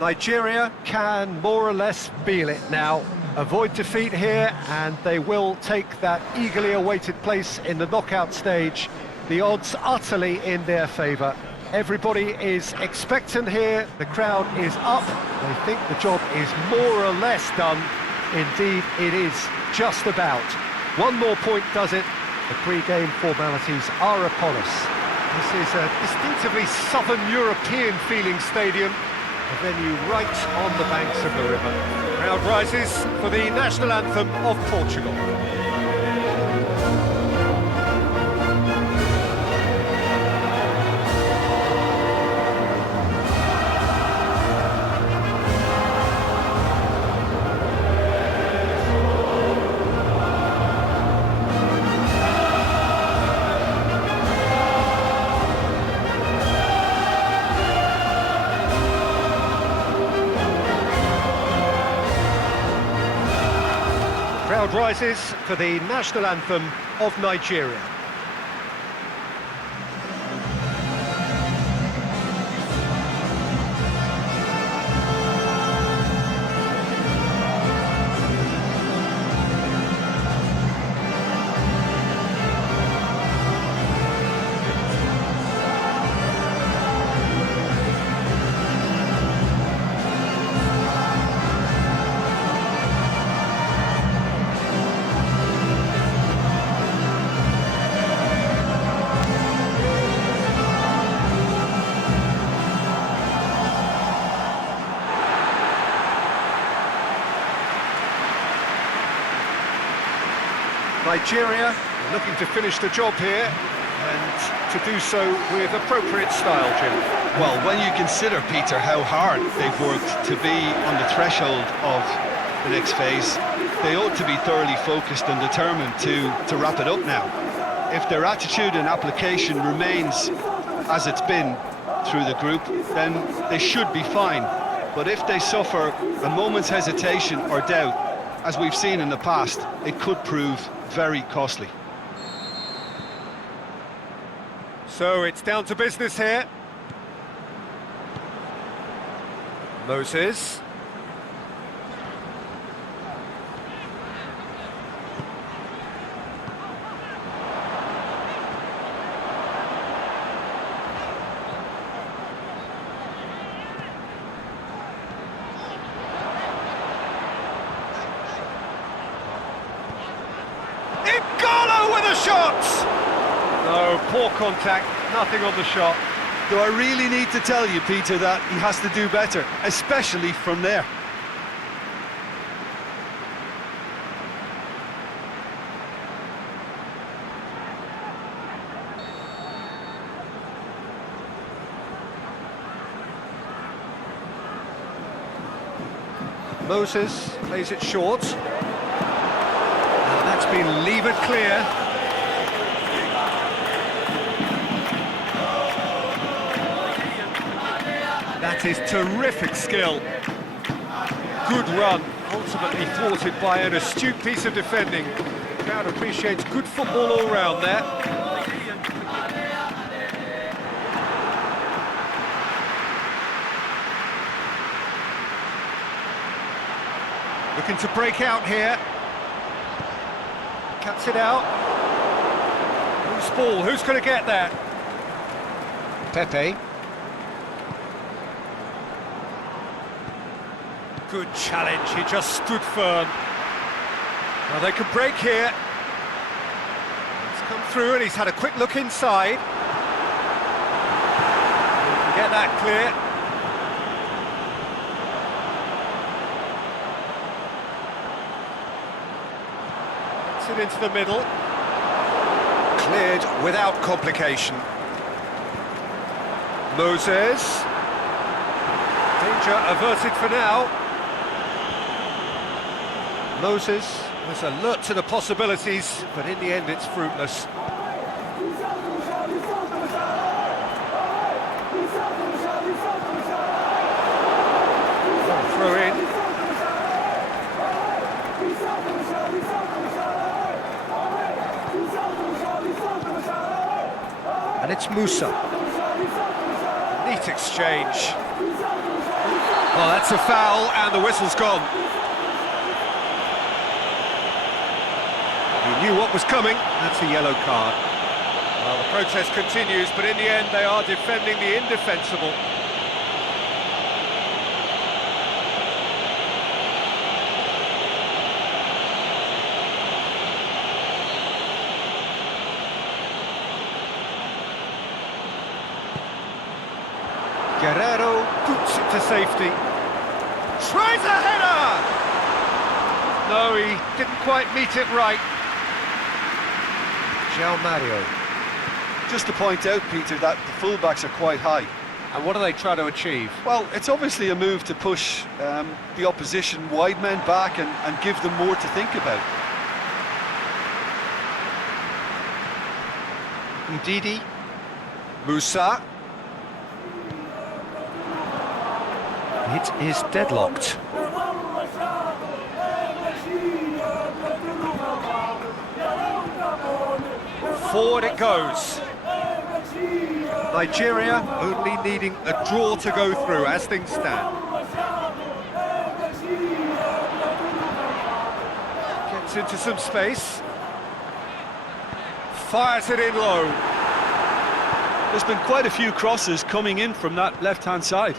Nigeria can more or less feel it now. Avoid defeat here, and they will take that eagerly awaited place in the knockout stage. The odds utterly in their favour. Everybody is expectant here, the crowd is up, they think the job is more or less done. Indeed, it is just about. One more point does it, the pre-game formalities are upon us. This is a distinctively southern European feeling stadium, a venue right on the banks of the river. Crowd rises for the national anthem of Portugal. Crowd rises for the national anthem of Nigeria. Nigeria looking to finish the job here, and to do so with appropriate style, Jim. Well, when you consider, Peter, how hard they've worked to be on the threshold of the next phase, they ought to be thoroughly focused and determined to wrap it up now. If their attitude and application remains as it's been through the group, then they should be fine. But if they suffer a moment's hesitation or doubt, as we've seen in the past, it could prove very costly. So it's down to business here. Moses. With a shot! No, poor contact, nothing on the shot. Do I really need to tell you, Peter, that he has to do better, especially from there? Moses plays it short. That's been levered clear. That is terrific skill. Good run, ultimately thwarted by an astute piece of defending. The crowd appreciates good football all round there. Looking to break out here. Cuts it out. Loose ball, who's going to get that? Pepe. Good challenge, he just stood firm. Now they can break here. He's come through and he's had a quick look inside. He can get that clear. Gets it into the middle. Cleared without complication. Moses. Danger averted for now. Moses was alert to the possibilities, but in the end it's fruitless. Throw in. And it's Musa. Neat exchange. Well, that's a foul, and the whistle's gone. He knew what was coming. That's a yellow card. Well, the protest continues, but in the end, they are defending the indefensible. Guerrero puts it to safety. Tries a header! No, he didn't quite meet it right. João Mario. Just to point out, Peter, that the fullbacks are quite high. And what do they try to achieve? Well, it's obviously a move to push the opposition wide men back and give them more to think about. Ndidi. Musa. It is deadlocked. Forward it goes. Nigeria only needing a draw to go through as things stand. Gets into some space. Fires it in low. There's been quite a few crosses coming in from that left-hand side.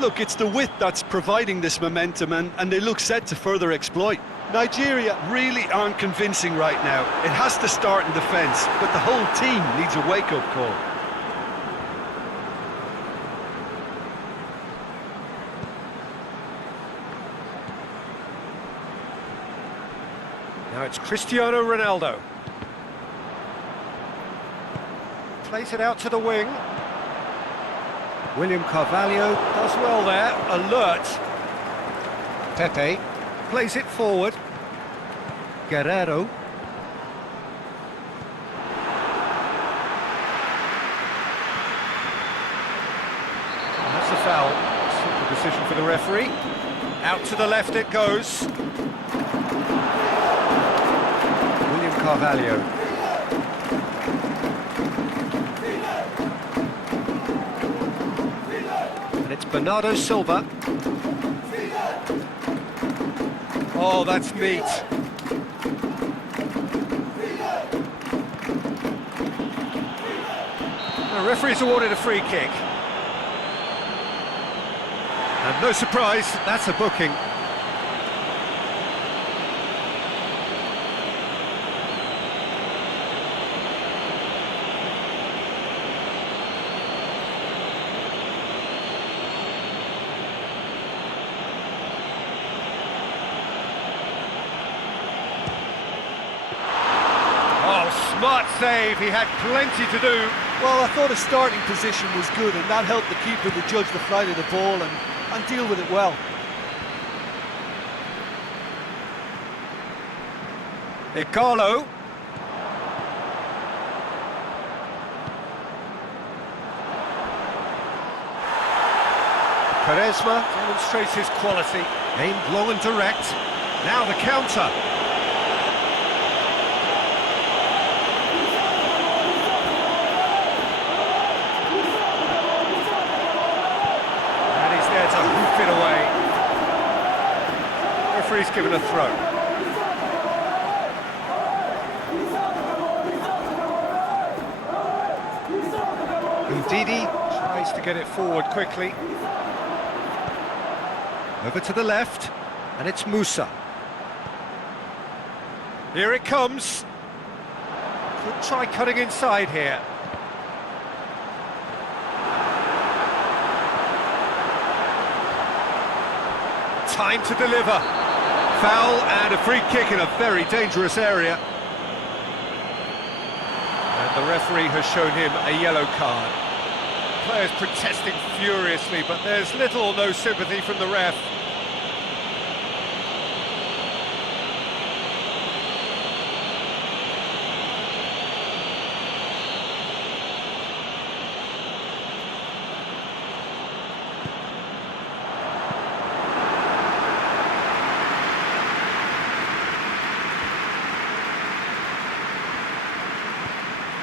Look, it's the width that's providing this momentum, and they look set to further exploit. Nigeria really aren't convincing right now. It has to start in defence, but the whole team needs a wake-up call. Now it's Cristiano Ronaldo. Plays it out to the wing. William Carvalho does well there, alert. Pepe plays it forward. Guerrero. That's a foul. Simple decision for the referee. Out to the left it goes. William Carvalho. It's Bernardo Silva. Oh, that's neat. The referee's awarded a free kick. And no surprise, that's a booking. Smart save, he had plenty to do. Well, I thought his starting position was good, and that helped the keeper to judge the flight of the ball and deal with it well. Igalo. Quaresma demonstrates his quality. Aimed long and direct. Now the counter. To hoof it away. Referee's given a throw. Ndidi tries to get it forward quickly. Over to the left, and it's Musa. Here it comes. Could try cutting inside here. Time to deliver. Foul and a free kick in a very dangerous area. And the referee has shown him a yellow card. Players protesting furiously, but there's little or no sympathy from the ref.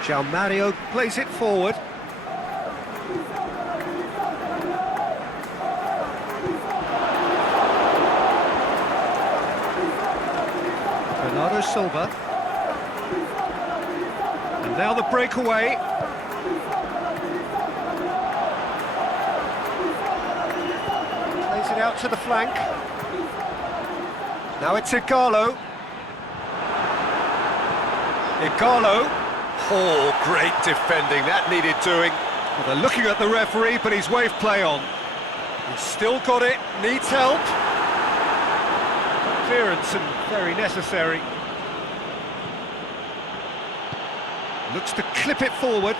João Mario plays it forward. Bernardo Silva. And now the breakaway. Plays it out to the flank. Now it's Igalo. Igalo. Oh, great defending, that needed doing. Well, they're looking at the referee, but he's waved play on. He's still got it, needs help. Clearance and very necessary. Looks to clip it forward.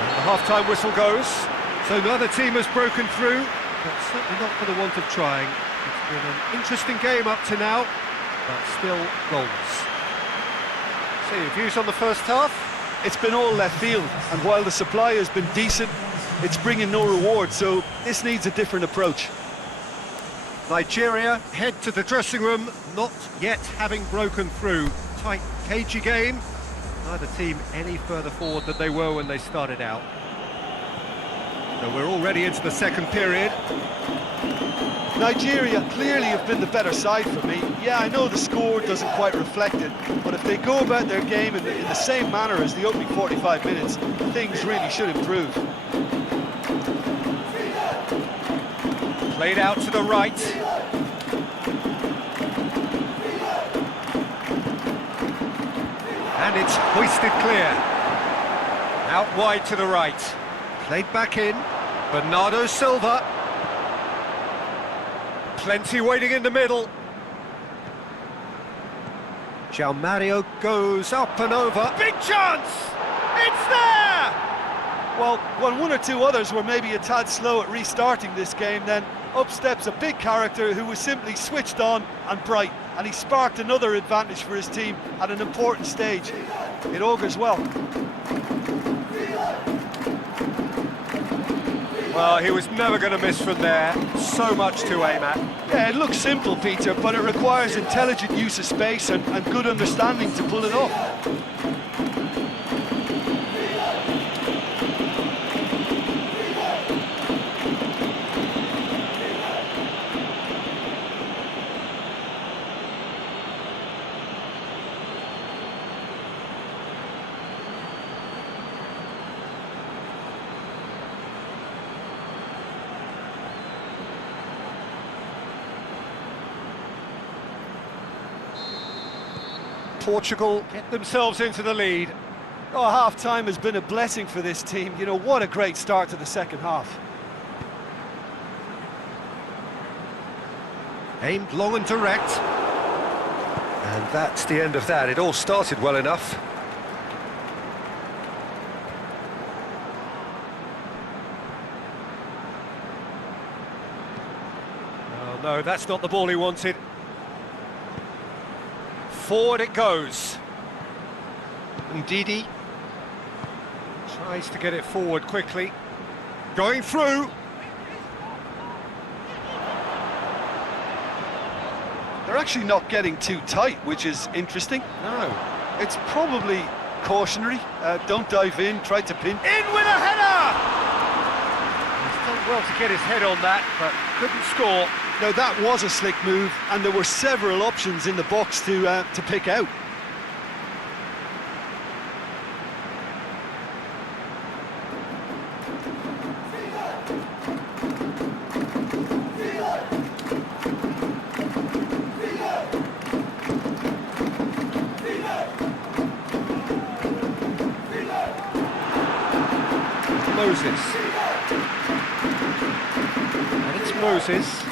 And the half-time whistle goes. So neither team has broken through, but certainly not for the want of trying. It's been an interesting game up to now, but still goals. So your views on the first half? It's been all left field, and while the supply has been decent, it's bringing no reward, so this needs a different approach. Nigeria head to the dressing room, not yet having broken through. Tight, cagey game. Neither team any further forward than they were when they started out. So we're already into the second period. Nigeria clearly have been the better side for me. Yeah, I know the score doesn't quite reflect it, but if they go about their game in the same manner as the opening 45 minutes, things really should improve. Played out to the right. And it's hoisted clear. Out wide to the right. Played back in. Bernardo Silva. Plenty waiting in the middle. João Mario goes up and over. Big chance! It's there! Well, when one or two others were maybe a tad slow at restarting this game, then up steps a big character who was simply switched on and bright, and he sparked another advantage for his team at an important stage. It augurs well. Well, he was never going to miss from there. So much to aim at. Yeah, it looks simple, Peter, but it requires intelligent use of space and good understanding to pull it off. Portugal get themselves into the lead. Oh, half-time has been a blessing for this team. You know, what a great start to the second half. Aimed long and direct. And that's the end of that. It all started well enough. Oh no, that's not the ball he wanted. Forward it goes. Ndidi tries to get it forward quickly. Going through. They're actually not getting too tight, which is interesting. No. It's probably cautionary. Don't dive in, try to pin. In with a header! He's done well to get his head on that, but couldn't score. Now that was a slick move, and there were several options in the box to pick out. Moses. And it's Moses.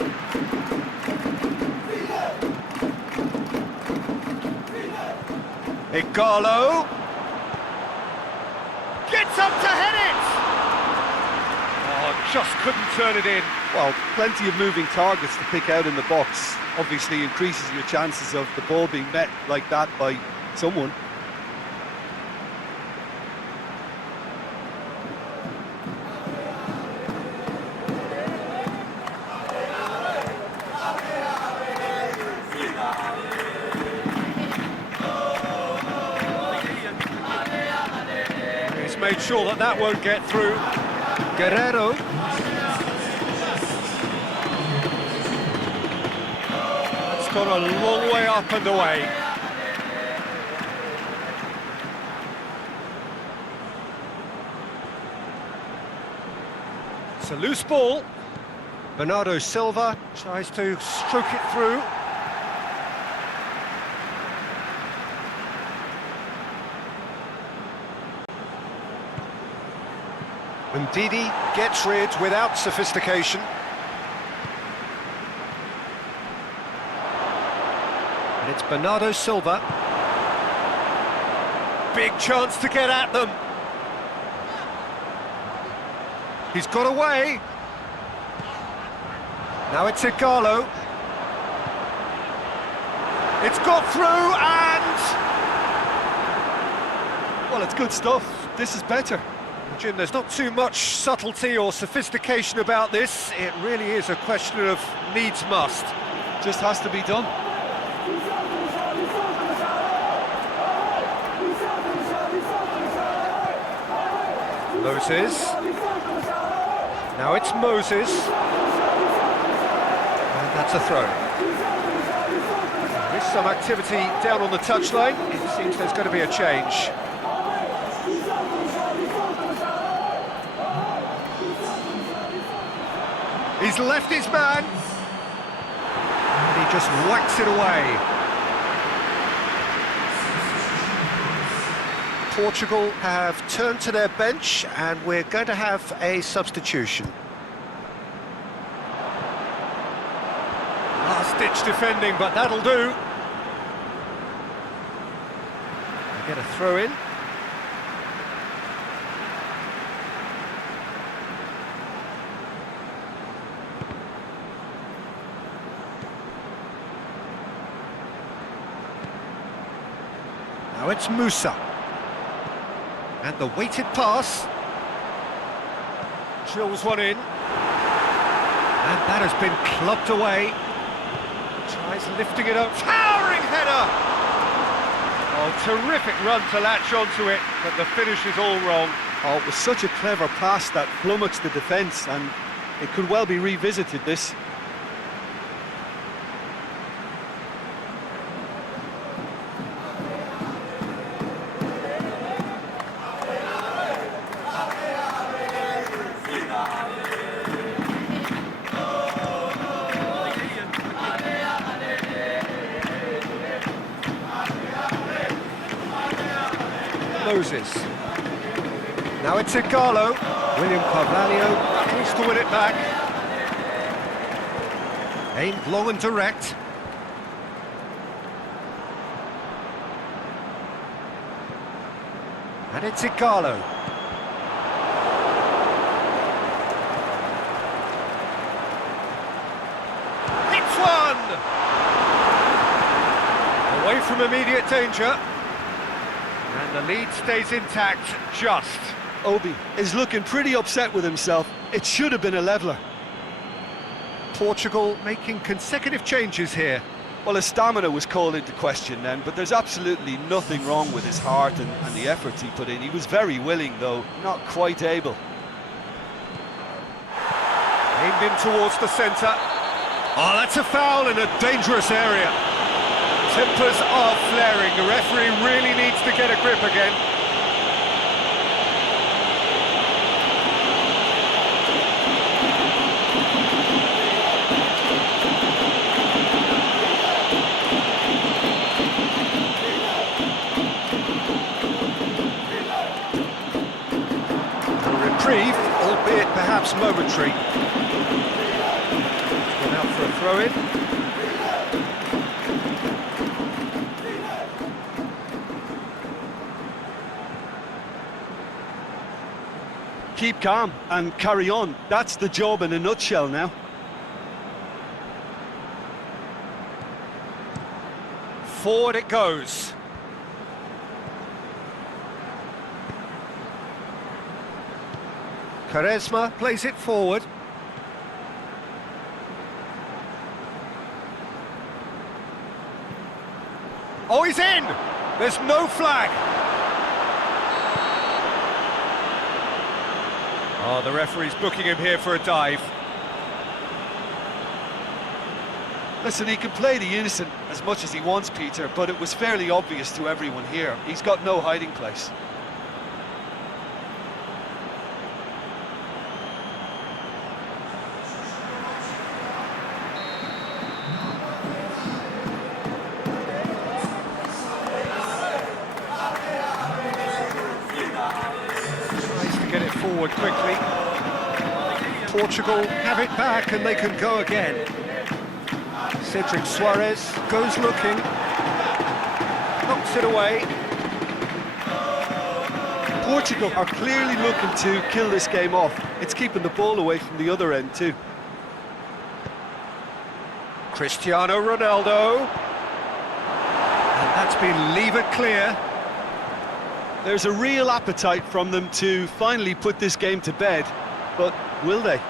Igalo gets up to head it! Oh, just couldn't turn it in. Well, plenty of moving targets to pick out in the box. Obviously increases your chances of the ball being met like that by someone. Made sure that that won't get through. Guerrero. That's gone a long way up and away. It's a loose ball. Bernardo Silva tries to stroke it through. Ndidi gets rid without sophistication. And it's Bernardo Silva. Big chance to get at them. He's got away. Now it's Igalo. It's got through and... Well, it's good stuff. This is better. Jim, there's not too much subtlety or sophistication about this. It really is a question of needs must. Just has to be done. Moses. Now it's Moses. And that's a throw. There's some activity down on the touchline. It seems there's going to be a change. He's left his man. And he just whacks it away. Portugal have turned to their bench and we're going to have a substitution. Last-ditch defending, but that'll do. They get a throw in. Now it's Musa. And the weighted pass. Drills one in. And that has been clubbed away. Tries lifting it up. Towering header! Oh, terrific run to latch onto it, but the finish is all wrong. Oh, it was such a clever pass that flummoxed the defence, and it could well be revisited, this. Moses. Now it's Igalo. William Carvalho tries to win it back. Aimed long and direct. And it's Igalo. Hits one! Away from immediate danger. And the lead stays intact, just. Obi is looking pretty upset with himself. It should have been a leveller. Portugal making consecutive changes here. Well, his stamina was called into question then, but there's absolutely nothing wrong with his heart and the efforts he put in. He was very willing, though, not quite able. Aimed in towards the centre. Oh, that's a foul in a dangerous area. Tempers are flaring. The referee really needs to get a grip again. A reprieve, albeit perhaps momentary. Going out for a throw-in. Keep calm and carry on. That's the job in a nutshell now. Forward it goes. Quaresma plays it forward. Oh, he's in! There's no flag. Oh, the referee's booking him here for a dive. Listen, he can play the innocent as much as he wants, Peter, but it was fairly obvious to everyone here. He's got no hiding place. Tries to get it forward quickly. Portugal have it back and they can go again. Cedric Suarez goes looking, knocks it away. Portugal are clearly looking to kill this game off. It's keeping the ball away from the other end too. Cristiano Ronaldo. And that's been levered clear. There's a real appetite from them to finally put this game to bed, but will they?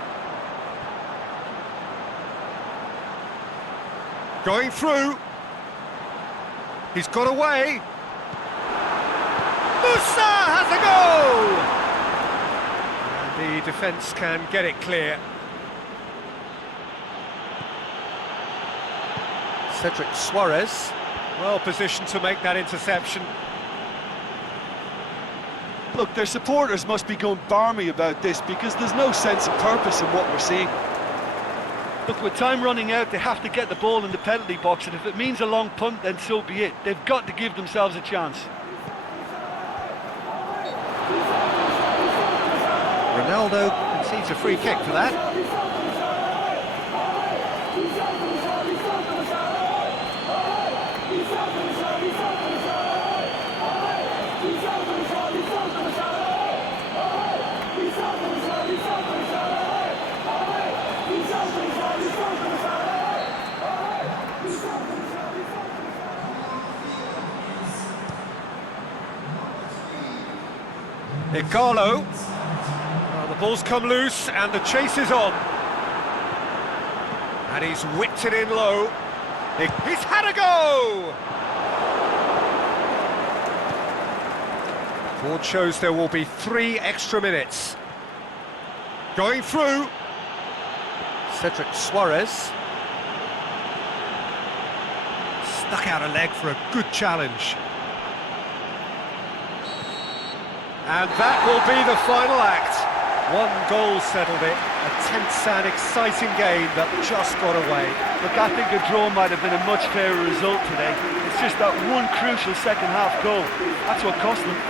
Going through. He's got away. Musa has a goal! And the defence can get it clear. Cedric Suarez, well positioned to make that interception. Look, their supporters must be going barmy about this because there's no sense of purpose in what we're seeing. Look, with time running out, they have to get the ball in the penalty box, and if it means a long punt, then so be it. They've got to give themselves a chance. Ronaldo concedes a free kick for that. Igalo. Well, the ball's come loose and the chase is on. And he's whipped it in low. He's had a go! Board shows there will be 3 extra minutes. Going through. Cedric Suarez. Stuck out a leg for a good challenge. And that will be the final act. 1 goal settled it. A tense and exciting game that just got away. Look, I think a draw might have been a much fairer result today. It's just that one crucial second half goal. That's what cost them.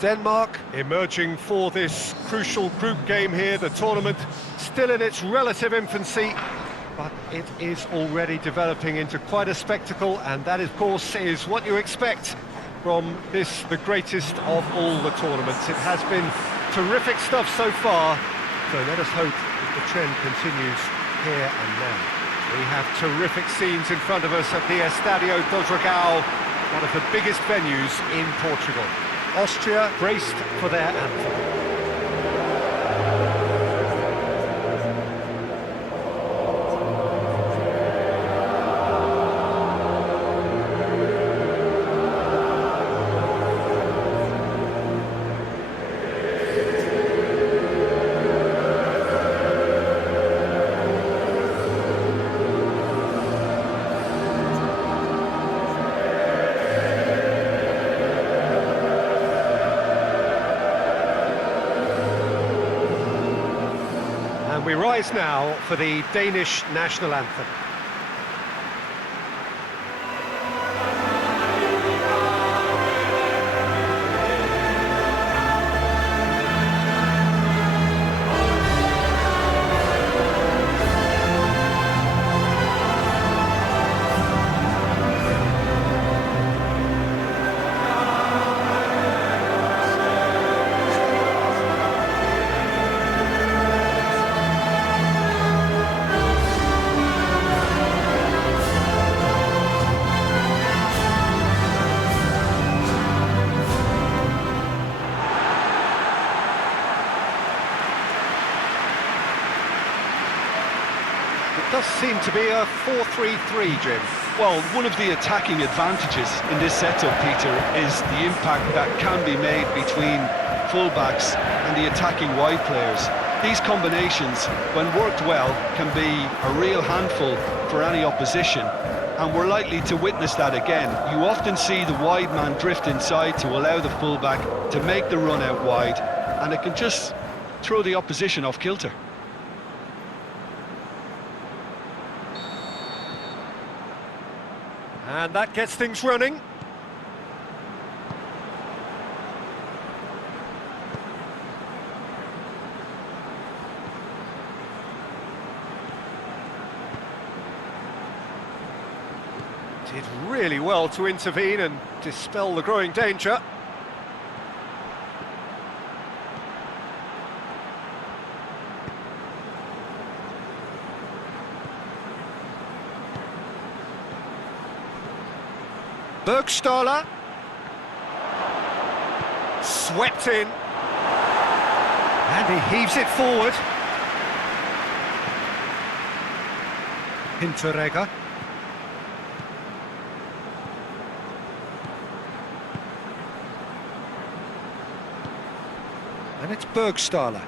Denmark emerging for this crucial group game here. The tournament still in its relative infancy, but it is already developing into quite a spectacle, and that, of course, is what you expect from this, the greatest of all the tournaments. It has been terrific stuff so far, so let us hope that the trend continues here and now. We have terrific scenes in front of us at the Estadio do Dragão, one of the biggest venues in Portugal. Austria braced for their anthem. We rise now for the Danish national anthem. Does seem to be a 4-3-3, Jim. Well, one of the attacking advantages in this setup, Peter, is the impact that can be made between fullbacks and the attacking wide players. These combinations, when worked well, can be a real handful for any opposition, and we're likely to witness that again. You often see the wide man drift inside to allow the fullback to make the run out wide, and it can just throw the opposition off kilter. And that gets things running. Did really well to intervene and dispel the growing danger. Bergstaller, swept in, and he heaves it forward. Hinteregger. And it's Bergstaller.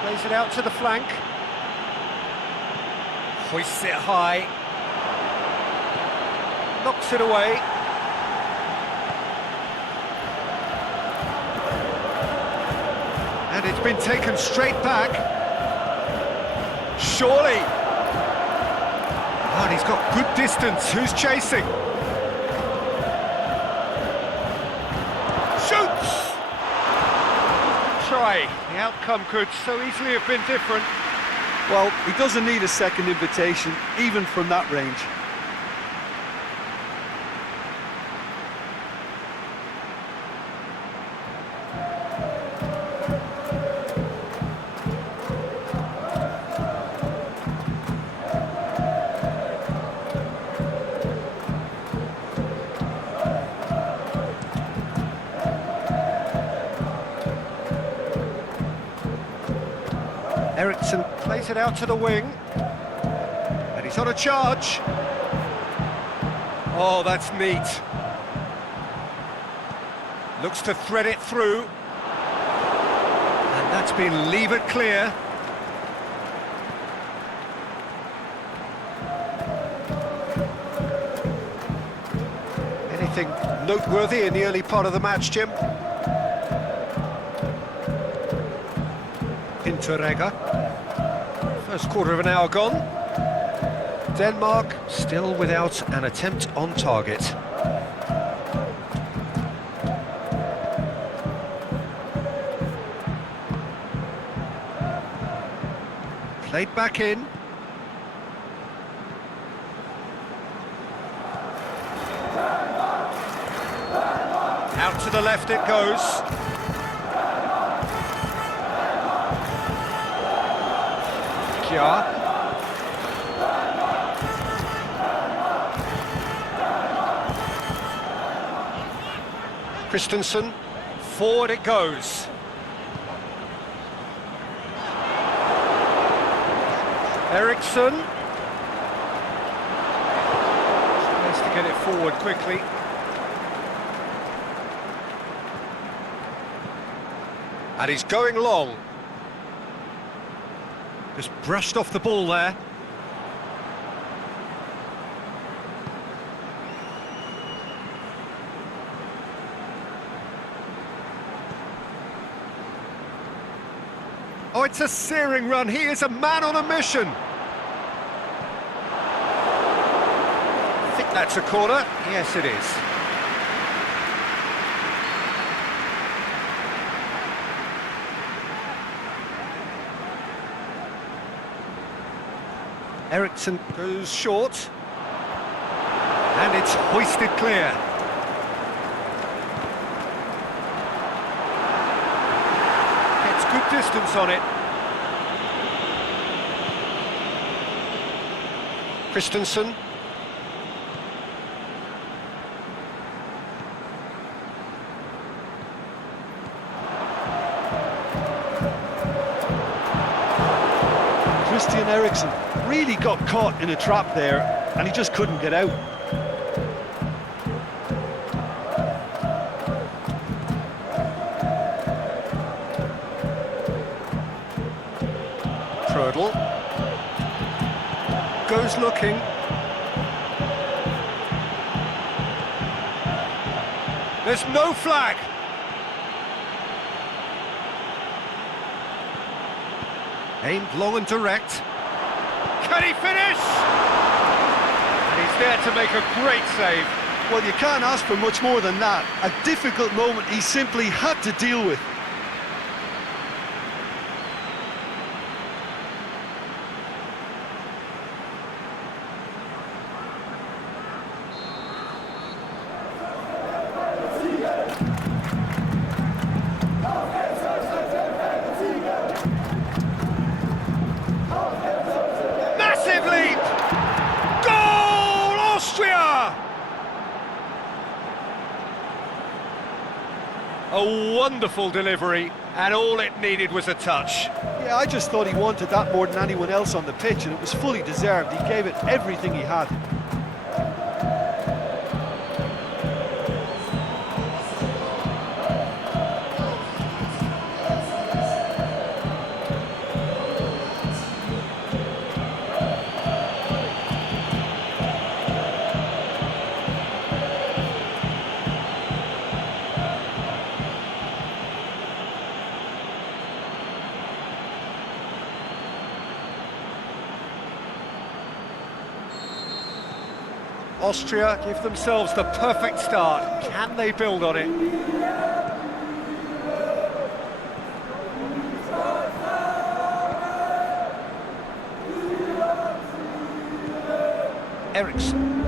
Plays it out to the flank. Hoists it high. Knocks it away. And it's been taken straight back. Surely. And he's got good distance. Who's chasing? Shoots! Try. The outcome could so easily have been different. Well, he doesn't need a second invitation, even from that range. Eriksson plays it out to the wing, and he's on a charge. Oh, that's neat. Looks to thread it through, and that's been levered clear. Anything noteworthy in the early part of the match, Jim? Hinteregger. First quarter of an hour gone. Denmark still without an attempt on target. Played back in. Out to the left it goes. Kja. Christensen, forward it goes. Eriksson tries to get it forward quickly. And he's going long. Just brushed off the ball there. Oh, it's a searing run. He is a man on a mission. I think that's a corner. Yes, it is. Eriksson goes short. And it's hoisted clear. Good distance on it. Christensen. Christian Eriksen really got caught in a trap there and he just couldn't get out. Goes looking. There's no flag. Aimed long and direct. Can he finish? And he's there to make a great save. Well, you can't ask for much more than that. A difficult moment he simply had to deal with. A wonderful delivery, and all it needed was a touch. Yeah, I just thought he wanted that more than anyone else on the pitch, and it was fully deserved. He gave it everything he had. Austria give themselves the perfect start. Can they build on it? Eriksson.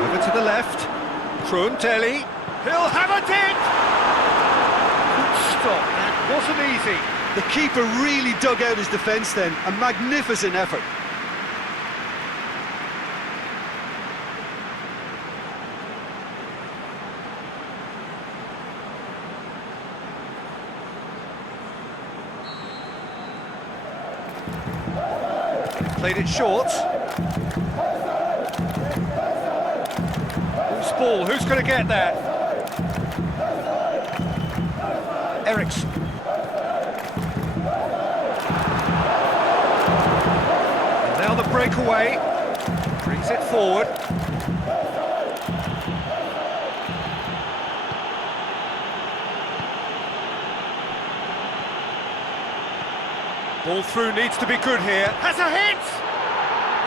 Over to the left. Kruntelli. He'll have it! Stop. That wasn't easy. The keeper really dug out his defence then. A magnificent effort. Played it short. Loose ball. Who's going to get that? Eriksson. And now the breakaway. Brings it forward. Ball through needs to be good here. Has a hit!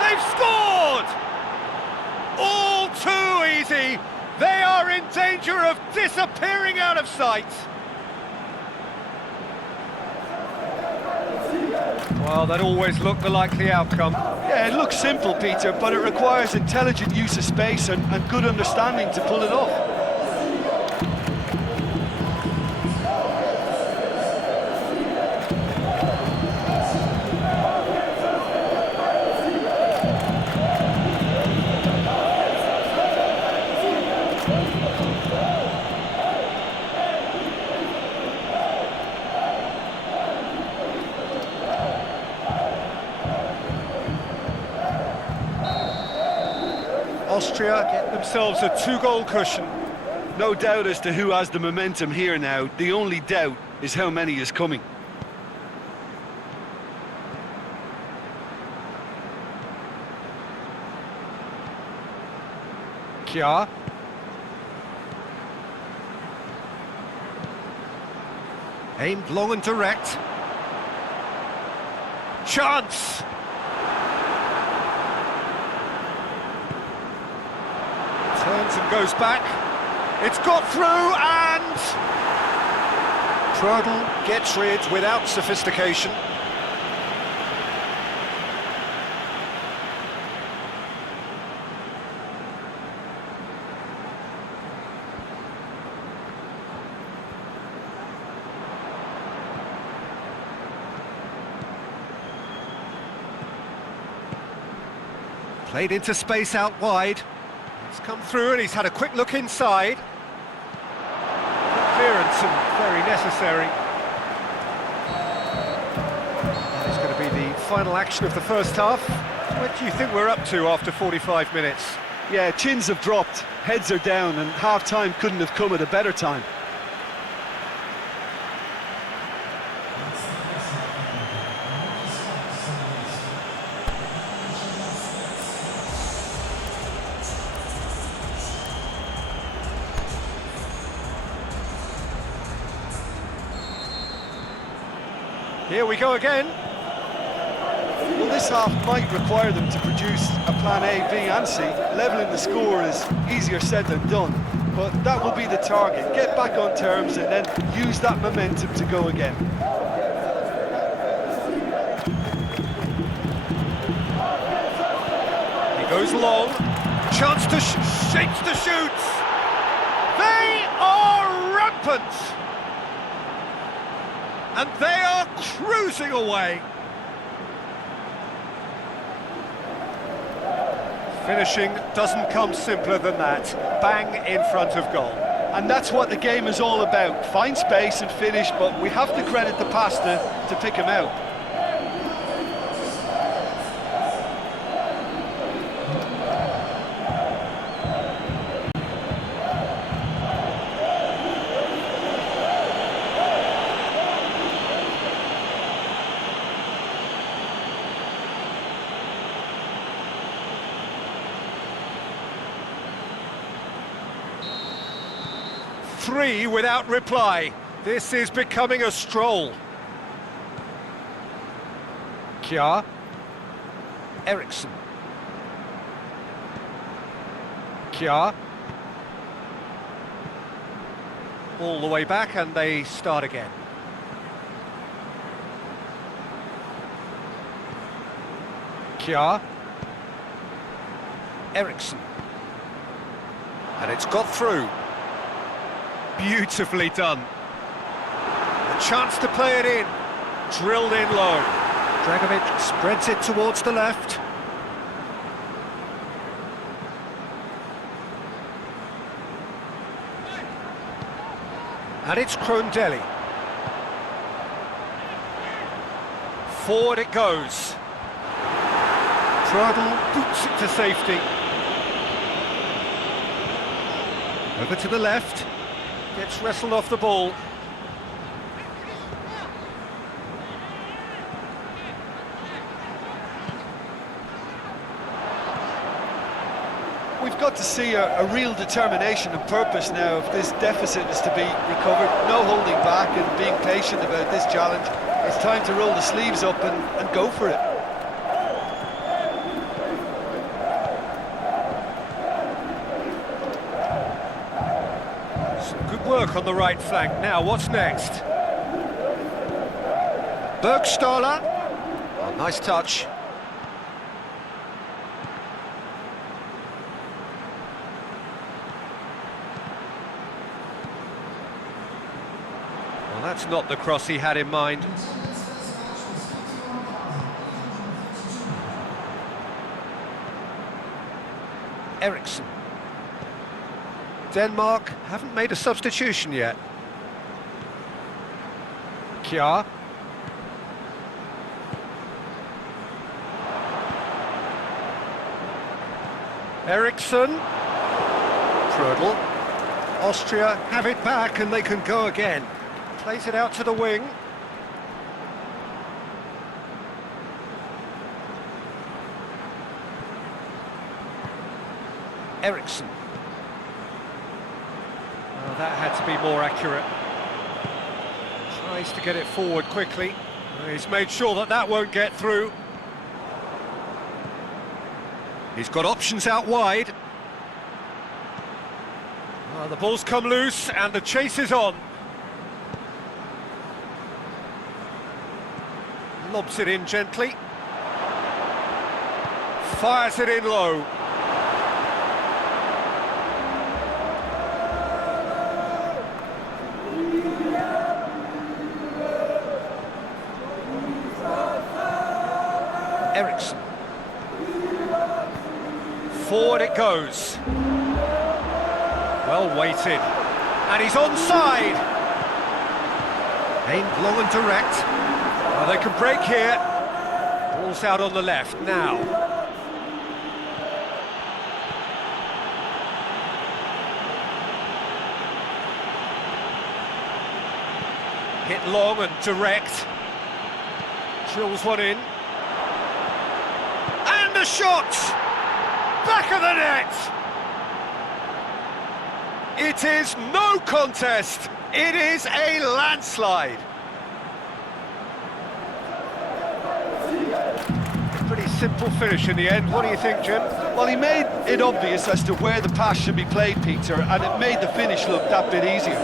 They've scored! All too easy. They are in danger of disappearing out of sight. Well, that always looked the likely outcome. Yeah, it looks simple, Peter, but it requires intelligent use of space and good understanding to pull it off. Austria get themselves a 2-goal cushion. No doubt as to who has the momentum here now. The only doubt is how many is coming. Kjaer. Aimed long and direct. Chance! Turns and goes back. It's got through and... Prödl gets rid without sophistication. Played into space out wide. He's come through and he's had a quick look inside. Clearance and very necessary. That is going to be the final action of the first half. What do you think we're up to after 45 minutes? Yeah, chins have dropped, heads are down, and half-time couldn't have come at a better time. Here we go again. Well, this half might require them to produce a plan A, B and C. Levelling the score is easier said than done, but that will be the target. Get back on terms and then use that momentum to go again. He goes long. Chance to shapes to shoot. They are rampant. And they are cruising away. Finishing doesn't come simpler than that. Bang in front of goal. And that's what the game is all about. Find space and finish, but we have to credit the pass to pick him out. Three without reply. This is becoming a stroll. Kjaer. Eriksson. Kjaer. All the way back and they start again. Kjaer. Eriksson. And it's got through. Beautifully done. A chance to play it in. Drilled in low. Dragovic spreads it towards the left. And it's Krondelli. Forward it goes. Prödl boots it to safety. Over to the left. Gets wrestled off the ball. We've got to see a real determination and purpose now if this deficit is to be recovered. No holding back and being patient about this challenge. It's time to roll the sleeves up and go for it. Some good work on the right flank. Now, what's next? Bergstaller. Oh, nice touch. Well, that's not the cross he had in mind. Eriksson. Denmark haven't made a substitution yet. Kjaer. Eriksson. Prödl. Austria have it back and they can go again. Plays it out to the wing. Eriksson. Oh, that had to be more accurate. Tries to get it forward quickly. He's made sure that that won't get through. He's got options out wide. Oh, the ball's come loose and the chase is on. Lobs it in gently. Fires it in low. Eriksson. Forward it goes. Well weighted. And he's onside. Aimed long and direct. Oh, they can break here. Ball's out on the left now. Hit long and direct. Drills one in. And the shot! Back of the net! It is no contest. It is a landslide. Pretty simple finish in the end. What do you think, Jim? Well, he made it obvious as to where the pass should be played, Peter, and it made the finish look that bit easier.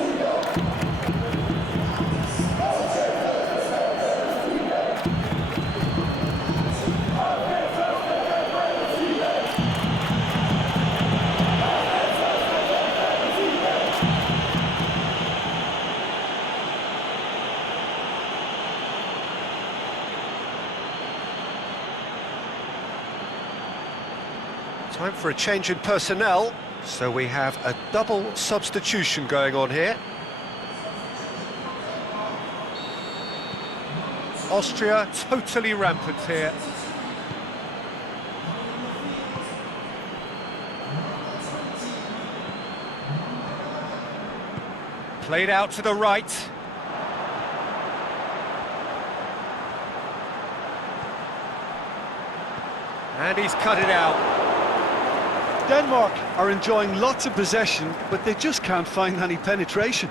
Time for a change in personnel, so we have a double substitution going on here. Austria totally rampant here. Played out to the right. And he's cut it out. Denmark are enjoying lots of possession, but they just can't find any penetration.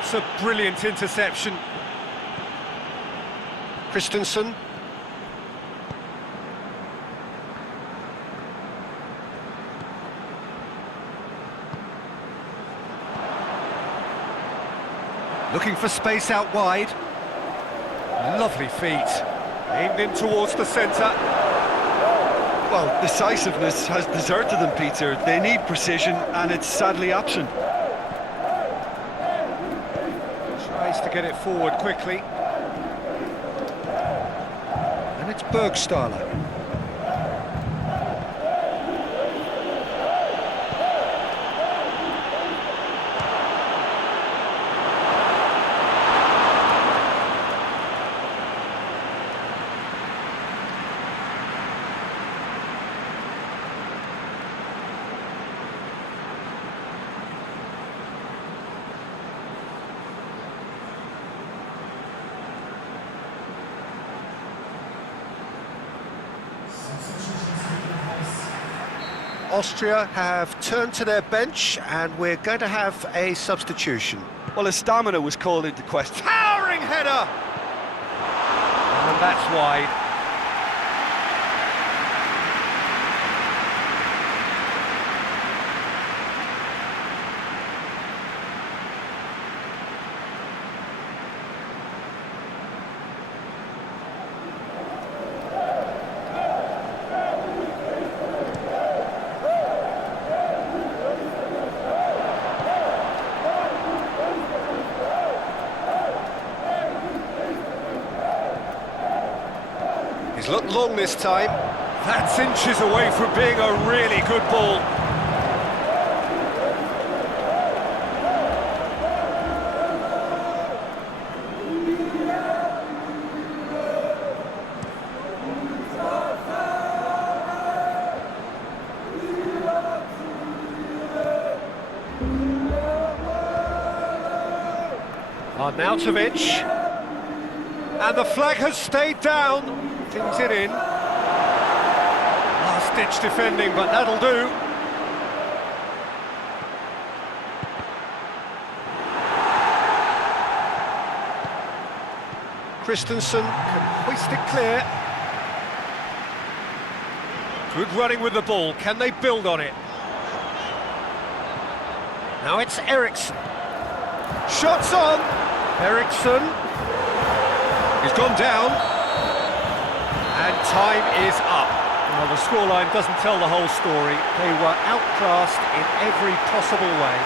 It's a brilliant interception. Christensen. Looking for space out wide. Lovely feet. Aimed in towards the centre. Well, decisiveness has deserted them, Peter. They need precision, and it's sadly absent. Tries to get it forward quickly. And it's Bergstaller. Austria have turned to their bench, and we're going to have a substitution. Well, his stamina was called into question. Towering header! And that's wide. He's looked long this time. That's inches away from being a really good ball. Arnautovic. And the flag has stayed down. Things it in. Last-ditch defending, but that'll do. Christensen can hoist it clear. Good running with the ball. Can they build on it? Now it's Eriksson. Shots on. Eriksson. He's gone down. And time is up. Well, the scoreline doesn't tell the whole story. They were outclassed in every possible way.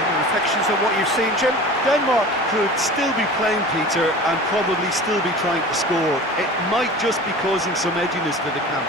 Any reflections on what you've seen, Jim? Denmark could still be playing, Peter, and probably still be trying to score. It might just be causing some edginess for the camp.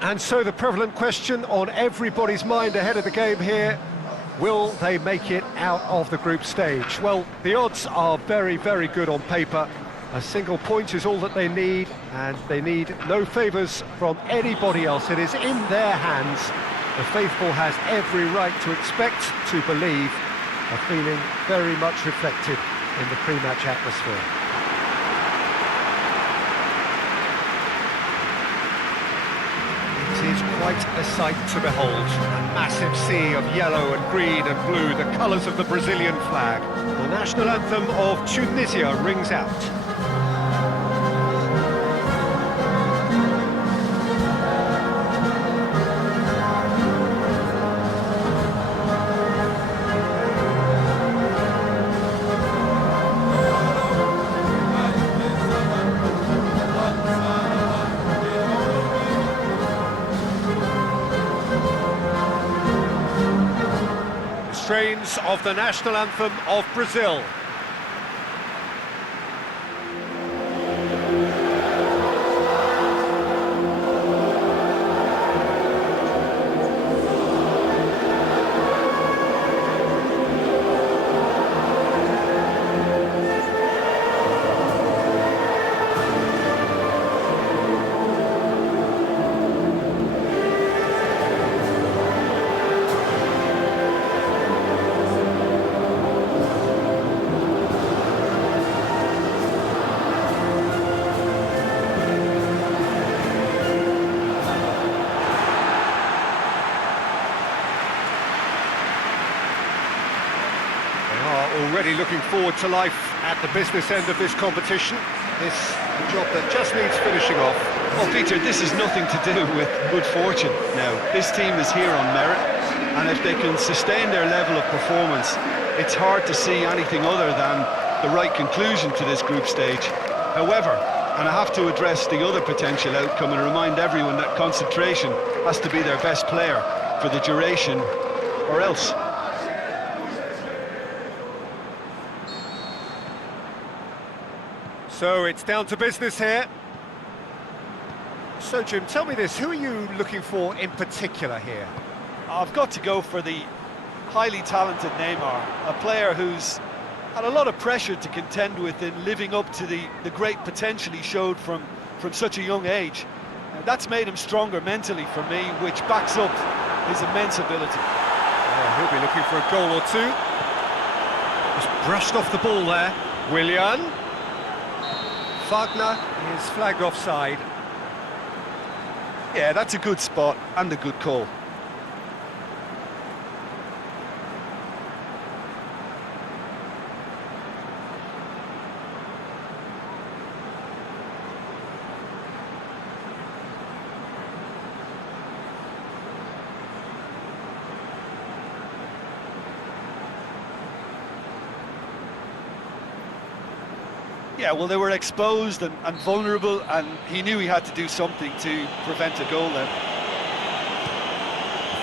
And so the prevalent question on everybody's mind ahead of the game here, will they make it out of the group stage? Well, the odds are very, very good on paper. A single point is all that they need, and they need no favours from anybody else. It is in their hands. The faithful has every right to expect, to believe, a feeling very much reflected in the pre-match atmosphere. It is quite a sight to behold. A massive sea of yellow and green and blue, the colours of the Brazilian flag. The national anthem of Tunisia rings out. Strains of the national anthem of Brazil. Already looking forward to life at the business end of this competition. This a job that just needs finishing off. Well, Peter, this is nothing to do with good fortune now. This team is here on merit, and if they can sustain their level of performance, it's hard to see anything other than the right conclusion to this group stage. However, and I have to address the other potential outcome and remind everyone that concentration has to be their best player for the duration, or else. So it's down to business here. So Jim, tell me this, who are you looking for in particular here? I've got to go for the highly talented Neymar, a player who's had a lot of pressure to contend with in living up to the great potential he showed from such a young age. That's made him stronger mentally for me, which backs up his immense ability. Yeah, he'll be looking for a goal or two. Just brushed off the ball there. Willian. Wagner is flagged offside. Yeah, that's a good spot and a good call. Yeah, well, they were exposed and vulnerable, and he knew he had to do something to prevent a goal then.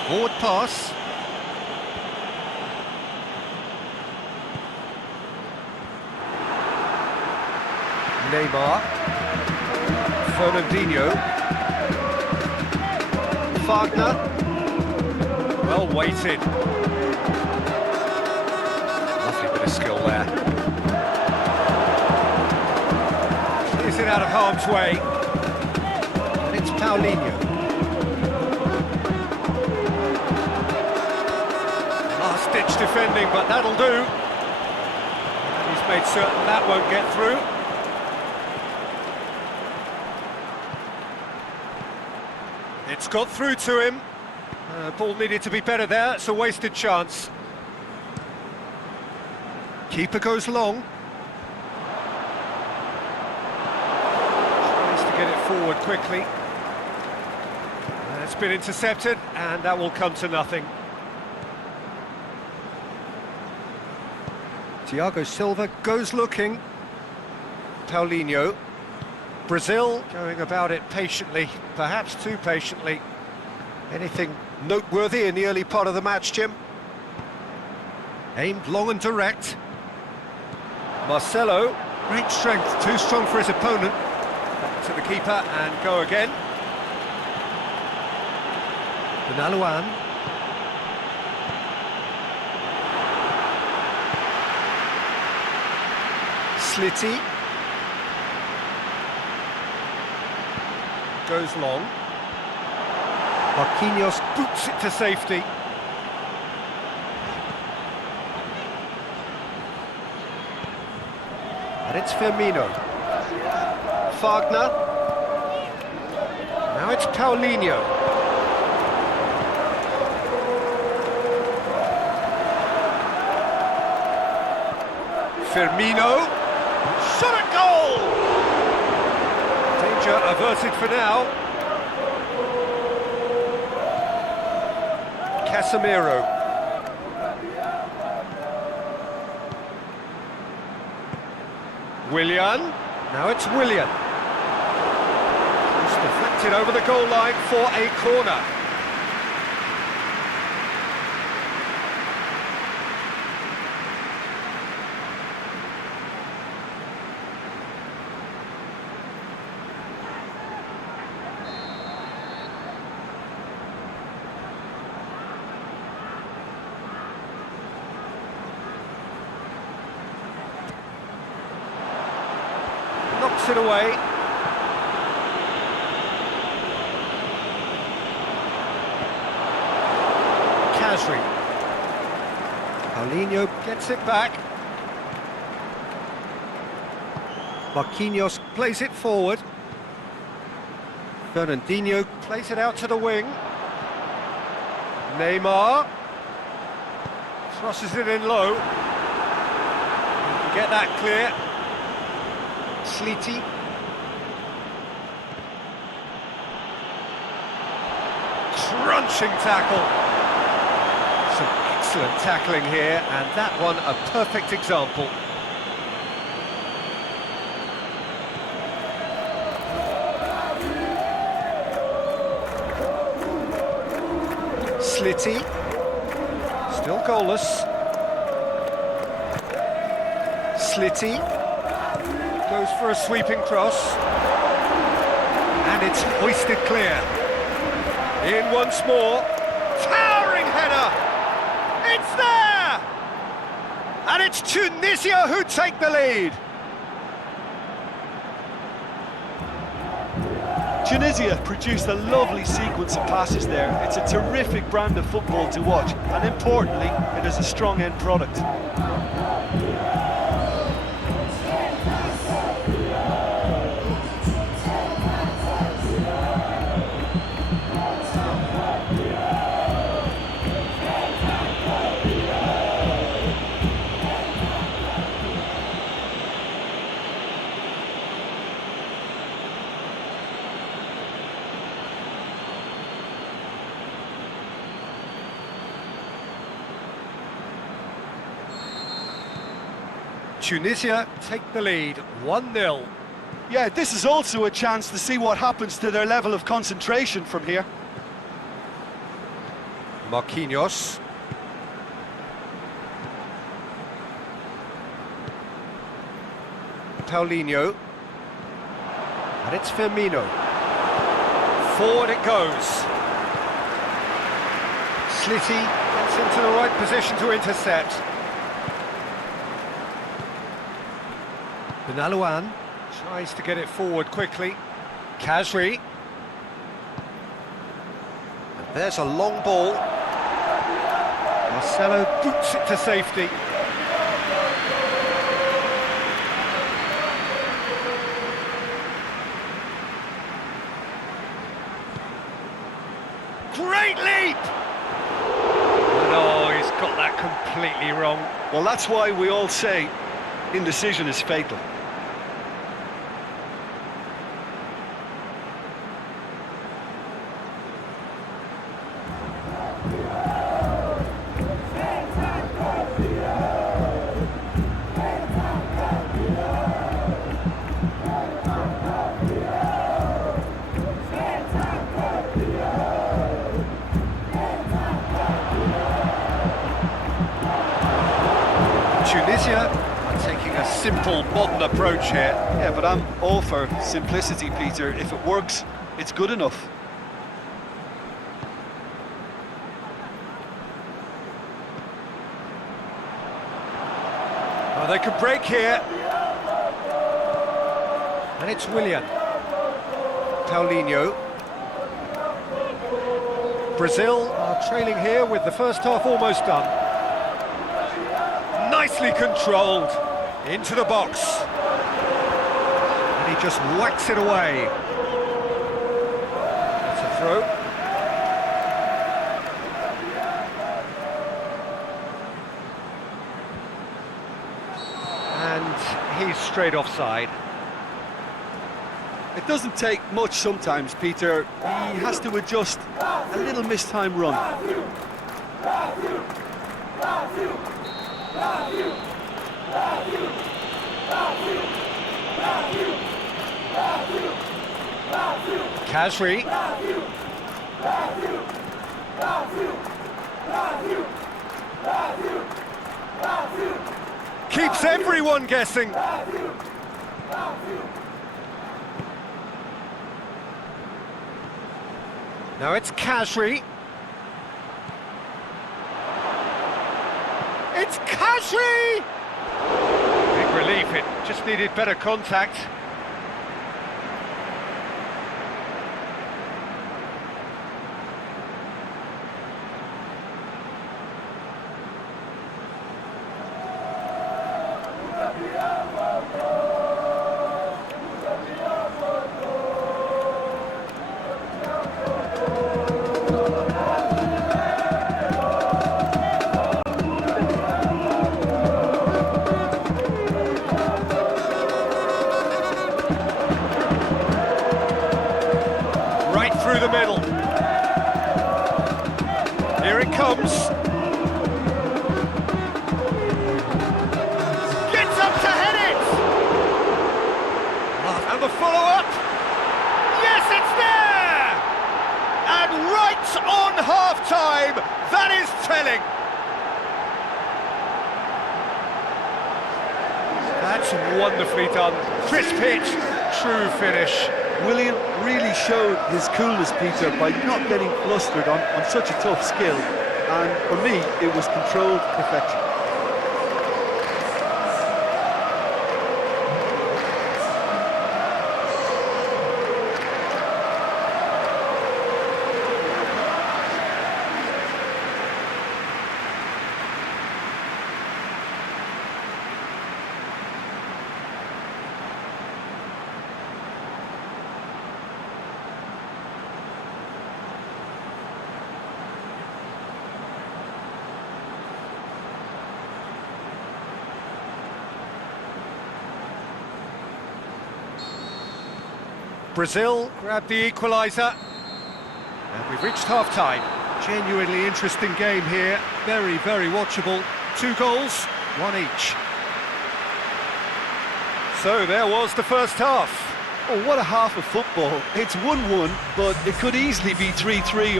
Forward pass. Neymar. Fernandinho. Wagner. Well weighted. Lovely bit of skill there. Is it out of harm's way? And it's Paulinho. Last-ditch defending, but that'll do. And he's made certain that won't get through. It's got through to him. Ball needed to be better there. It's a wasted chance. Keeper goes long. Get it forward quickly. It's been intercepted, and that will come to nothing. Thiago Silva goes looking. Paulinho. Brazil going about it patiently, perhaps too patiently. Anything noteworthy in the early part of the match, Jim? Aimed long and direct. Marcelo, great strength, too strong for his opponent. Back to the keeper and go again. Benalouan. Slitty. Goes long. Marquinhos boots it to safety. And it's Firmino. Wagner. Now it's Paulinho. Firmino. Shot at goal! Danger averted for now. Casemiro. Willian. Now it's Willian. It's deflected over the goal line for a corner. Knocks it away. Kasri. Paulinho gets it back. Marquinhos plays it forward. Fernandinho plays it out to the wing. Neymar crosses it in low. Get that clear. Slitty. Crunching tackle. Some excellent tackling here, and that one a perfect example. Slitty. Still goalless. Slitty. Goes for a sweeping cross. And it's hoisted clear. In once more. Towering header! It's there! And it's Tunisia who take the lead. Tunisia produced a lovely sequence of passes there. It's a terrific brand of football to watch, and importantly, it is a strong end product. Tunisia take the lead, 1-0. Yeah, this is also a chance to see what happens to their level of concentration from here. Marquinhos. Paulinho. And it's Firmino. Forward it goes. Slitty gets into the right position to intercept. Benalouan tries to get it forward quickly. Kasri. And there's a long ball. Marcelo boots it to safety. Great leap! No, he's got that completely wrong. Well, that's why we all say indecision is fatal. Tunisia are taking a simple, modern approach here. Yeah, but I'm all for simplicity, Peter. If it works, it's good enough. Well, they could break here. And it's Willian. Paulinho. Brazil are trailing here with the first half almost done. Nicely controlled. Into the box. And he just whacks it away. It's a throw. And he's straight offside. It doesn't take much sometimes, Peter. He has to adjust a little mistimed run. Kasri. Keeps everyone guessing. Now it's Kasri. It's Kasri! Big relief, it just needed better contact. Through the middle. Here it comes. Gets up to head it! And the follow-up. Yes, it's there! And right on half-time, that is telling. That's wonderfully done. Crisp hit, true finish. Willian really showed his coolness, Peter, by not getting flustered on such a tough skill. And for me, it was controlled perfection. Brazil grabbed the equaliser, and we've reached half-time. Genuinely interesting game here, very, very watchable. 2 goals, 1 each. So there was the first half. Oh, what a half of football. It's 1-1, but it could easily be 3-3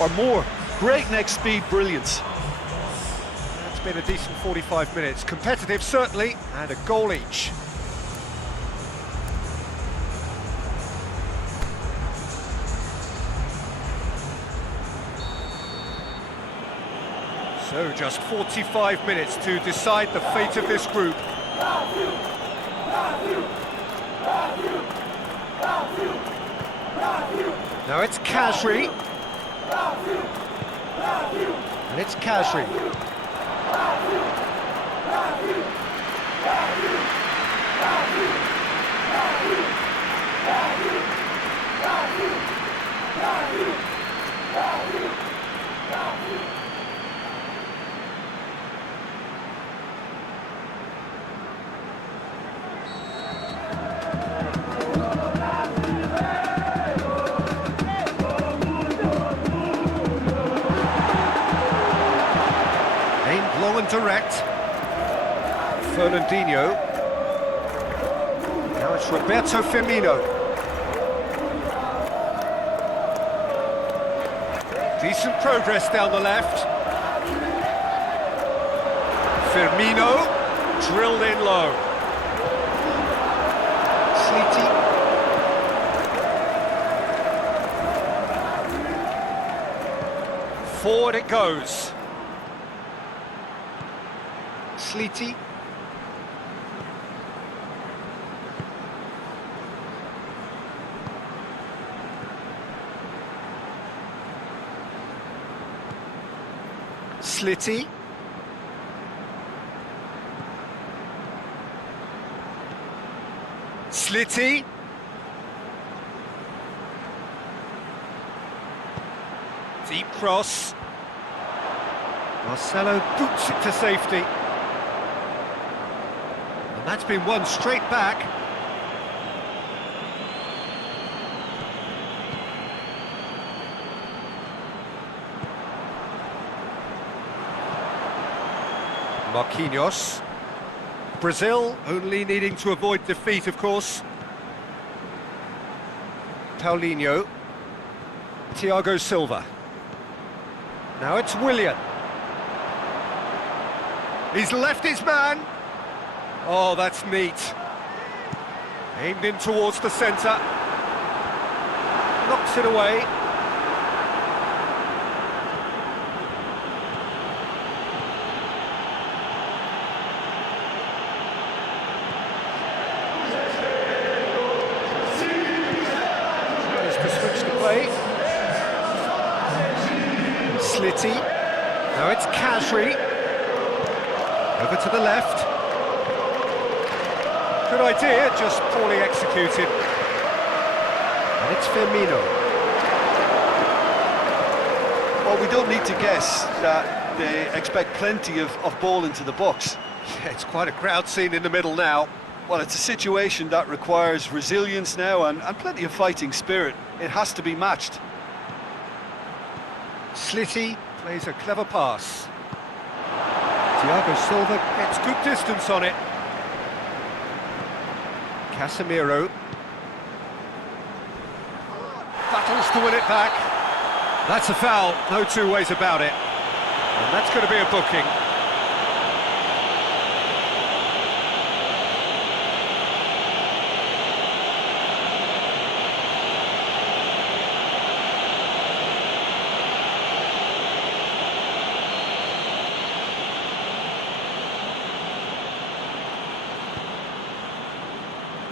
or more. Breakneck speed brilliance. It's been a decent 45 minutes. Competitive, certainly, and a goal each. So just 45 minutes to decide the fate of this group. Now it's Kasri. And it's Kasri. Long and direct. Fernandinho. Now it's Roberto Firmino. Decent progress down the left. Firmino drilled in low. Sleety. Forward it goes. Sleety. Slitty. Slitty. Deep cross. Marcelo boots it to safety. And that's been won straight back. Marquinhos. Brazil only needing to avoid defeat, of course. Paulinho. Thiago Silva. Now it's Willian. He's left his man. Oh, that's neat. Aimed in towards the centre. Knocks it away. Tries to switch the play. Slitty. Now it's Kasri. Over to the left. Good idea, just poorly executed. And it's Firmino. Well, we don't need to guess that they expect plenty of ball into the box. Yeah, it's quite a crowd scene in the middle now. Well, it's a situation that requires resilience now and plenty of fighting spirit. It has to be matched. Slitty plays a clever pass. Thiago Silva gets good distance on it. Casemiro battles to win it back. That's a foul, no two ways about it. And that's going to be a booking.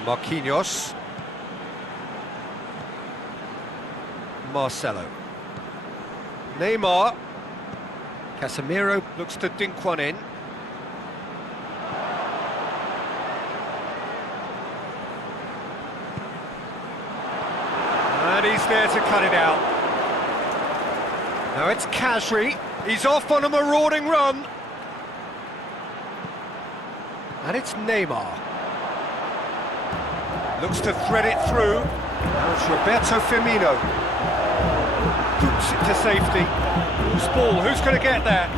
Marquinhos. Marcelo. Neymar. Casemiro looks to dink one in. And he's there to cut it out. Now it's Kasri. He's off on a marauding run. And it's Neymar. Looks to thread it through. Now it's Roberto Firmino. Boots it to safety. Who's ball? Who's going to get that?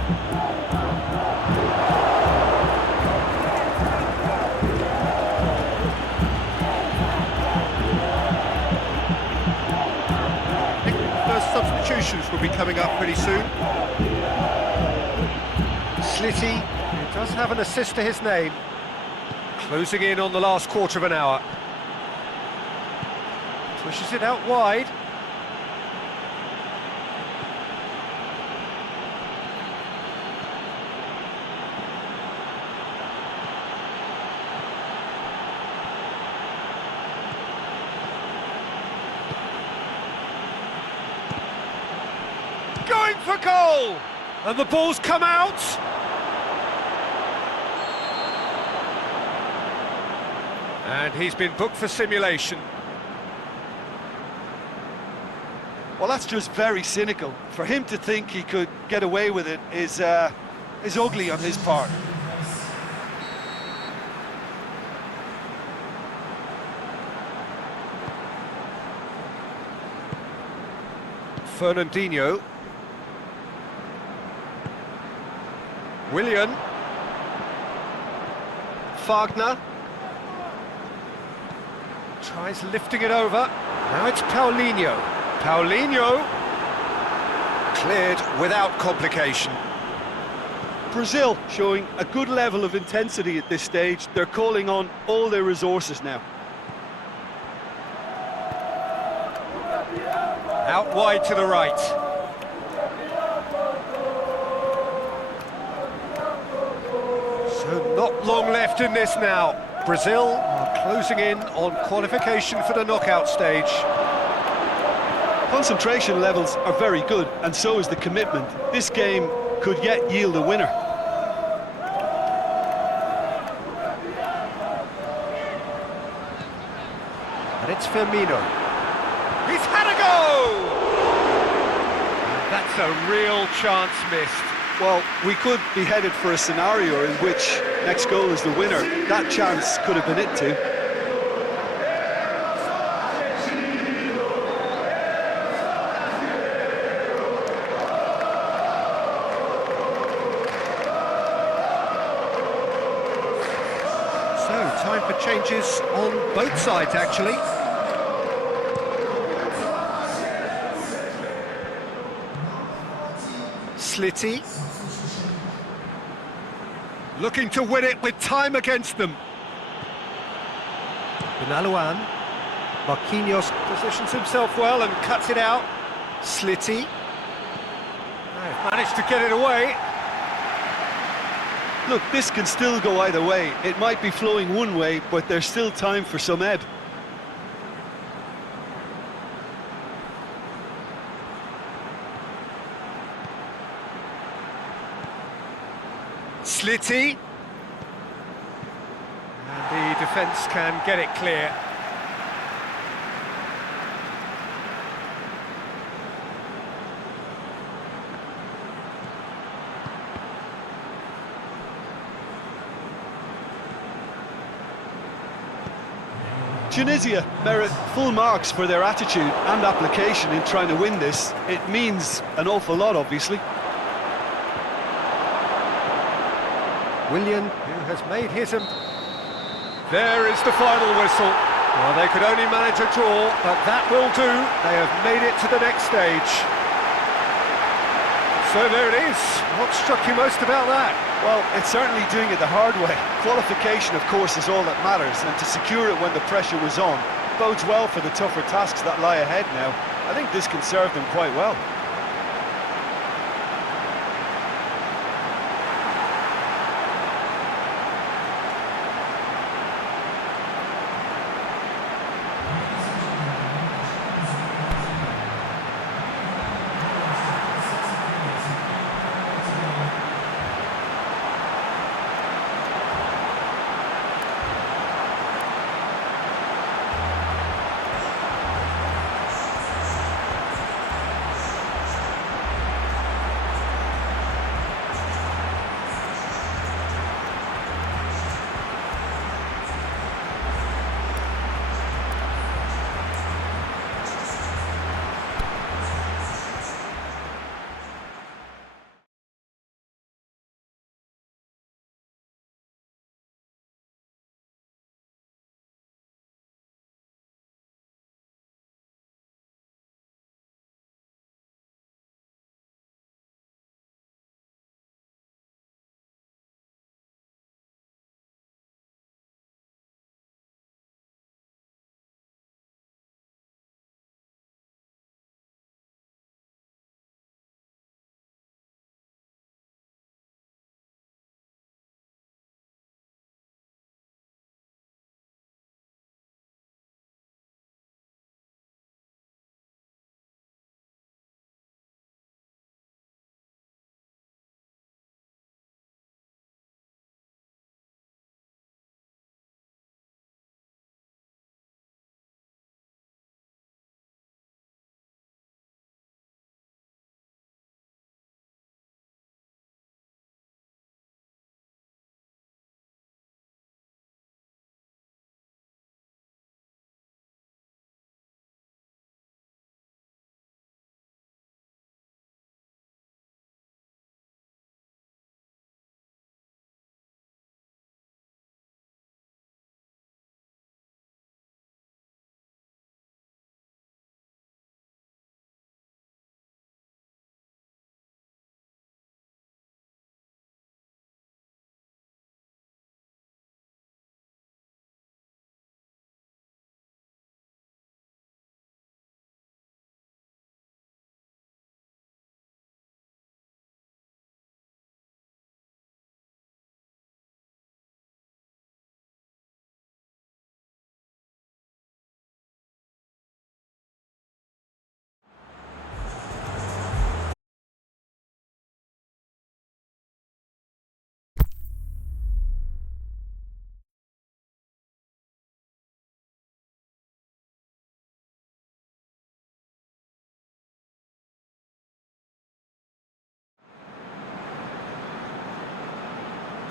I think the first substitutions will be coming up pretty soon. Slitty, who does have an assist to his name. Closing in on the last quarter of an hour. Pushes it out wide. Going for goal! And the ball's come out! And he's been booked for simulation. Well, that's just very cynical. For him to think he could get away with it is ugly on his part. Fernandinho. Willian. Wagner. Tries lifting it over. Now it's Paulinho. Paulinho. Cleared without complication. Brazil showing a good level of intensity at this stage. They're calling on all their resources now. Out wide to the right. So not long left in this now. Brazil are closing in on qualification for the knockout stage. Concentration levels are very good, and so is the commitment. This game could yet yield a winner. And it's Firmino. He's had a go! That's a real chance missed. Well, we could be headed for a scenario in which next goal is the winner. That chance could have been it too. So, time for changes on both sides, actually. Slitty. Looking to win it with time against them. Benalouan. Marquinhos positions himself well and cuts it out. Slitty. They've managed to get it away. Look, this can still go either way. It might be flowing one way, but there's still time for some ebb. Slitty. And the defence can get it clear. Tunisia merit full marks for their attitude and application in trying to win this. It means an awful lot, obviously. Willian, who has made his... There is the final whistle. Well, they could only manage a draw, but that will do. They have made it to the next stage. So there it is. What struck you most about that? Well, it's certainly doing it the hard way. Qualification, of course, is all that matters, and to secure it when the pressure was on bodes well for the tougher tasks that lie ahead now. I think this can serve them quite well.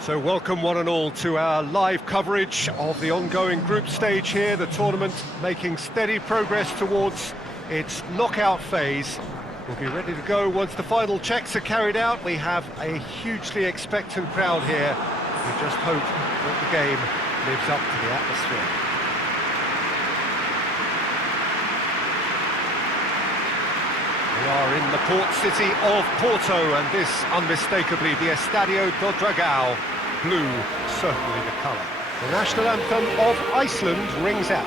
So welcome one and all to our live coverage of the ongoing group stage here, the tournament making steady progress towards its knockout phase. We'll be ready to go once the final checks are carried out. We have a hugely expectant crowd here. We just hope that the game lives up to the atmosphere. We are in the port city of Porto, and this unmistakably the Estadio do Dragão. Blue, certainly the colour. The national anthem of Iceland rings out.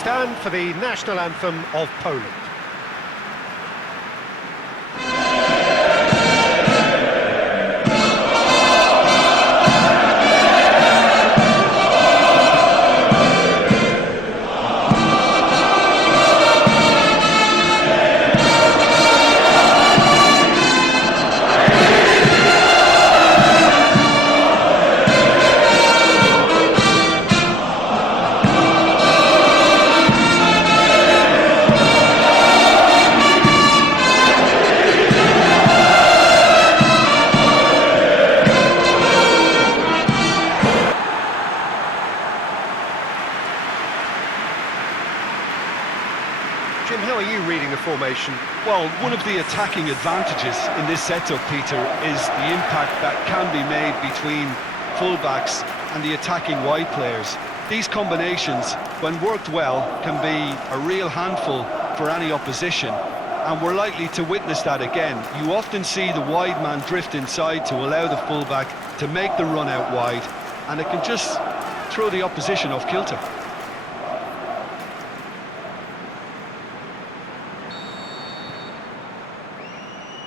Stand for the national anthem of Poland. Jim, how are you reading the formation? Well, one of the attacking advantages in this setup, Peter, is the impact that can be made between fullbacks and the attacking wide players. These combinations, when worked well, can be a real handful for any opposition, and we're likely to witness that again. You often see the wide man drift inside to allow the fullback to make the run out wide, and it can just throw the opposition off kilter.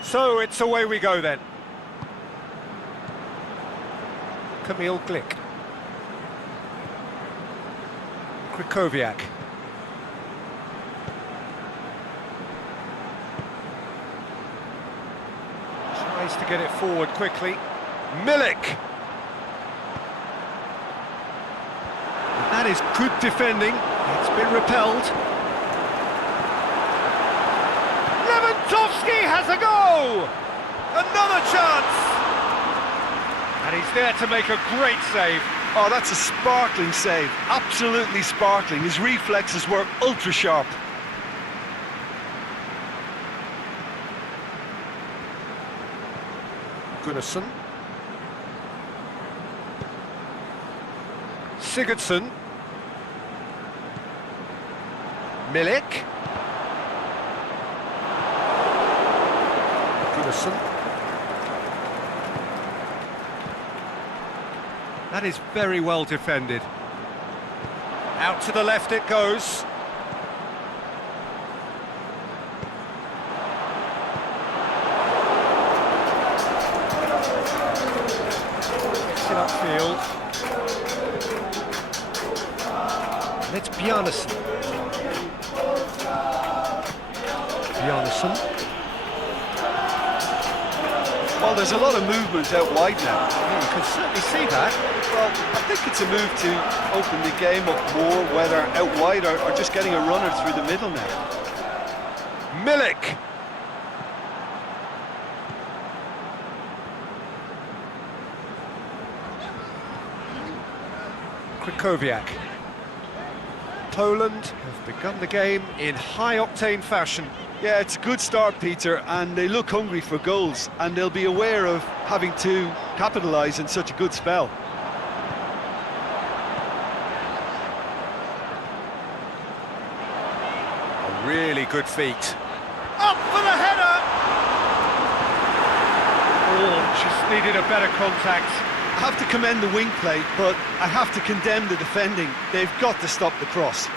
So it's away we go then. Kamil Glik. Krychowiak. Tries to get it forward quickly. Milik! That is good defending. It's been repelled. Lewandowski has a go! Another chance! And he's there to make a great save. Oh, that's a sparkling save. Absolutely sparkling. His reflexes were ultra sharp. Gunnarsson. Sigurdsson. Milik. Gunnarsson. That is very well defended. Out to the left it goes. Gets it upfield. And it's Bjarnason. Bjarnason. Well, there's a lot of movement out wide now. Yeah, you can certainly see that. Well, I think it's a move to open the game up more, whether out wide or just getting a runner through the middle now. Milik! Krychowiak. Poland have begun the game in high-octane fashion. Yeah, it's a good start, Peter, and they look hungry for goals, and they'll be aware of having to capitalise in such a good spell. A really good feat. Up for the header! Oh, just needed a better contact. I have to commend the wing play, but I have to condemn the defending. They've got to stop the cross.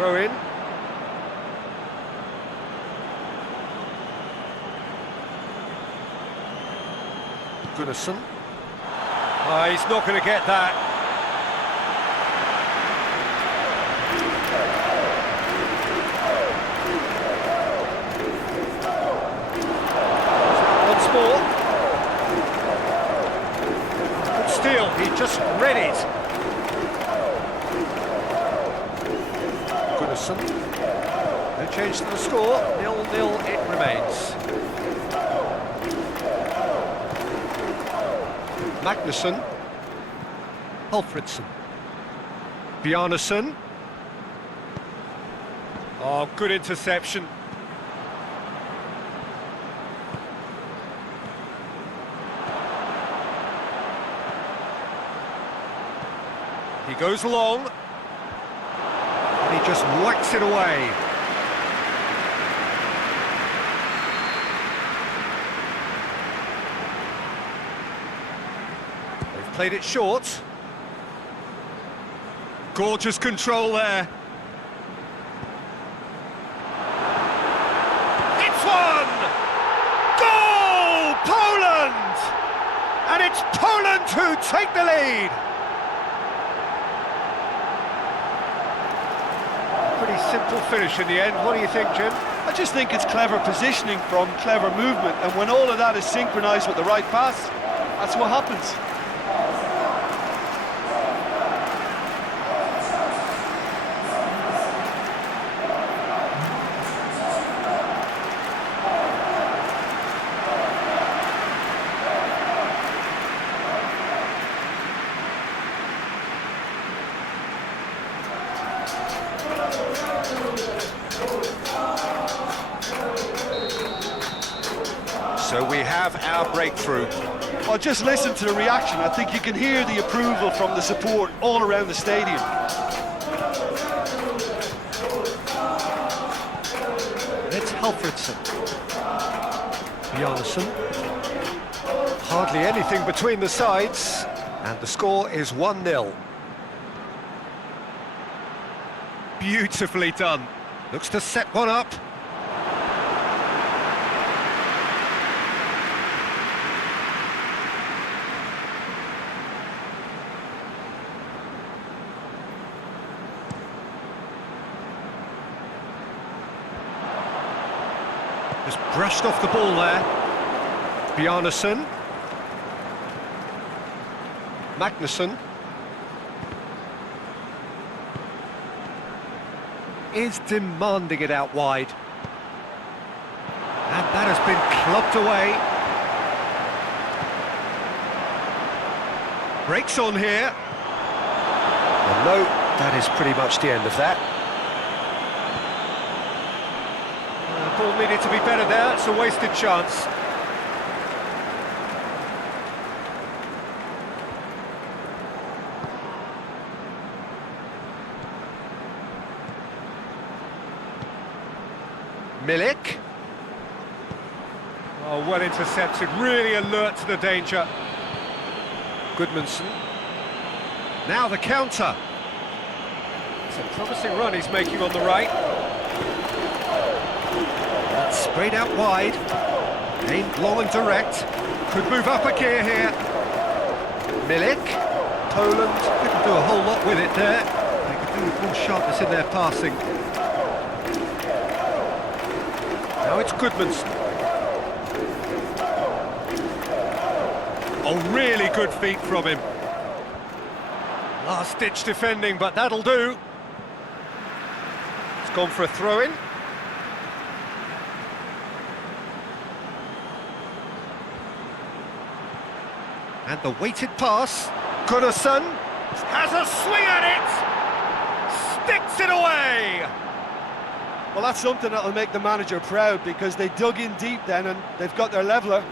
throw in. Gunnarsson. Oh, he's not going to get that. Once more. Good steal, he just read it. Gunnarsson. No change to the score, 0-0 it remains. Magnusson. Alfredsson. Bjarnason. Oh, good interception. He goes long. And he just whacks it away. Played it short. Gorgeous control there. It's one! Goal! Poland! And it's Poland who take the lead. Pretty simple finish in the end. What do you think, Jim? I just think it's clever positioning from clever movement, and when all of that is synchronised with the right pass, that's what happens. So we have our breakthrough. Well, just listen to the reaction. I think you can hear the approval from the support all around the stadium. It's Alfredsson. Bjarnason. Hardly anything between the sides, and the score is 1-0. Beautifully done. Looks to set one up. Just brushed off the ball there. Bjarnason. Magnusson. Is demanding it out wide. And that has been clubbed away. Breaks on here. Well, no, that is pretty much the end of that. The ball needed to be better there, it's a wasted chance. Milik. Oh, well intercepted, really alert to the danger. Goodmanson. Now the counter. It's a promising run he's making on the right. That's sprayed out wide. Aimed long and direct. Could move up a gear here. Milik. Poland couldn't do a whole lot with it there. They could do with more sharpness in their passing. Now it's Goodmanson. Oh, really good feet from him. Last-ditch defending, but that'll do. It's gone for a throw-in. And the weighted pass. Gunnarsson has a swing at it! Sticks it away! Well, that's something that'll make the manager proud, because they dug in deep then and they've got their leveller.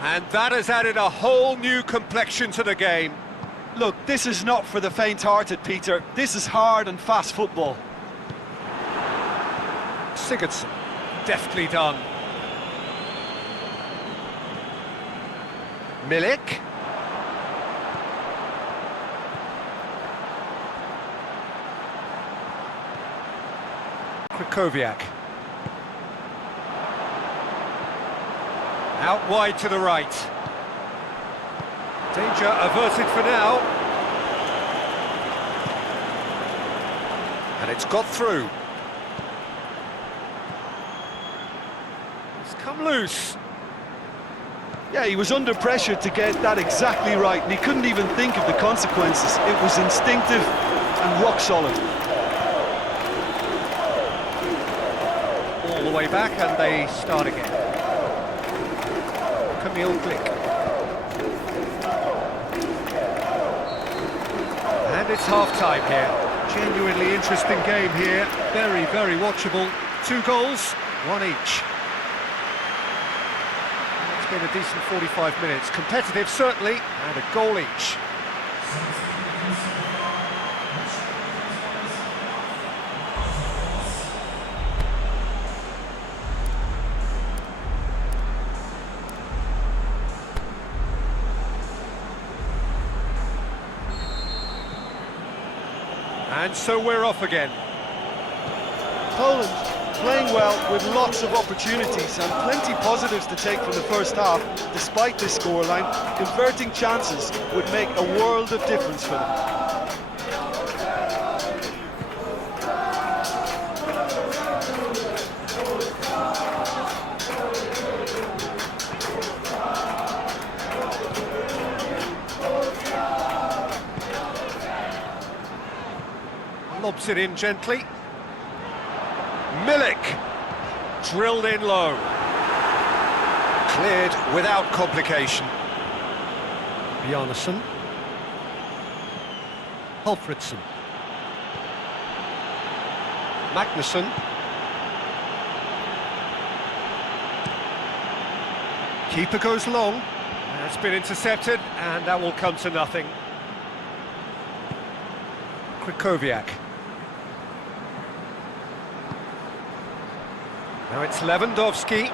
And that has added a whole new complexion to the game. Look, this is not for the faint-hearted, Peter. This is hard and fast football. Sigurdsson, deftly done. Milik. Krychowiak. Out wide to the right. Danger averted for now. And it's got through. It's come loose. Yeah, he was under pressure to get that exactly right, and he couldn't even think of the consequences. It was instinctive and rock solid. All the way back, and they start again. Camille Glick. And it's half-time here. Genuinely interesting game here. Very, very watchable. 2 goals, 1 each. It's been a decent 45 minutes. Competitive, certainly, and a goal each. And so we're off again. Poland playing well with lots of opportunities and plenty positives to take from the first half. Despite this scoreline, converting chances would make a world of difference for them. Lobs it in gently. Milik, drilled in low. Cleared without complication. Bjarnason. Halfridsson. Magnusson. Keeper goes long. It's been intercepted, and that will come to nothing. Krychowiak. Now it's Lewandowski.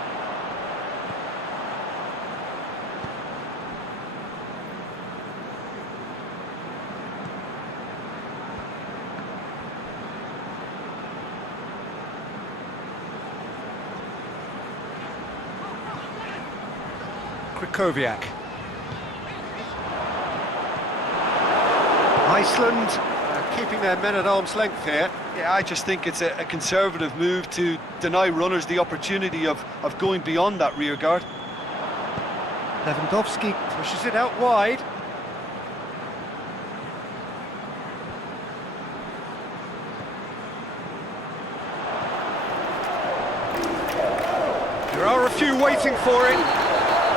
Krychowiak. Iceland keeping their men at arm's length here. Yeah, I just think it's a conservative move to deny runners the opportunity of going beyond that rear guard. Lewandowski pushes it out wide. There are a few waiting for it.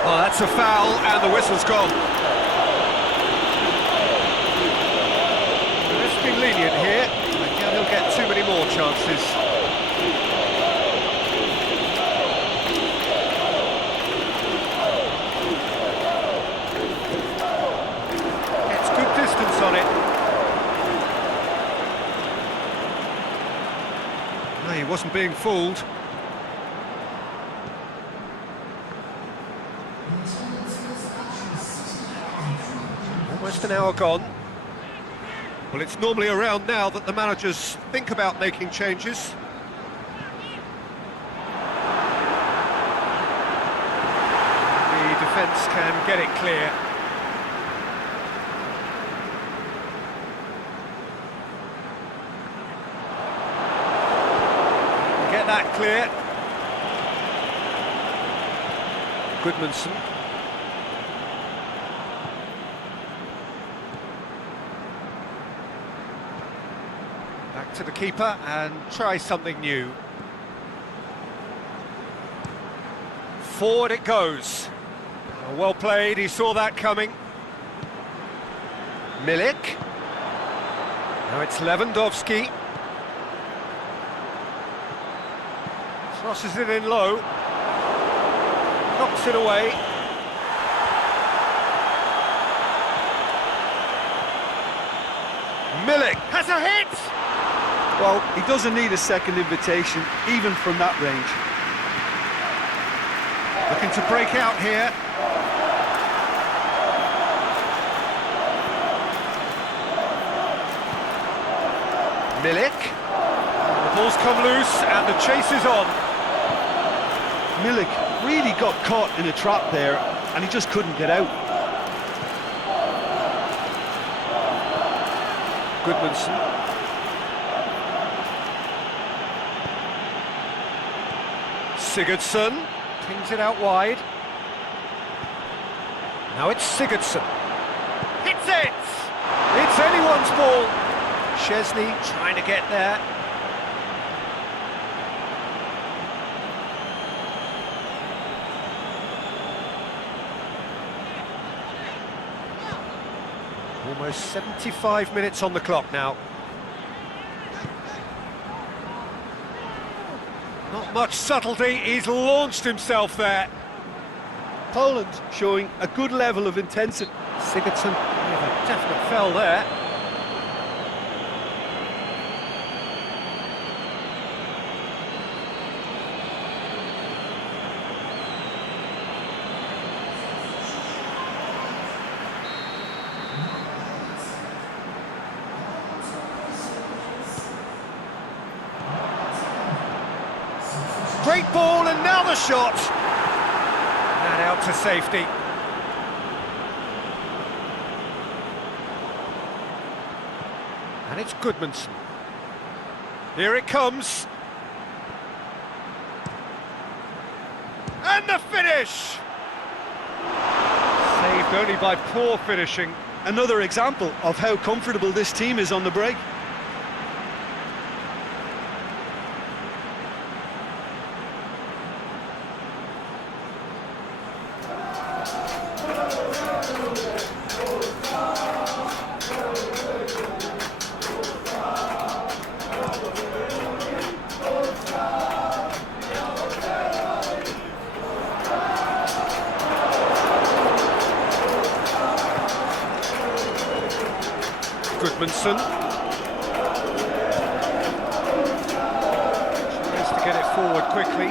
Oh, that's a foul, and the whistle's gone. The ref's been lenient here. Again, he'll get too many more chances. Gets good distance on it. No, he wasn't being fooled. Almost an hour gone. Well, it's normally around now that the managers think about making changes. The defence can get it clear. Get that clear. Goodmanson. Back to the keeper and try something new. Forward it goes. Oh, well played, he saw that coming. Milik. Now it's Lewandowski. Crosses it in low. Knocks it away. Milik has a hit! Well, he doesn't need a second invitation, even from that range. Looking to break out here. Milik. The ball's come loose and the chase is on. Milik really got caught in a trap there, and he just couldn't get out. Goodmanson. Sigurdsson pings it out wide. Now it's Sigurdsson. Hits it! It's anyone's ball. Chesney trying to get there. Almost 75 minutes on the clock now. Not much subtlety, he's launched himself there. Poland showing a good level of intensity. Sigurdsson with a definite fell there. Great ball, and now the shot! And out to safety. And it's Goodmanson. Here it comes. And the finish! Saved only by poor finishing. Another example of how comfortable this team is on the break. Goodmanson tries to get it forward quickly.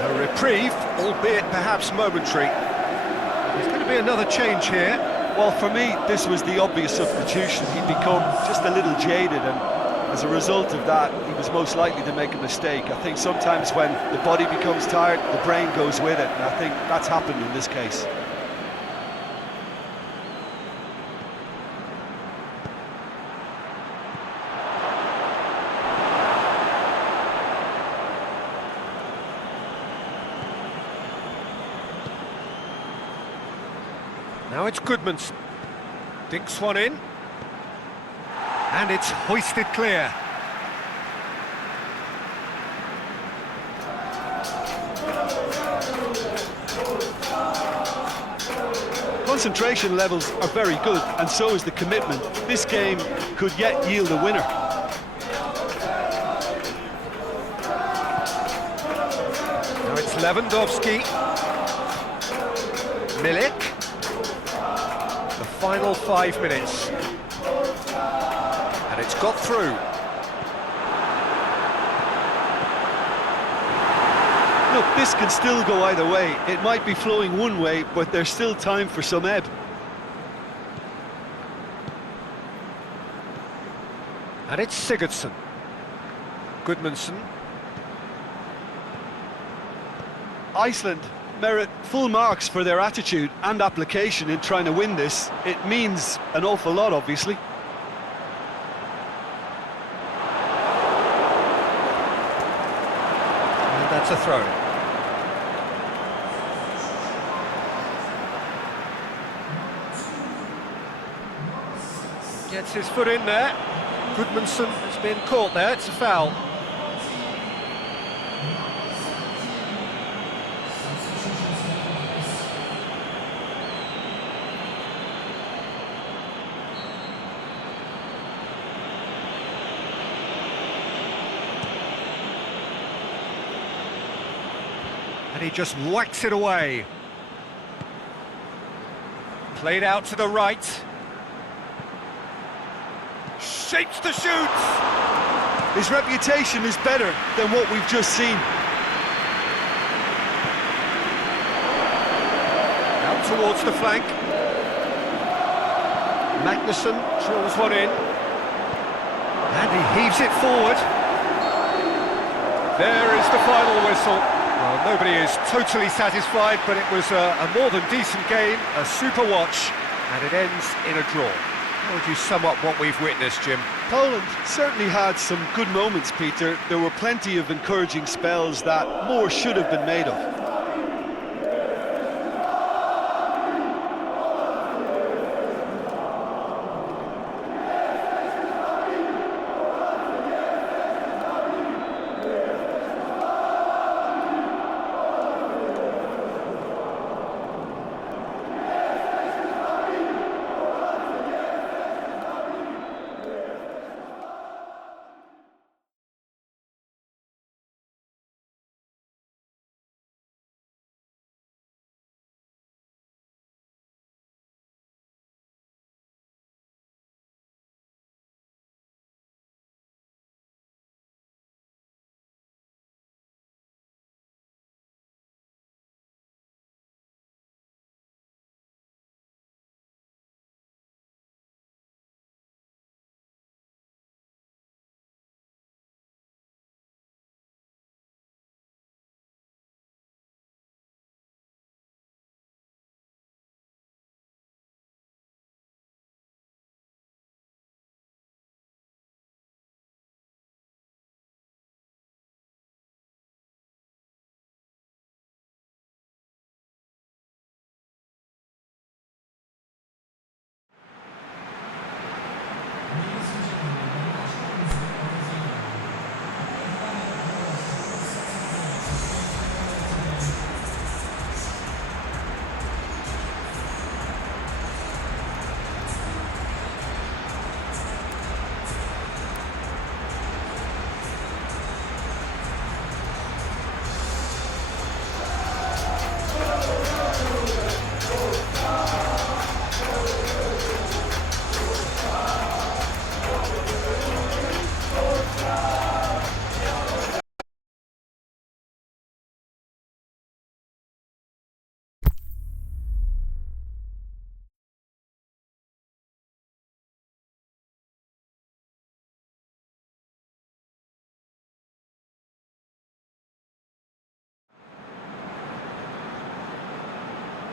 A reprieve, albeit perhaps momentary. There's going to be another change here. Well, for me, this was the obvious substitution. He'd become just a little jaded, and as a result of that, he was most likely to make a mistake. I think sometimes when the body becomes tired, the brain goes with it, and I think that's happened in this case. Now it's Goodmanson. Dinks one in. And it's hoisted clear. Concentration levels are very good, and so is the commitment. This game could yet yield a winner. Now it's Lewandowski. Milik. The final 5 minutes. And it's got through. Look, this can still go either way. It might be flowing one way, but there's still time for some ebb. And it's Sigurdsson. Goodmanson. Iceland merit full marks for their attitude and application in trying to win this. It means an awful lot, obviously. And that's a throw. Gets his foot in there. Goodmanson has been caught there, it's a foul. And he just whacks it away. Played out to the right. shapes to shoot! His reputation is better than what we've just seen. Out towards the flank. Magnussen drills one in. And he heaves it forward. There is the final whistle. Well, nobody is totally satisfied, but it was a more than decent game, a super watch, and it ends in a draw. How would you sum up what we've witnessed, Jim? Poland certainly had some good moments, Peter. There were plenty of encouraging spells that more should have been made of.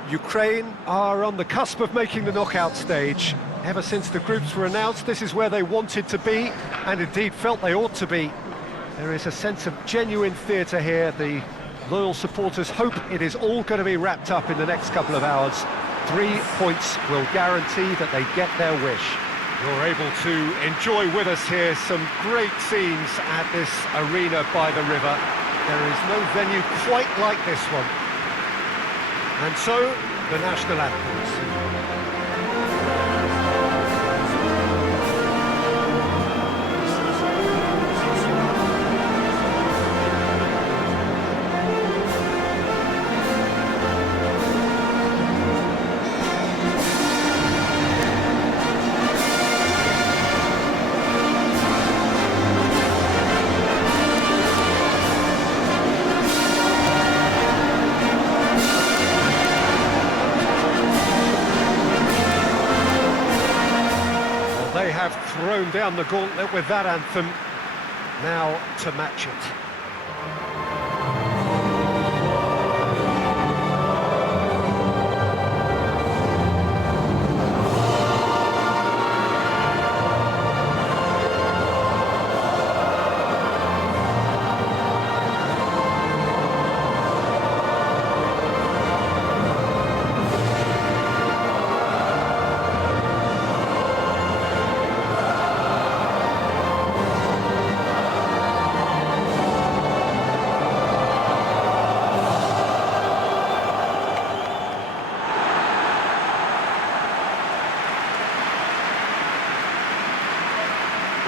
Ukraine are on the cusp of making the knockout stage. Ever since the groups were announced, this is where they wanted to be, and indeed felt they ought to be. There is a sense of genuine theatre here. The loyal supporters hope it is all going to be wrapped up in the next couple of hours. 3 points will guarantee that they get their wish. You're able to enjoy with us here some great scenes at this arena by the river. There is no venue quite like this one. And so, the national anthems. They have thrown down the gauntlet with that anthem. Now to match it.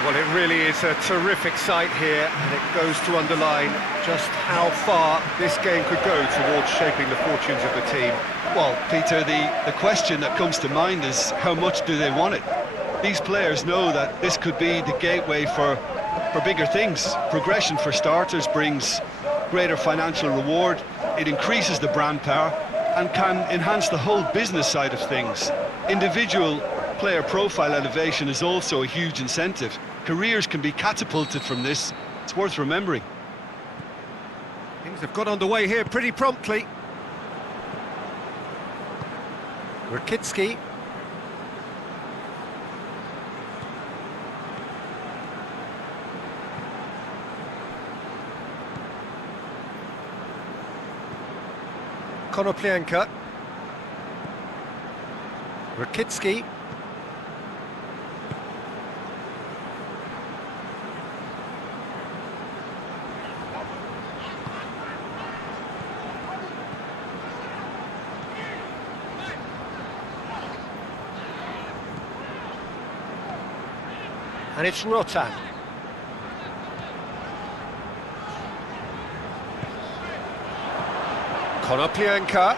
Well, it really is a terrific sight here, and it goes to underline just how far this game could go towards shaping the fortunes of the team. Well, Peter, the question that comes to mind is how much do they want it? These players know that this could be the gateway for bigger things. Progression, for starters, brings greater financial reward, it increases the brand power and can enhance the whole business side of things. Individual player profile elevation is also a huge incentive. Careers can be catapulted from this. It's worth remembering. Things have got underway here pretty promptly. Rakitsky. Konoplyanka. Rakitsky. And it's Rotan. Konoplyanka.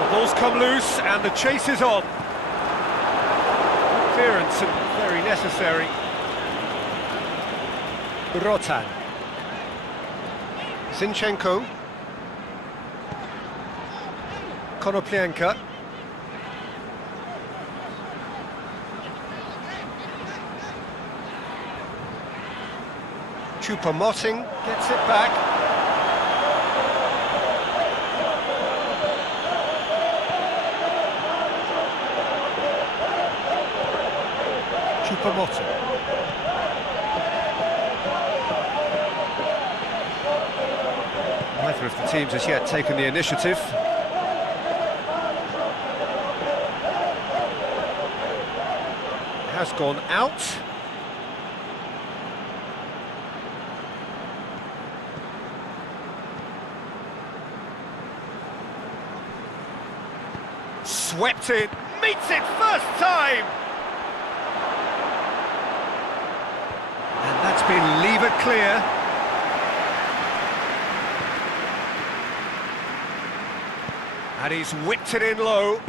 The ball's come loose and the chase is on. Clearance and very necessary. Rotan. Zinchenko. Konoplyanka. Choupo-Moting gets it back. Choupo-Moting. Neither of the teams has yet taken the initiative. Has gone out. Swept it, meets it first time! And that's been levered clear. And he's whipped it in low.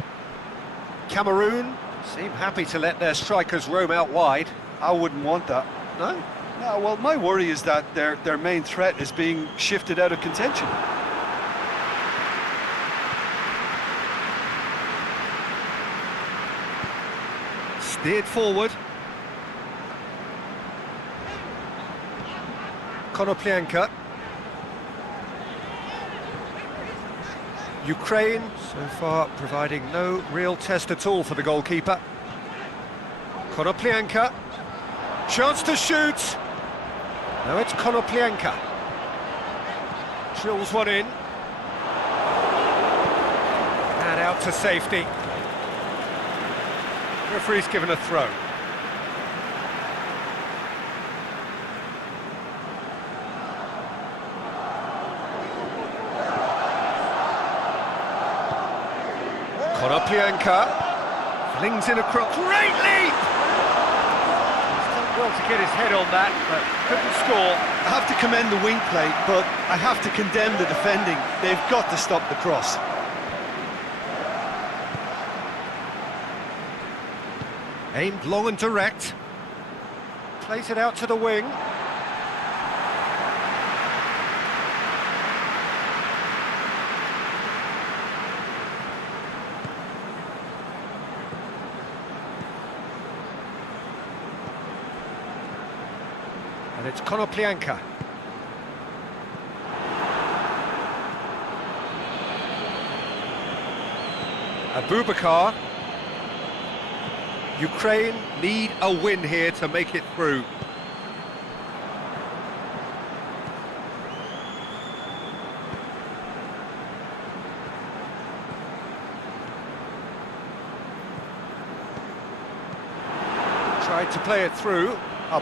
Cameroon seem happy to let their strikers roam out wide. I wouldn't want that. No? No, well, my worry is that their main threat is being shifted out of contention. Steered forward. Konoplyanka. Ukraine, so far, providing no real test at all for the goalkeeper. Konoplyanka. Chance to shoot. No, it's Konoplyanka. Drills one in. And out to safety. Referee's given a throw. Konoplyanka flings in across. Great leap! He's done well to get his head on that, but couldn't score. I have to commend the wing play, but I have to condemn the defending. They've got to stop the cross. Aimed long and direct. Plays it out to the wing. And it's Konoplyanka. Abubakar. Ukraine need a win here to make it through. Tried to play it through.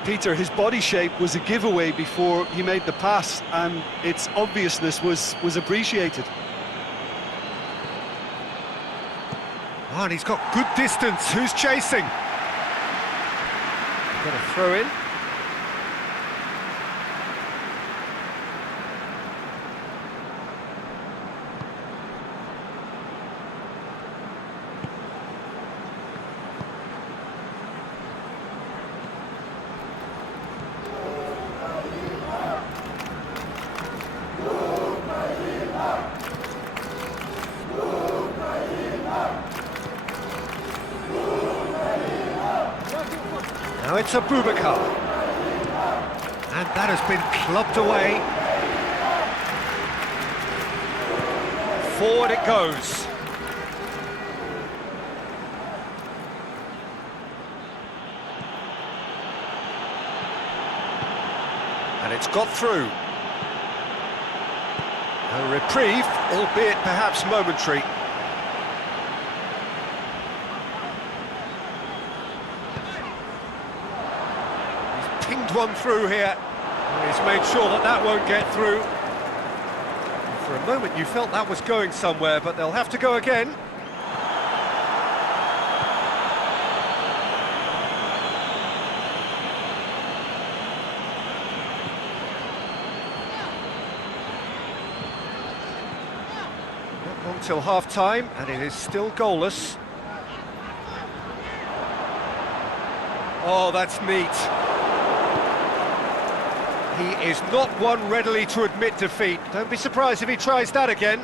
Peter, his body shape was a giveaway before he made the pass, and its obviousness was appreciated. Oh, and he's got good distance. Who's chasing? Got a throw in. Now it's a Boubacar. And that has been clubbed away. Forward it goes. And it's got through. A reprieve, albeit perhaps momentary. He's pinged one through here. He's made sure that that won't get through. For a moment you felt that was going somewhere, but they'll have to go again. Not long till half-time, and it is still goalless. Oh, that's neat. He is not one readily to admit defeat. Don't be surprised if he tries that again.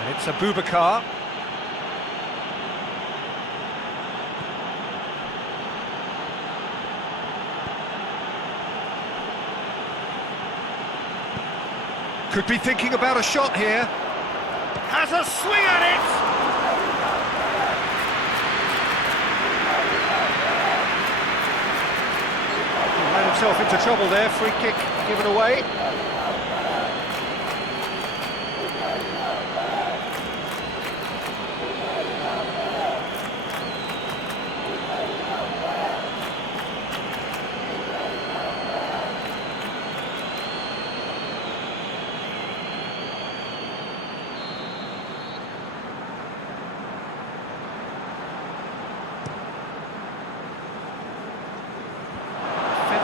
And it's a Boubacar. Could be thinking about a shot here. Has a swing at it! He ran himself into trouble there, free kick given away.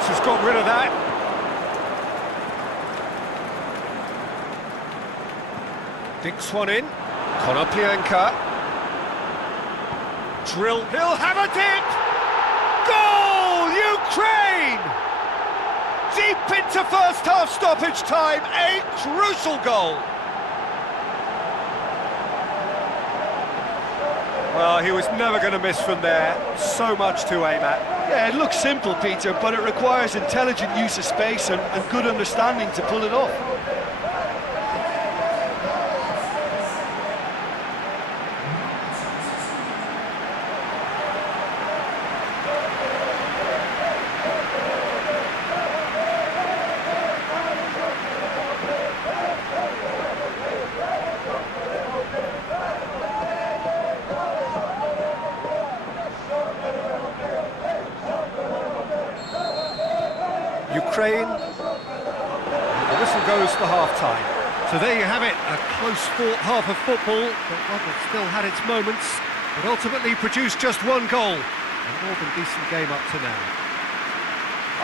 Has got rid of that. Dinks one in. Konoplyanka. Drill. He'll have a dip! Goal! Ukraine! Deep into first half stoppage time. A crucial goal. Well, he was never going to miss from there. So much to aim at. Yeah, it looks simple, Peter, but it requires intelligent use of space and good understanding to pull it off. Ukraine, the whistle goes for half-time. So there you have it, a close-fought half of football, but one that still had its moments, but ultimately produced just one goal. A more than decent game up to now.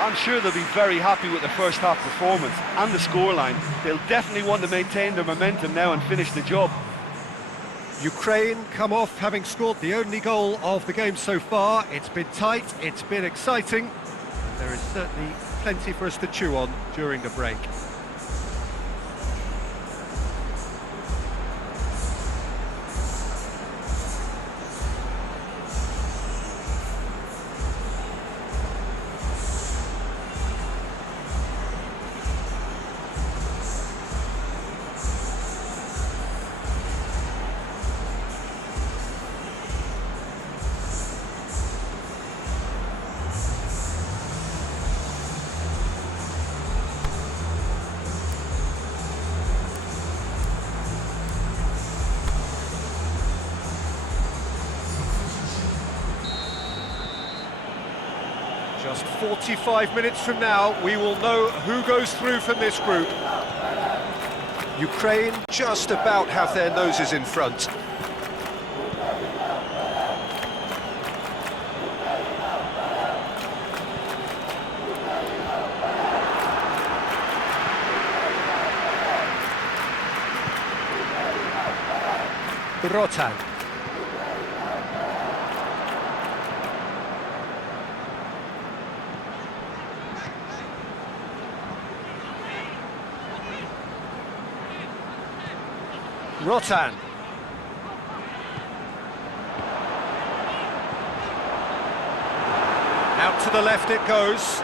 I'm sure they'll be very happy with the first half performance and the scoreline. They'll definitely want to maintain their momentum now and finish the job. Ukraine come off having scored the only goal of the game so far. It's been tight, it's been exciting. There is certainly plenty for us to chew on during the break. Just 45 minutes from now, we will know who goes through from this group. Ukraine just about have their noses in front. Rotan. Rotan. Out to the left it goes.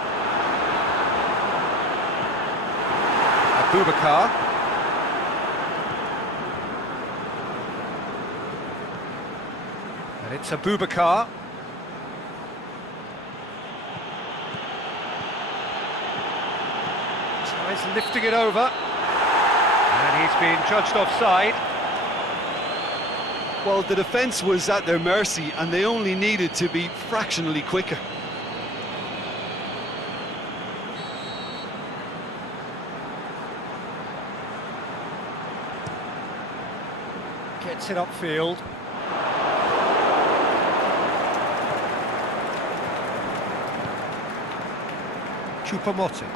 Abubakar. And it's Abubakar. Tries lifting it over. And he's been judged offside. Well, the defence was at their mercy and they only needed to be fractionally quicker. Gets it upfield. Choupo-Moting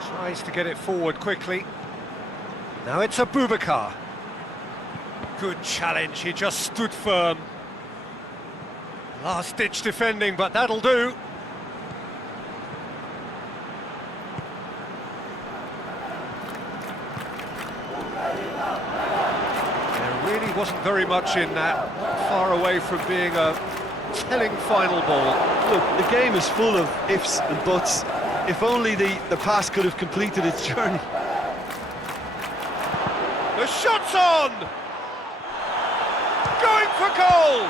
tries to get it forward quickly. Now it's Abubakar. Good challenge, he just stood firm. Last-ditch defending, but that'll do. There really wasn't very much in that, far away from being a telling final ball. Look, the game is full of ifs and buts. If only the pass could have completed its journey. The shot's on! Going for goal!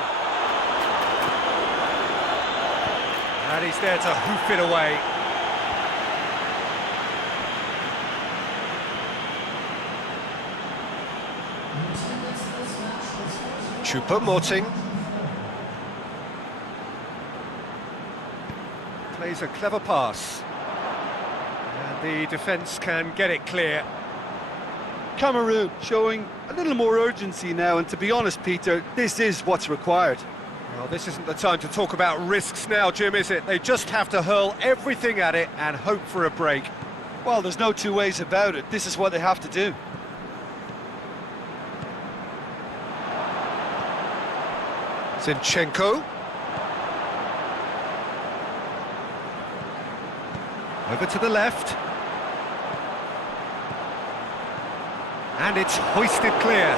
And he's there to hoof it away. Choupo-Moting plays a clever pass. And the defence can get it clear. Cameroon showing a little more urgency now, and to be honest, Peter, this is what's required. Well, this isn't the time to talk about risks now, Jim, is it? They just have to hurl everything at it and hope for a break. Well, there's no two ways about it. This is what they have to do. Zinchenko. Over to the left. And it's hoisted clear.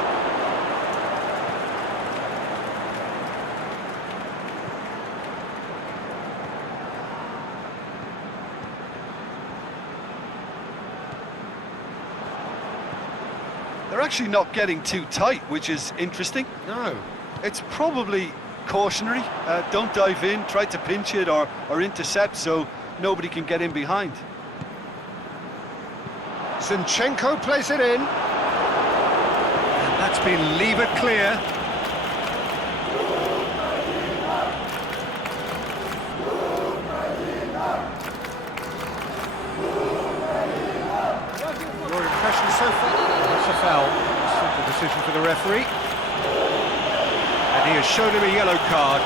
They're actually not getting too tight, which is interesting. No. It's probably cautionary. Don't dive in, try to pinch it or intercept so nobody can get in behind. Zinchenko plays it in. And that's been levered clear. Your impression so far? That's a foul. Simple decision for the referee. And he has shown him a yellow card.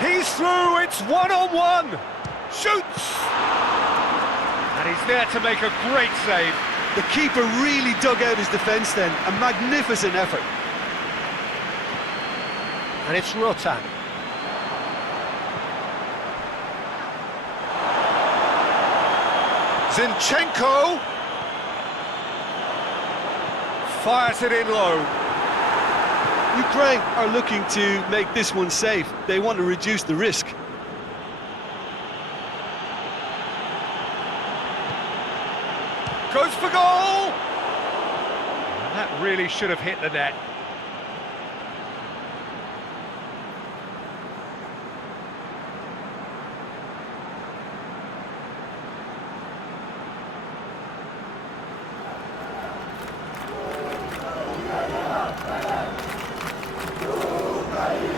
He's through, it's one-on-one! Shoots! And he's there to make a great save. The keeper really dug out his defence then. A magnificent effort. And it's Rotan. Zinchenko! Fires it in low. Ukraine are looking to make this one safe. They want to reduce the risk. Goes for goal! And that really should have hit the net.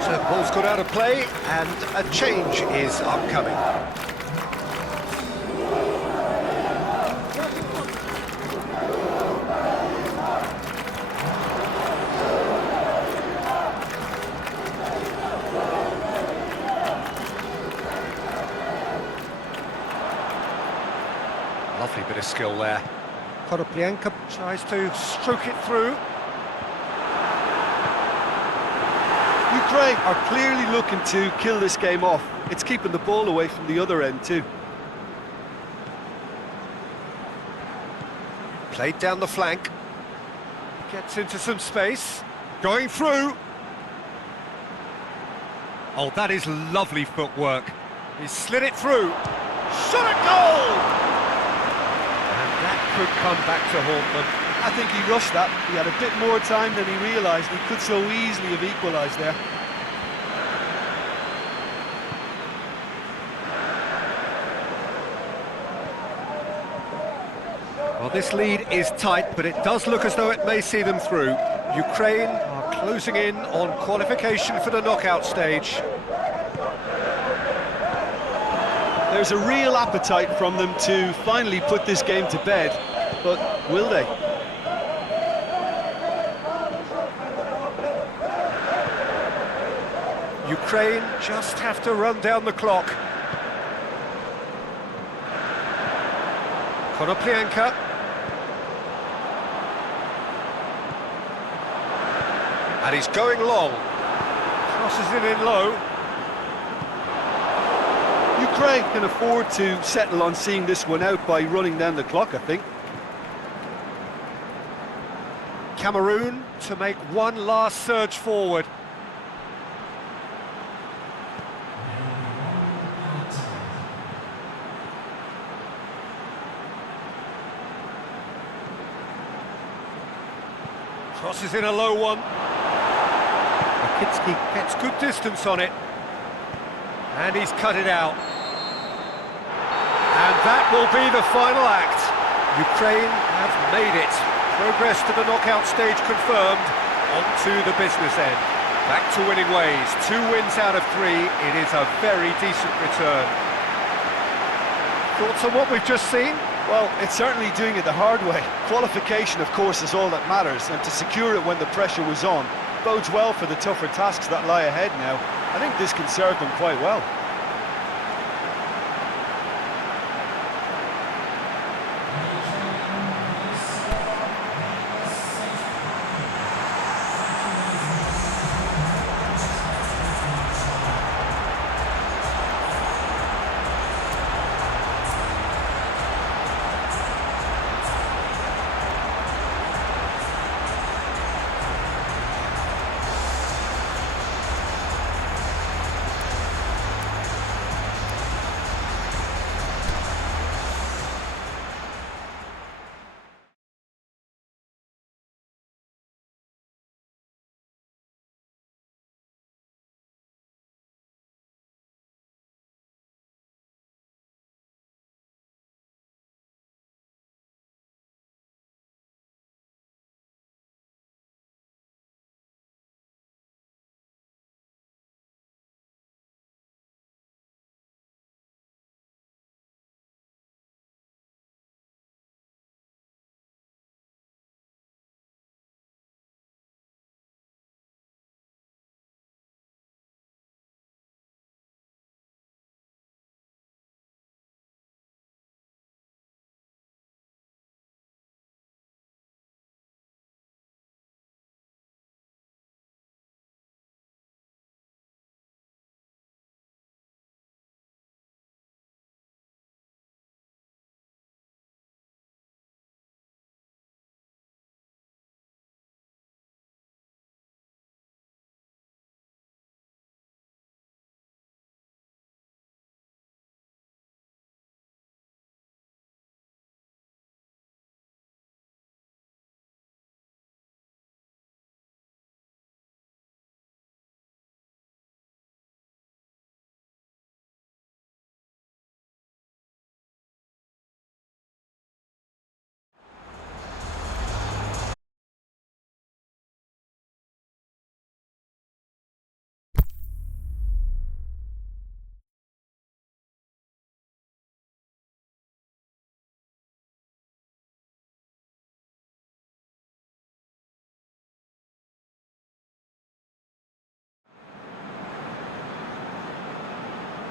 So the ball's got out of play and a change is upcoming. Lovely bit of skill there. Konoplyanka tries to stroke it through. Ukraine are clearly looking to kill this game off. It's keeping the ball away from the other end too. Played down the flank. Gets into some space. Going through. Oh, that is lovely footwork. He slid it through. Shot a goal! And that could come back to haunt them. I think he rushed that. He had a bit more time than he realised. He could so easily have equalised there. Well, this lead is tight, but it does look as though it may see them through. Ukraine are closing in on qualification for the knockout stage. There's a real appetite from them to finally put this game to bed, but will they? Ukraine just have to run down the clock. Konoplyanka. And he's going long. Crosses it in low. Ukraine can afford to settle on seeing this one out by running down the clock, I think. Cameroon to make one last surge forward. Crosses in a low one. Rakitsky gets good distance on it. And he's cut it out. And that will be the final act. Ukraine have made it. Progress to the knockout stage confirmed. On to the business end. Back to winning ways. 2 wins out of 3. It is a very decent return. Thoughts on what we've just seen? Well, it's certainly doing it the hard way. Qualification, of course, is all that matters, and to secure it when the pressure was on bodes well for the tougher tasks that lie ahead now. I think this can serve them quite well.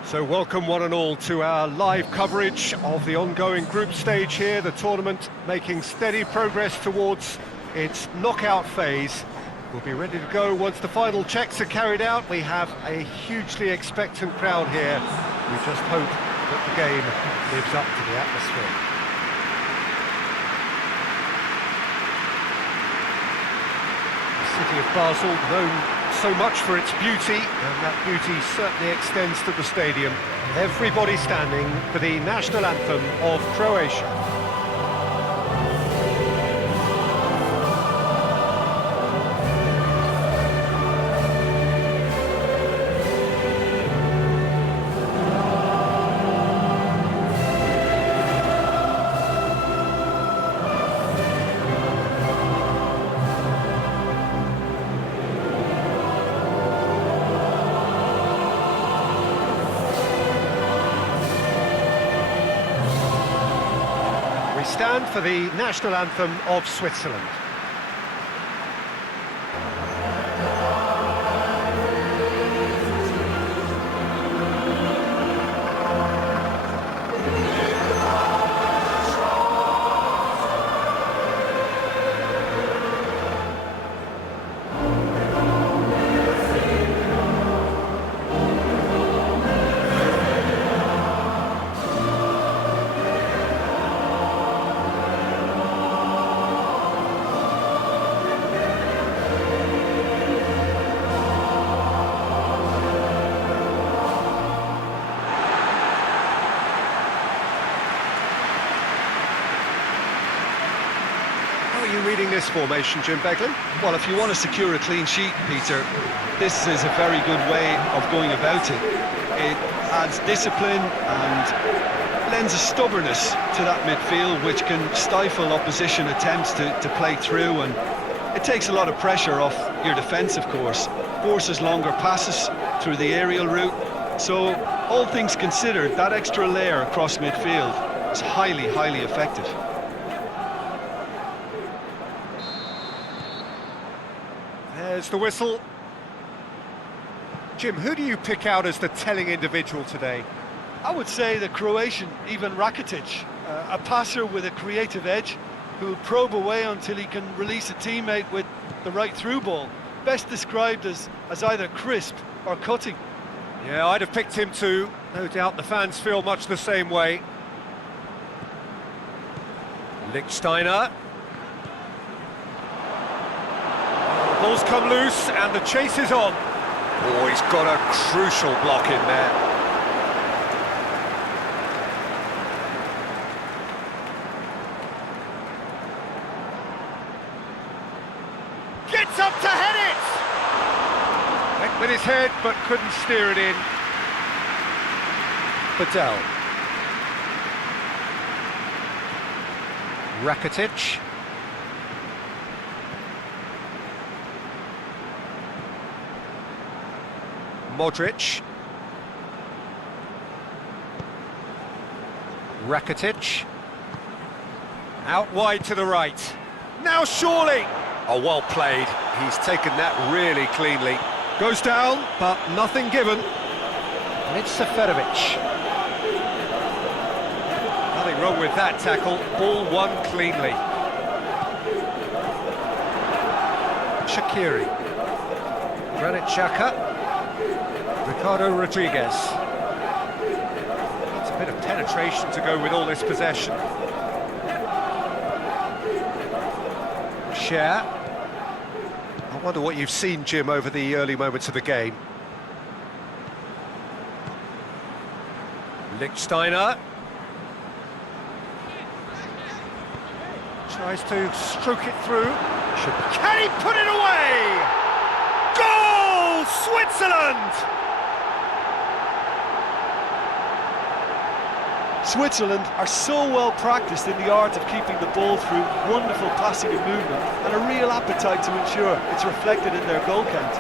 So welcome one and all to our live coverage of the ongoing group stage here, the tournament making steady progress towards its knockout phase. We'll be ready to go once the final checks are carried out. We have a hugely expectant crowd here. We just hope that the game lives up to the atmosphere. The city of Basel, known so much for its beauty, and that beauty certainly extends to the stadium. Everybody standing for the national anthem of Croatia. We stand for the national anthem of Switzerland. How are you reading this formation, Jim Beglin? Well, if you want to secure a clean sheet, Peter, this is a very good way of going about it. It adds discipline and lends a stubbornness to that midfield, which can stifle opposition attempts to play through, and it takes a lot of pressure off your defence, of course. Forces longer passes through the aerial route. So, all things considered, that extra layer across midfield is highly, highly effective. There's the whistle. Jim, who do you pick out as the telling individual today? I would say the Croatian Ivan Rakitic, a passer with a creative edge who'll probe away until he can release a teammate with the right through ball. Best described as either crisp or cutting. Yeah, I'd have picked him too. No doubt the fans feel much the same way. Lichtsteiner. Ball's come loose and the chase is on. Oh, he's got a crucial block in there. Gets up to head it! Went with his head but couldn't steer it in. Badel. Rakitic. Modric. Rakitic. Out wide to the right. Now surely! Oh, well played. He's taken that really cleanly. Goes down, but nothing given. And it's Seferovic. Nothing wrong with that tackle. Ball won cleanly. Shaqiri. Granit Xhaka. Ricardo Rodriguez. Needs a bit of penetration to go with all this possession. Cher. I wonder what you've seen, Jim, over the early moments of the game. Lichtsteiner. Tries to stroke it through. Can he put it away? Goal! Switzerland! Switzerland are so well practiced in the art of keeping the ball through wonderful passing and movement, and a real appetite to ensure it's reflected in their goal count.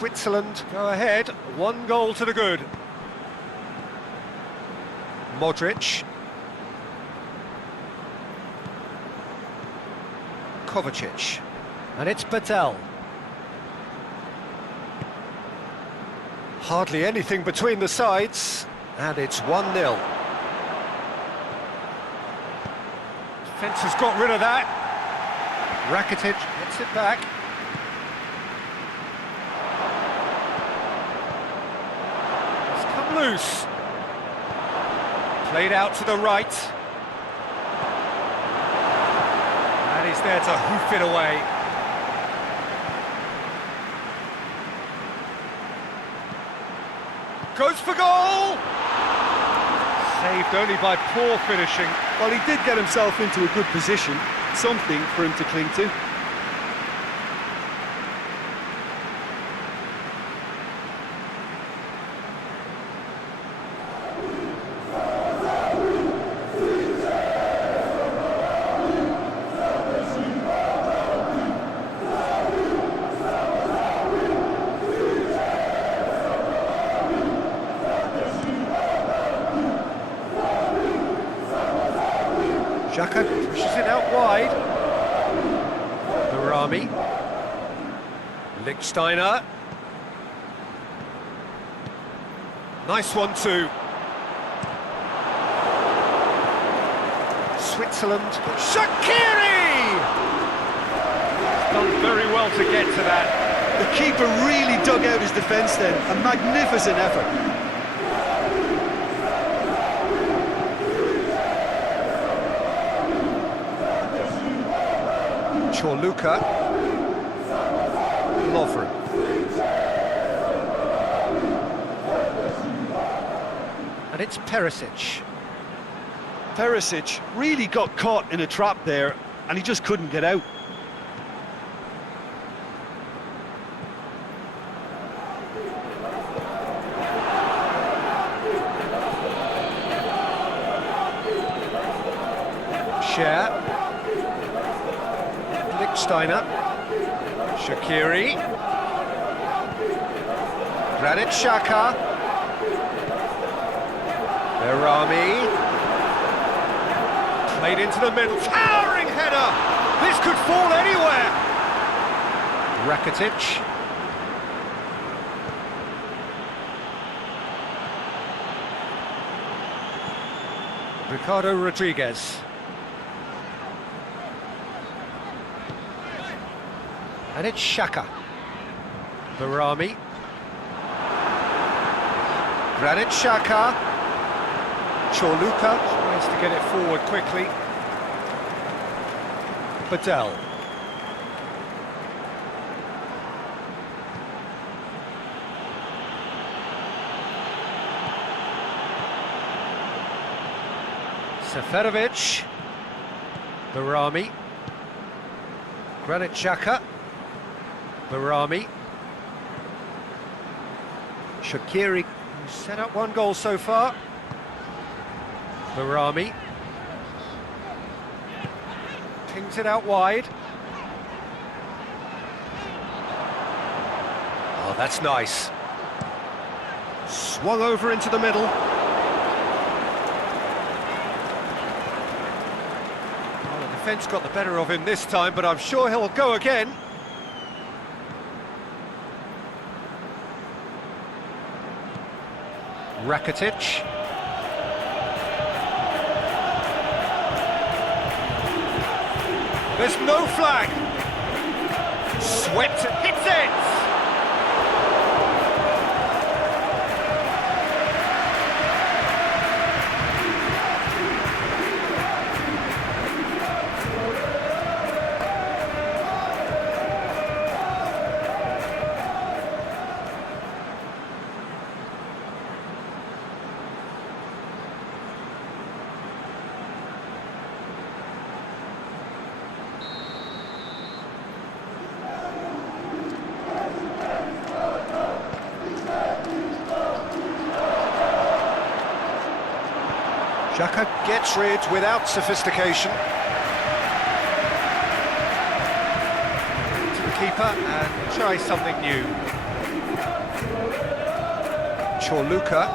Switzerland go ahead, 1 goal to the good. Modric. Kovacic. And it's Patel. Hardly anything between the sides, and it's 1-0. Defence has got rid of that. Rakitic gets it back. It's come loose. Played out to the right. And he's there to hoof it away. Goes for goal! Saved only by poor finishing. Well, he did get himself into a good position, something for him to cling to. Xhaka pushes it out wide. Barami. Lichtsteiner. Nice one too. Switzerland. Shaqiri! Done very well to get to that. The keeper really dug out his defence then. A magnificent effort. Chorluka. Lovren. And it's Perisic. Perisic really got caught in a trap there, and he just couldn't get out. Cher. Lichtsteiner. Shaqiri. Granit Xhaka. Barami. Played into the middle. Towering header! This could fall anywhere! Rakitic. Ricardo Rodriguez. And it's Xhaka. Barami. Granit Xhaka. Chorluka tries to get it forward quickly. Patel. Seferovic. Barami. Granit Xhaka. Barami. Shaqiri, who's set up 1 goal so far. Barami. Pings it out wide. Oh, that's nice. Swung over into the middle. Well, the defence got the better of him this time, but I'm sure he'll go again. Rakitic. There's no flag. Swept, hits it! Xhaka gets rid without sophistication. To the keeper and tries something new. Chorluka.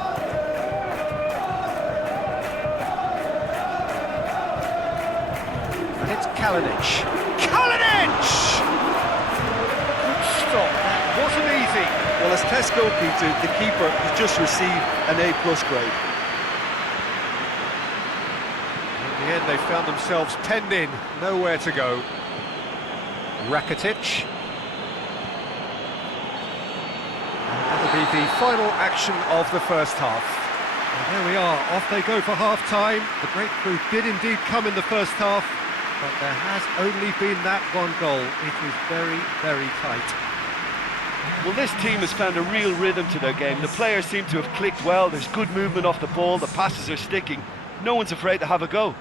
And it's Kalinic. Kalinic! Good stop, that wasn't easy. Well, as test goalkeeper, the keeper has just received an A+ grade. In the end, they found themselves penned in, nowhere to go. Rakitic. And that'll be the final action of the first half. And there we are, off they go for half-time. The breakthrough did indeed come in the first half, but there has only been that one goal. It is very, very tight. Well, this team has found a real rhythm to their game. The players seem to have clicked well. There's good movement off the ball. The passes are sticking. No one's afraid to have a go.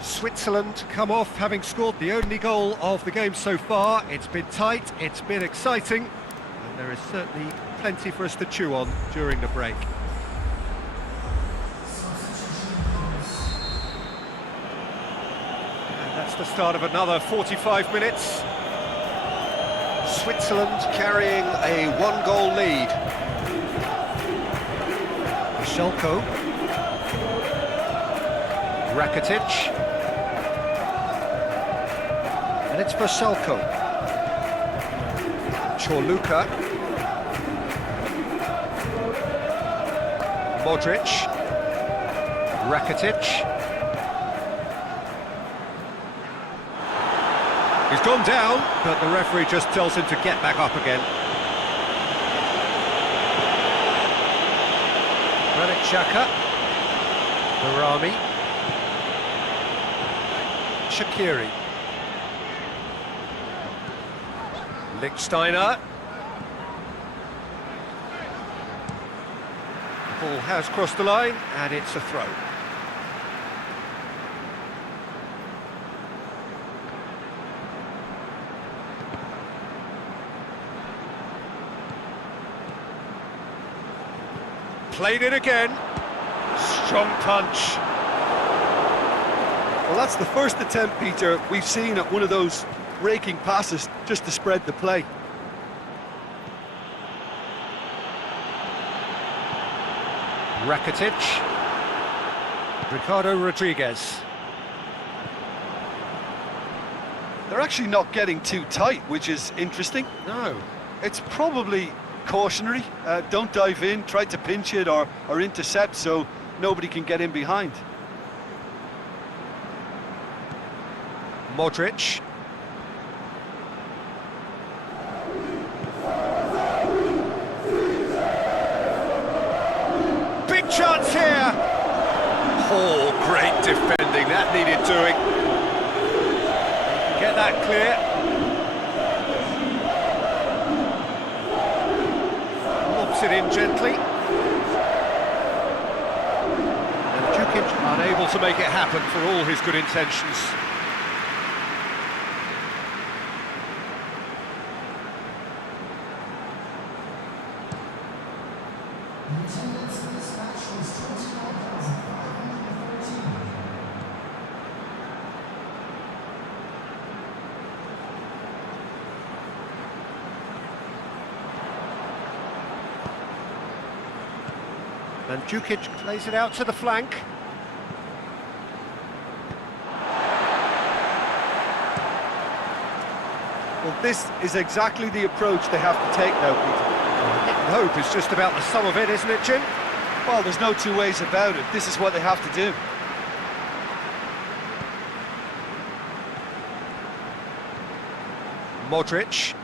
Switzerland come off having scored the only goal of the game so far. It's been tight, it's been exciting, and there is certainly plenty for us to chew on during the break. And that's the start of another 45 minutes. Switzerland carrying a one-goal lead. Schalke. Rakitic. And it's for Schalke. Chorluka. Modric. Rakitic. He's gone down, but the referee just tells him to get back up again. Granit Xhaka. Barami. Shaqiri. Lichtsteiner. The ball has crossed the line, and it's a throw. Played it again. Strong punch. Well, that's the first attempt, Peter, we've seen at one of those raking passes just to spread the play. Rakitic. Ricardo Rodriguez. They're actually not getting too tight, which is interesting. No. It's probably cautionary. Don't dive in, try to pinch it or intercept so nobody can get in behind. Modric. Big chance here. Oh, great defending. That needed doing. Get that clear. Lobs it in gently. And Djukic unable to make it happen for all his good intentions. And Djukic plays it out to the flank. Well, this is exactly the approach they have to take now, Peter. Hitting hope is just about the sum of it, isn't it, Jim? Well, there's no two ways about it. This is what they have to do. Modric.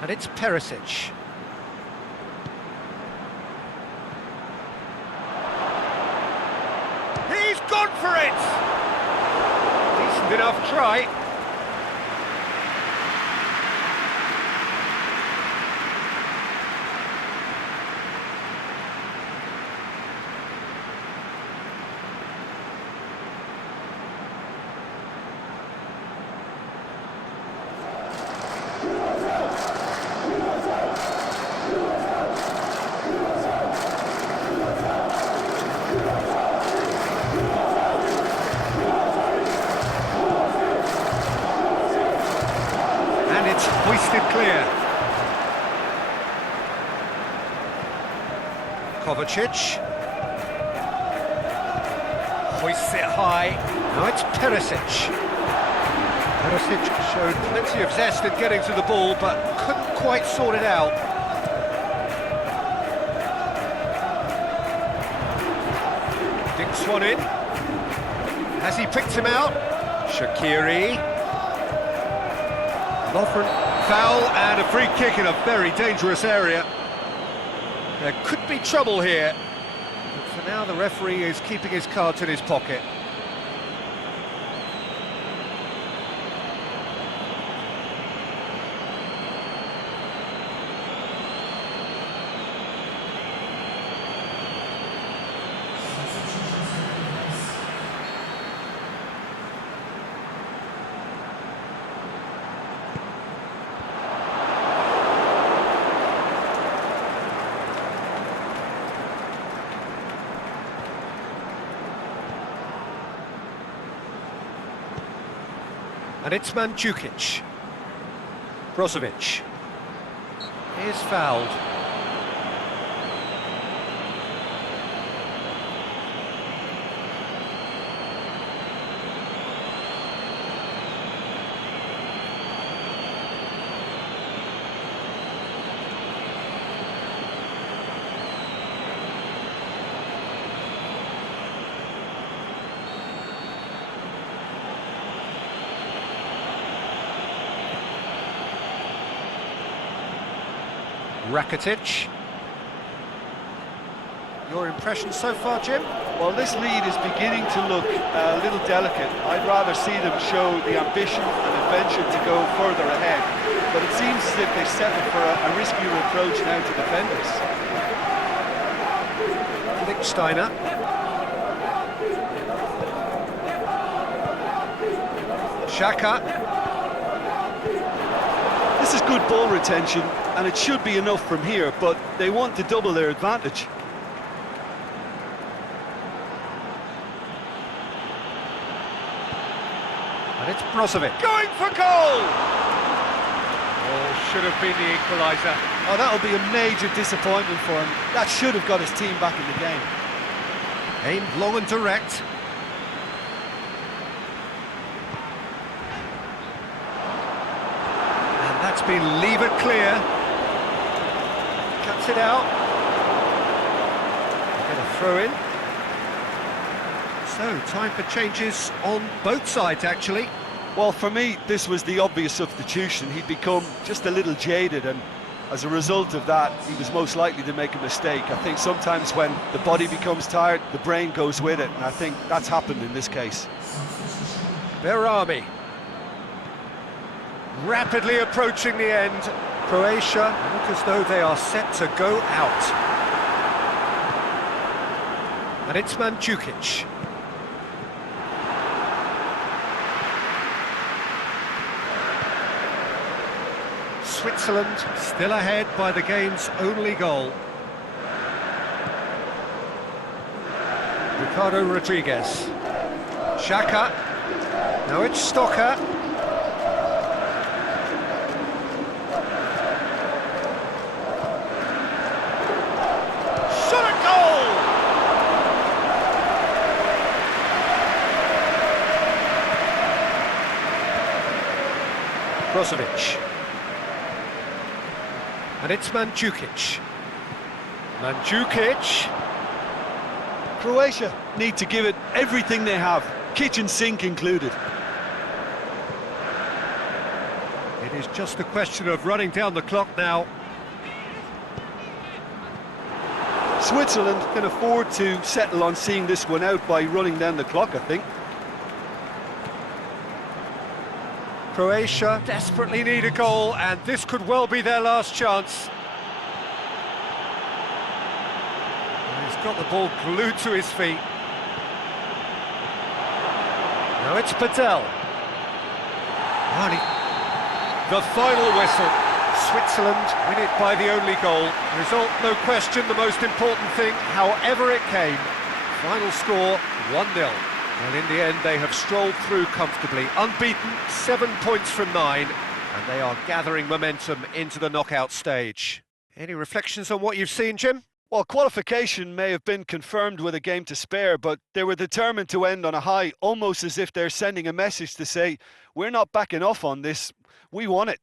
And it's Perisic. He's gone for it! Decent enough try. Hoisted clear. Kovacic. Hoists it high. Now it's Perisic. Perisic showed plenty of zest in getting to the ball, but couldn't quite sort it out. Dinks one in. Has he picked him out? Shaqiri. Lovren. Foul and a free kick in a very dangerous area. There could be trouble here. But for now, the referee is keeping his cards in his pocket. And it's Mandzukic. Brozovic is fouled. Rakitic. Your impression so far, Jim? Well, this lead is beginning to look a little delicate. I'd rather see them show the ambition and adventure to go further ahead. But it seems as if they settled for a riskier approach now to defenders. Lichtsteiner. Xhaka. This is good ball retention, and it should be enough from here, but they want to double their advantage. And it's Brozovic going for goal! Oh, should have been the equaliser. Oh, that'll be a major disappointment for him. That should have got his team back in the game. Aimed long and direct. And that's been levered clear. Cuts it out. Get a throw in. So, time for changes on both sides, actually. Well, for me, this was the obvious substitution. He'd become just a little jaded, and as a result of that, he was most likely to make a mistake. I think sometimes when the body becomes tired, the brain goes with it, and I think that's happened in this case. Berami. Rapidly approaching the end. Croatia look as though they are set to go out. And it's Mandzukic. Switzerland still ahead by the game's only goal. Ricardo Rodriguez. Xhaka. Now it's Stocker. Shot at goal! Brozovic. And it's Mandzukic. Mandzukic. Croatia need to give it everything they have, kitchen sink included. It is just a question of running down the clock now. Switzerland can afford to settle on seeing this one out by running down the clock, I think. Croatia desperately need a goal, and this could well be their last chance. He's got the ball glued to his feet. Now it's Patel. The final whistle. Switzerland win it by the only goal. Result, no question, the most important thing, however it came. Final score, 1-0. And in the end, they have strolled through comfortably, unbeaten, 7 points from 9, and they are gathering momentum into the knockout stage. Any reflections on what you've seen, Jim? Well, qualification may have been confirmed with a game to spare, but they were determined to end on a high, almost as if they're sending a message to say, we're not backing off on this, we won it.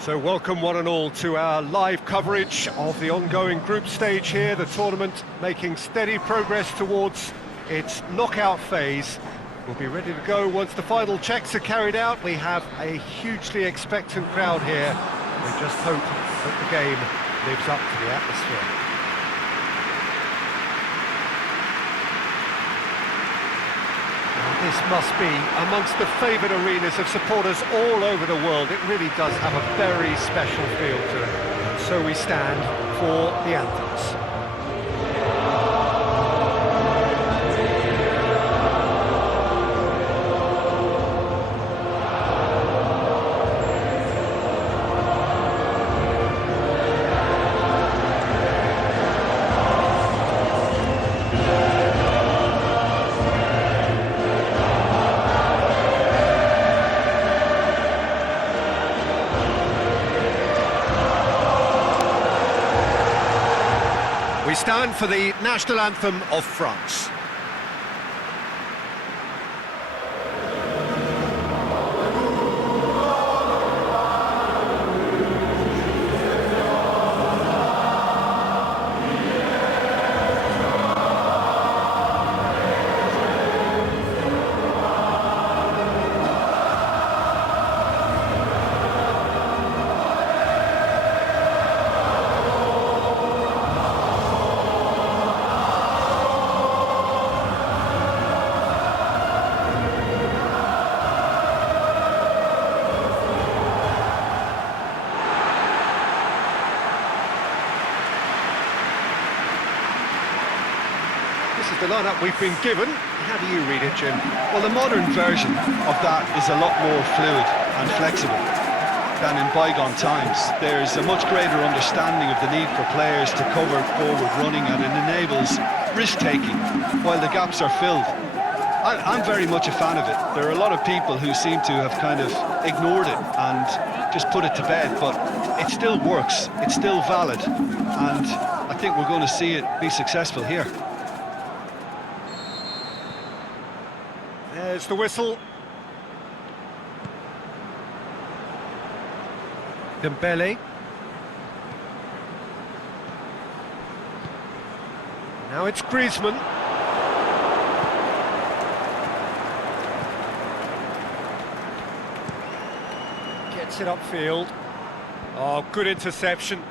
So welcome one and all to our live coverage of the ongoing group stage here, the tournament making steady progress towards its knockout phase. We'll be ready to go once the final checks are carried out. We have a hugely expectant crowd here. We just hope that the game lives up to the atmosphere. This must be amongst the favoured arenas of supporters all over the world. It really does have a very special feel to it. And so we stand for the anthems. We stand for the national anthem of France. This is the lineup we've been given. How do you read it, Jim? Well, the modern version of that is a lot more fluid and flexible than in bygone times. There's a much greater understanding of the need for players to cover forward running, and it enables risk-taking while the gaps are filled. I'm very much a fan of it. There are a lot of people who seem to have kind of ignored it and just put it to bed, but it still works, it's still valid, and I think we're going to see it be successful here. There's the whistle. Dembele. Now it's Griezmann. Gets it upfield. Oh, good interception.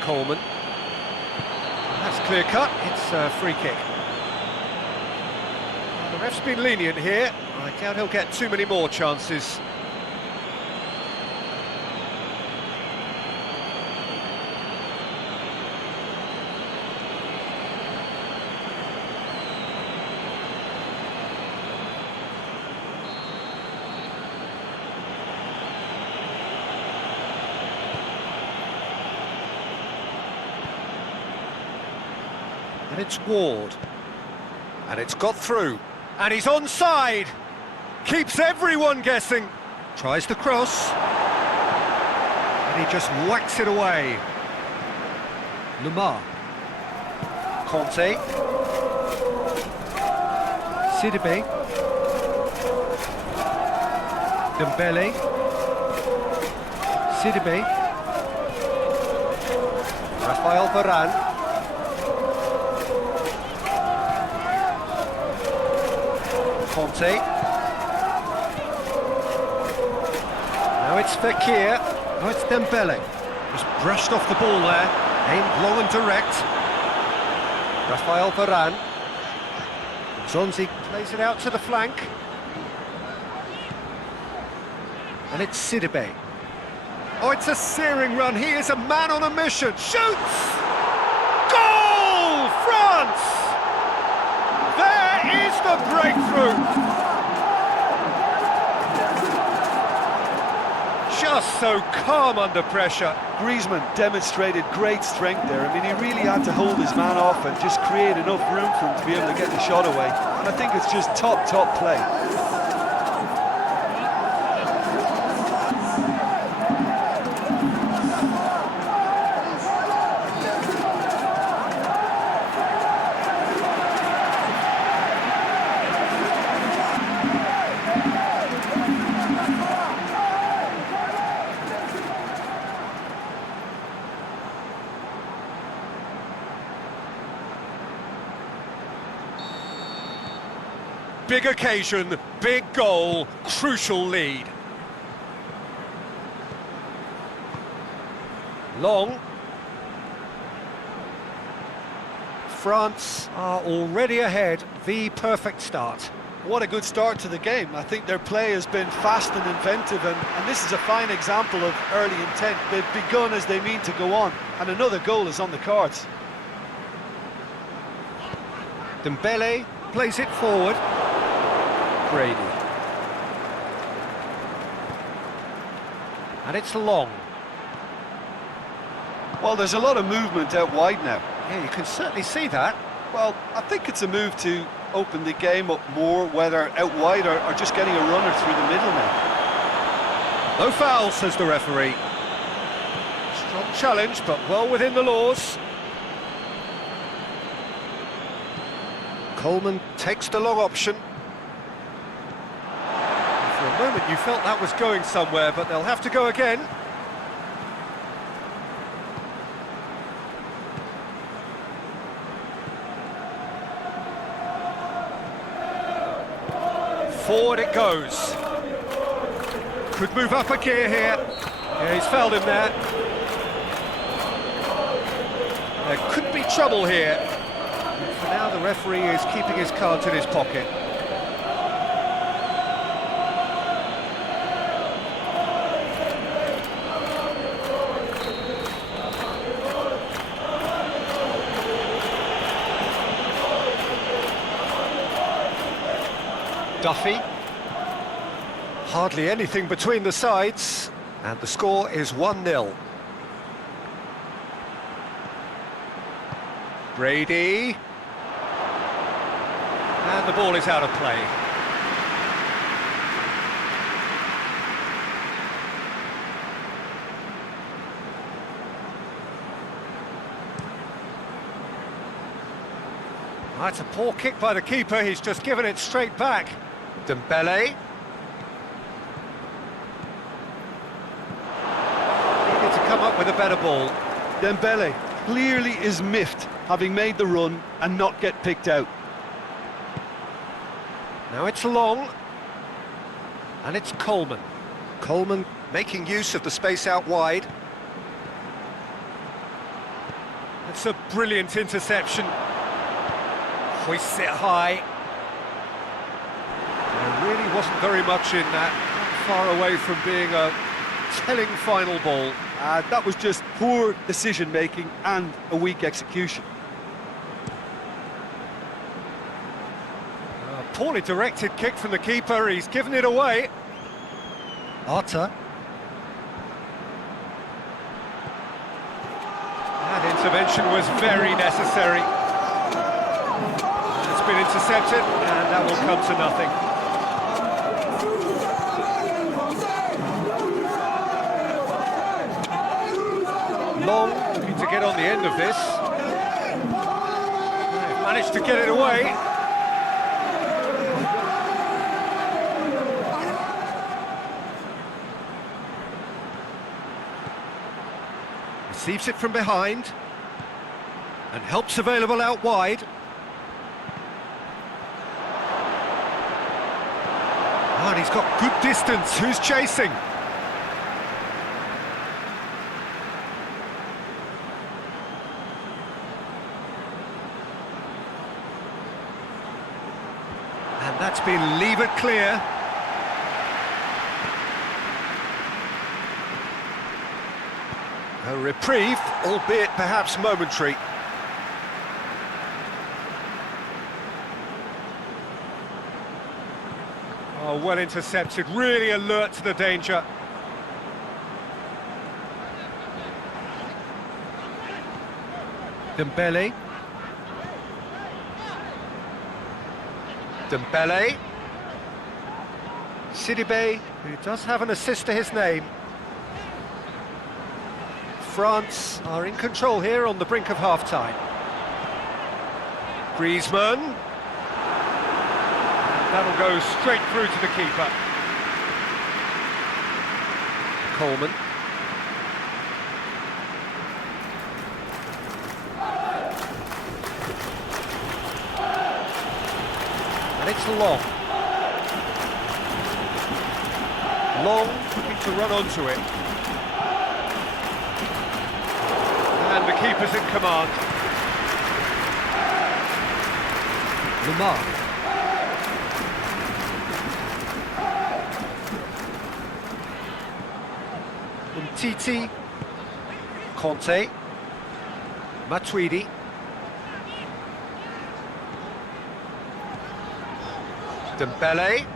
Coleman. That's clear cut. It's a free kick. Well, the ref's been lenient here. I doubt he'll get too many more chances. And it's Ward. And it's got through. And he's onside! Keeps everyone guessing. Tries the cross. And he just whacks it away. Lamar. Conte. Sidibe. Dembele. Sidibe. Rafael Varane. Conte. Now it's Fekir. Now it's Dembele. Just brushed off the ball there. Aimed low and direct. Rafael Varane. Zonzi plays it out to the flank. And it's Sidibe. Oh, it's a searing run. He is a man on a mission. Shoots! Goal! France! There is the breakthrough! Just so calm under pressure. Griezmann demonstrated great strength there. I mean, he really had to hold his man off and just create enough room for him to be able to get the shot away. And I think it's just top play. Big occasion, big goal, crucial lead. Long. France are already ahead, the perfect start. What a good start to the game. I think their play has been fast and inventive, and this is a fine example of early intent. They've begun as they mean to go on, and another goal is on the cards. Dembele plays it forward. Brady. And it's Long. Well, there's a lot of movement out wide now. Yeah, you can certainly see that. Well, I think it's a move to open the game up more, whether out wide or just getting a runner through the middle now. No foul, says the referee. Strong challenge, but well within the laws. Coleman takes the long option. For a moment you felt that was going somewhere, but they'll have to go again. Forward it goes. Could move up a gear here. Yeah, he's fouled him there. There could be trouble here. And for now, the referee is keeping his cards in his pocket. Duffy. Hardly anything between the sides, and the score is 1-0. Brady. And the ball is out of play. That's a poor kick by the keeper, he's just given it straight back. Dembele. Needed to come up with a better ball. Dembele clearly is miffed, having made the run and not get picked out. Now it's Long. And it's Coleman. Coleman making use of the space out wide. It's a brilliant interception. Hoists it high. There really wasn't very much in that. Not far away from being a telling final ball. That was just poor decision-making and a weak execution. A poorly directed kick from the keeper, he's given it away. Arta. That intervention was very necessary. It's been intercepted, and that will come to nothing. Long looking to get on the end of this. They've managed to get it away. Receives it from behind and helps available out wide. And he's got good distance. Who's chasing? And that's been levered clear. A reprieve, albeit perhaps momentary. Oh, well intercepted, really alert to the danger. Dembele. Dembele. Sidibe, who does have an assist to his name. France are in control here on the brink of half-time. Griezmann. That'll go straight through to the keeper. Coleman. And it's Long. Long looking to run onto it. And the keeper's in command. Lamar. Umtiti. Conte. Matuidi. Dembele.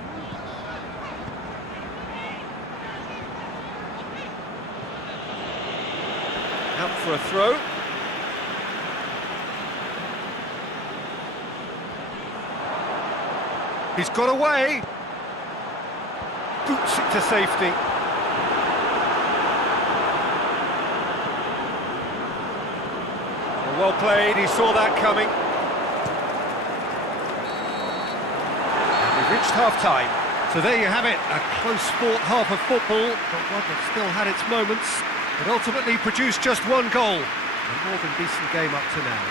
Out for a throw. He's got away. Boots it to safety. Well played, he saw that coming. And we've reached half-time. So there you have it, a close-fought half of football, but one that still had its moments. It ultimately produced just one goal. A more than decent game up to now.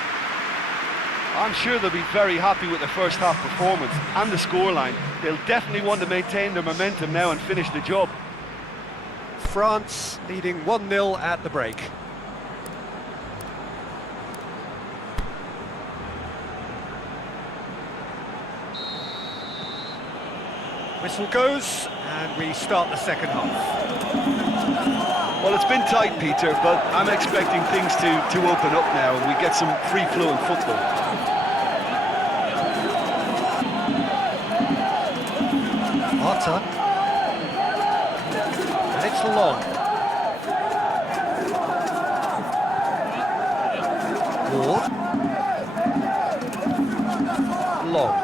I'm sure they'll be very happy with the first half performance and the scoreline. They'll definitely want to maintain their momentum now and finish the job. France leading 1-0 at the break. Whistle goes, and we start the second half. Well, it's been tight, Peter, but I'm expecting things to open up now and we get some free-flowing football. Arta. And it's Long. Ward. Long.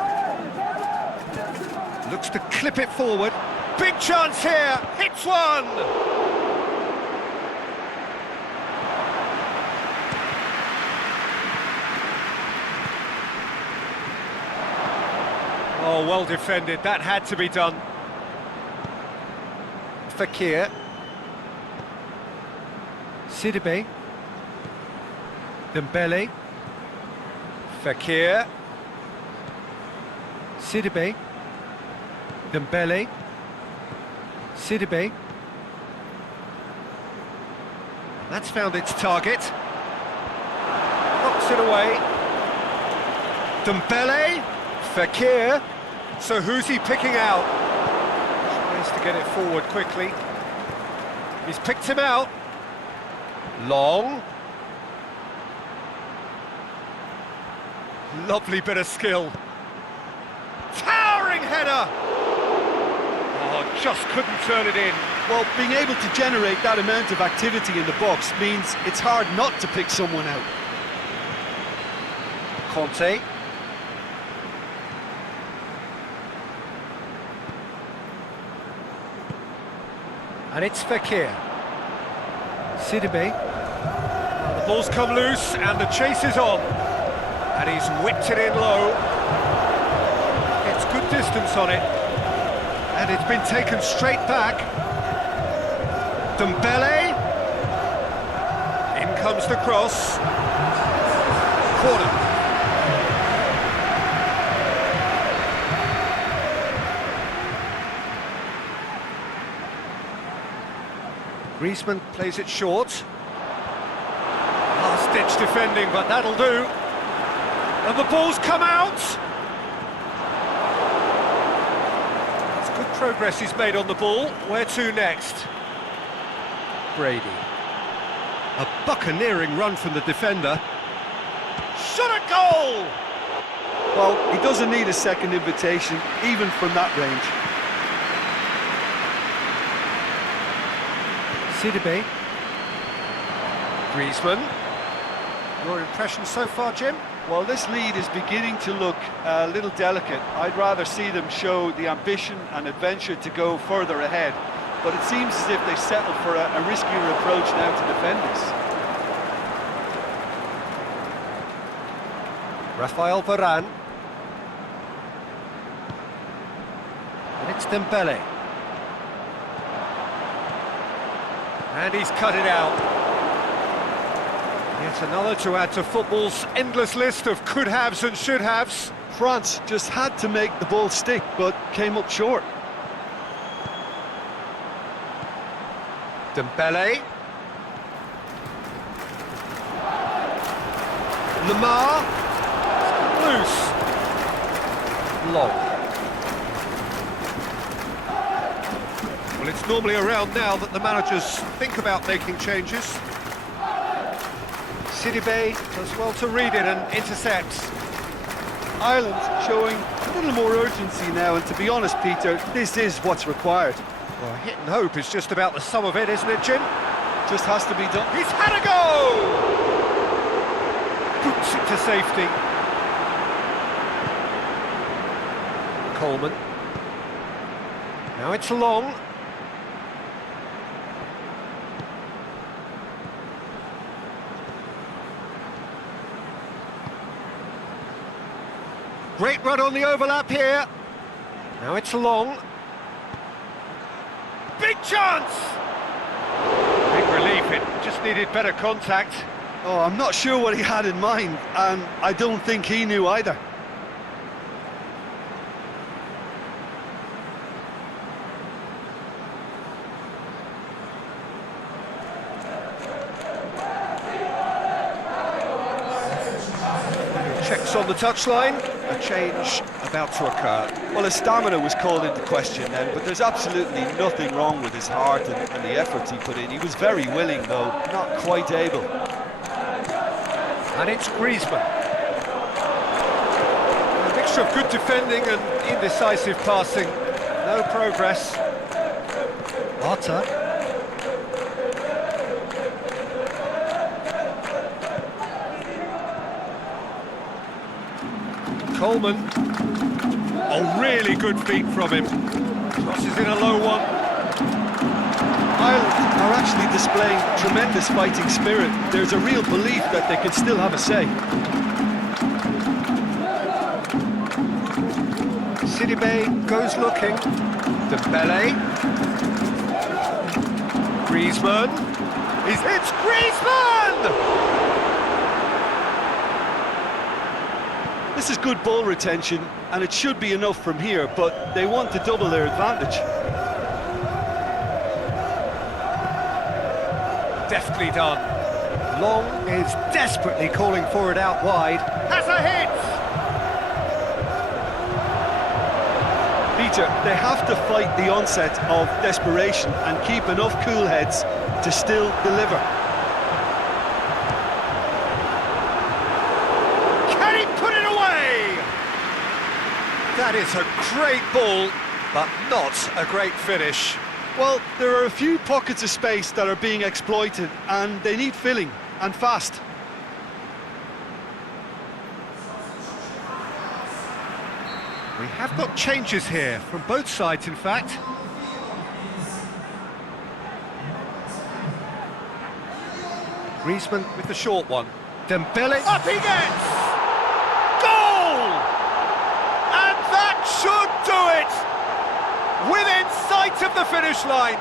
Looks to clip it forward. Big chance here. Hits one. Oh, well defended. That had to be done. Fekir. Sidibe. Dembele. Fekir. Sidibe. Dembele. Sidibe. That's found its target. Knocks it away. Dembele. Fekir. So who's he picking out? Tries to get it forward quickly. He's picked him out. Long. Lovely bit of skill. Towering header! Oh, just couldn't turn it in. Well, being able to generate that amount of activity in the box means it's hard not to pick someone out. Conte. And it's Fekir. Sidibe. The ball's come loose and the chase is on. And he's whipped it in low. It's good distance on it. And it's been taken straight back. Dembele. In comes the cross. Corner. Griezmann plays it short. Last-ditch defending, but that'll do. And the ball's come out! It's good progress he's made on the ball. Where to next? Brady. A buccaneering run from the defender. Shot a goal! Well, he doesn't need a second invitation, even from that range. Sidibe. Griezmann. Your impression so far, Jim? Well, this lead is beginning to look a little delicate. I'd rather see them show the ambition and adventure to go further ahead. But it seems as if they settled for a riskier approach now to defend this. Rafael Varane. And it's Dembele. And he's cut it out. Yet another to add to football's endless list of could-haves and should-haves. France just had to make the ball stick, but came up short. Dembele. Lamar. Loose. Long. Well, it's normally around now that the managers think about making changes. Sidibe does well to read it and intercepts. Ireland showing a little more urgency now, and to be honest, Peter, this is what's required. Well, hit and hope is just about the sum of it, isn't it, Jim? Just has to be done. He's had a go! Boots it to safety. Coleman. Now it's Long. Great run on the overlap here. Now it's Long. Big chance! Big relief, it just needed better contact. Oh, I'm not sure what he had in mind, and I don't think he knew either. Checks on the touchline, a change about to occur. Well, his stamina was called into question then, but there's absolutely nothing wrong with his heart and the efforts he put in. He was very willing, though, not quite able. And it's Griezmann. A mixture of good defending and indecisive passing. No progress. Arta. Coleman. Oh, really good feet from him. Crosses in a low one. Ireland are actually displaying tremendous fighting spirit. There's a real belief that they can still have a say. Sidibe goes looking. Dembele. Griezmann. It's Griezmann! This is good ball retention, and it should be enough from here, but they want to double their advantage. Deftly done. Long is desperately calling for it out wide. Has a hit! Peter, they have to fight the onset of desperation and keep enough cool heads to still deliver. Can he put it away? That is a great ball, but not a great finish. Well, there are a few pockets of space that are being exploited, and they need filling, and fast. We have got changes here, from both sides in fact. Griezmann with the short one. Dembele, up he gets! Goal! And that should do it! Within sight of the finish line.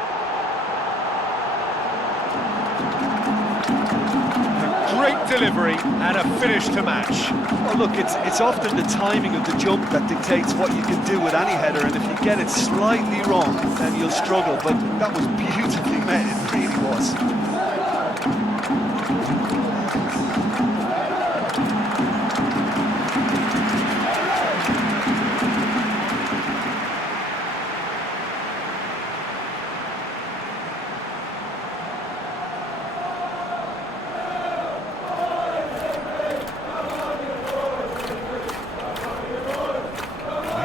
A great delivery and a finish to match. Well, look, it's often the timing of the jump that dictates what you can do with any header, and if you get it slightly wrong, then you'll struggle. But that was beautifully met, it really was.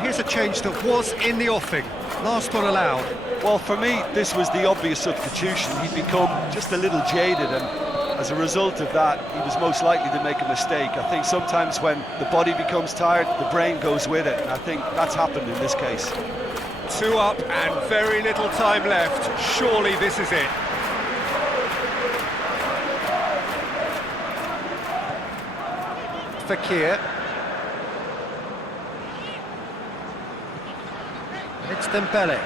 Here's a change that was in the offing. Last one allowed. Well, for me, this was the obvious substitution. He'd become just a little jaded, and as a result of that, he was most likely to make a mistake. I think sometimes when the body becomes tired, the brain goes with it, and I think that's happened in this case. 2 up and very little time left. Surely this is it. Fakir. It's Dembele.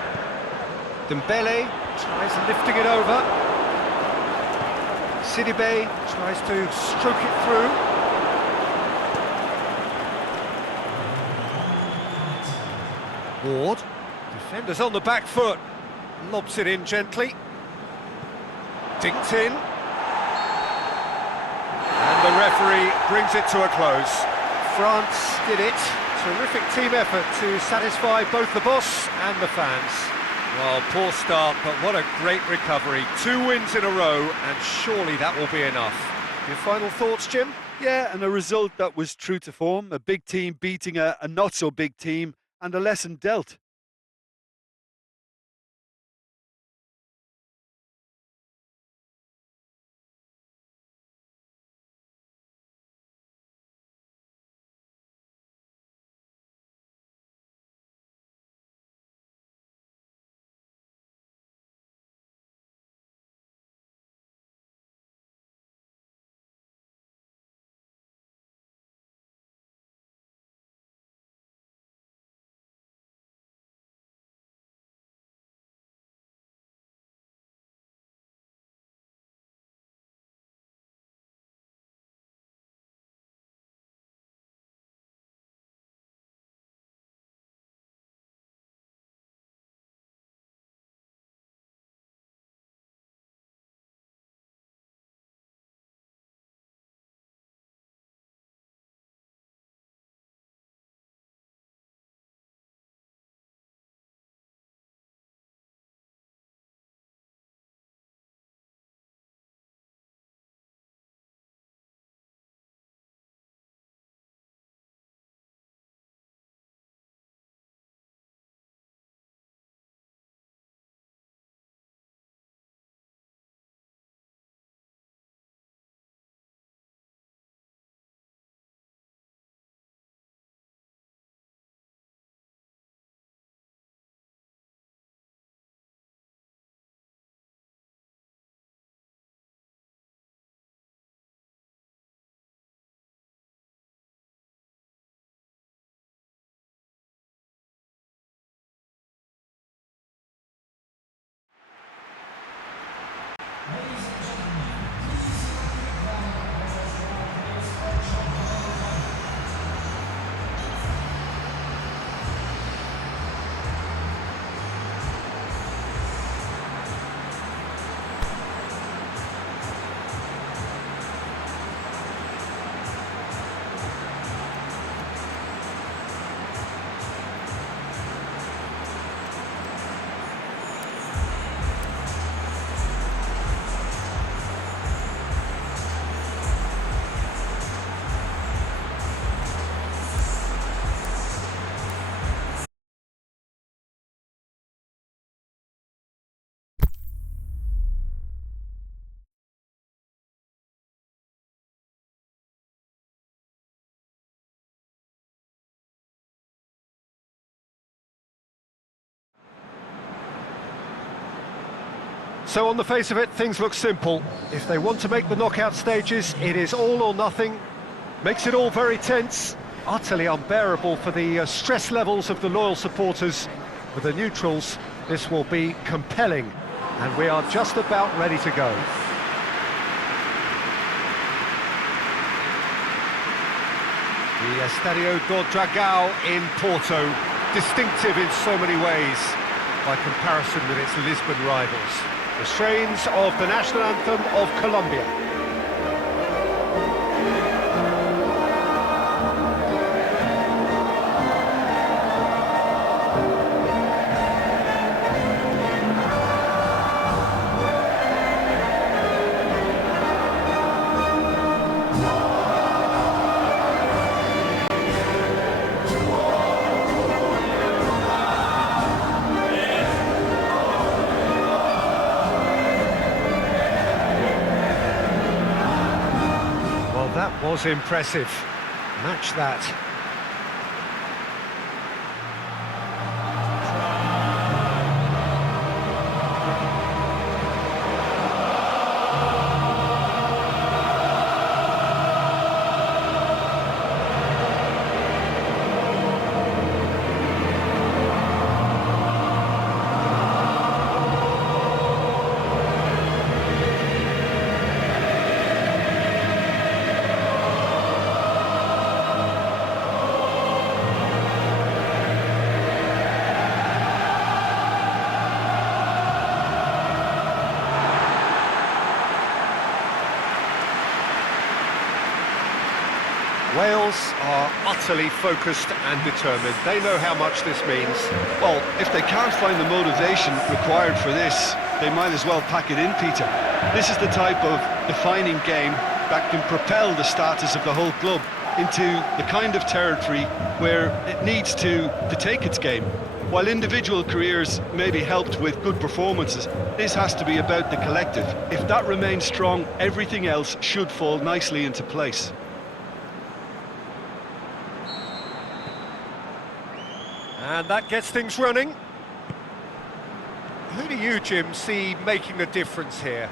Dembele tries lifting it over. Sidibe tries to stroke it through. Ward. Defenders on the back foot. Lobs it in gently. Dinked in. And the referee brings it to a close. France did it. Terrific team effort to satisfy both the boss and the fans. Well, poor start, but what a great recovery. 2 wins in a row, and surely that will be enough. Your final thoughts, Jim? Yeah, and a result that was true to form. A big team beating a not-so-big team, and a lesson dealt. So on the face of it, things look simple. If they want to make the knockout stages, it is all or nothing. Makes it all very tense, utterly unbearable for the stress levels of the loyal supporters. With the neutrals, this will be compelling, and we are just about ready to go. The Estadio do Dragão in Porto, distinctive in so many ways, by comparison with its Lisbon rivals. The strains of the national anthem of Colombia. That was impressive. Match that. Wales are utterly focused and determined. They know how much this means. Well, if they can't find the motivation required for this, they might as well pack it in, Peter. This is the type of defining game that can propel the status of the whole club into the kind of territory where it needs to take its game. While individual careers may be helped with good performances, this has to be about the collective. If that remains strong, everything else should fall nicely into place. And that gets things running. Who do you, Jim, see making the difference here?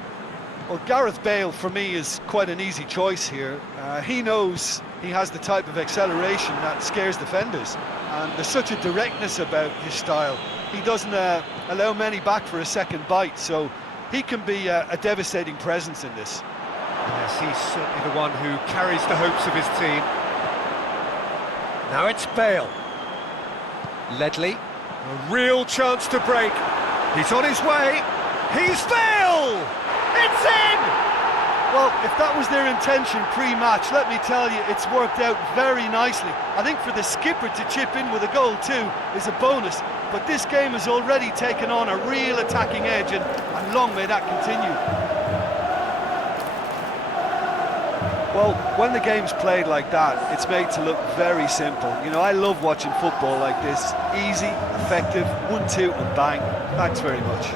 Well, Gareth Bale, for me, is quite an easy choice here. He knows he has the type of acceleration that scares defenders. And there's such a directness about his style. He doesn't allow many back for a second bite, so he can be a devastating presence in this. Yes, he's certainly the one who carries the hopes of his team. Now it's Bale. Ledley, a real chance to break. He's on his way. He's Bale! It's in! Well, if that was their intention pre-match, let me tell you, it's worked out very nicely. I think for the skipper to chip in with a goal too is a bonus, but this game has already taken on a real attacking edge, and long may that continue. Well, when the game's played like that, it's made to look very simple. You know, I love watching football like this. Easy, effective, 1-2 and bang. Thanks very much.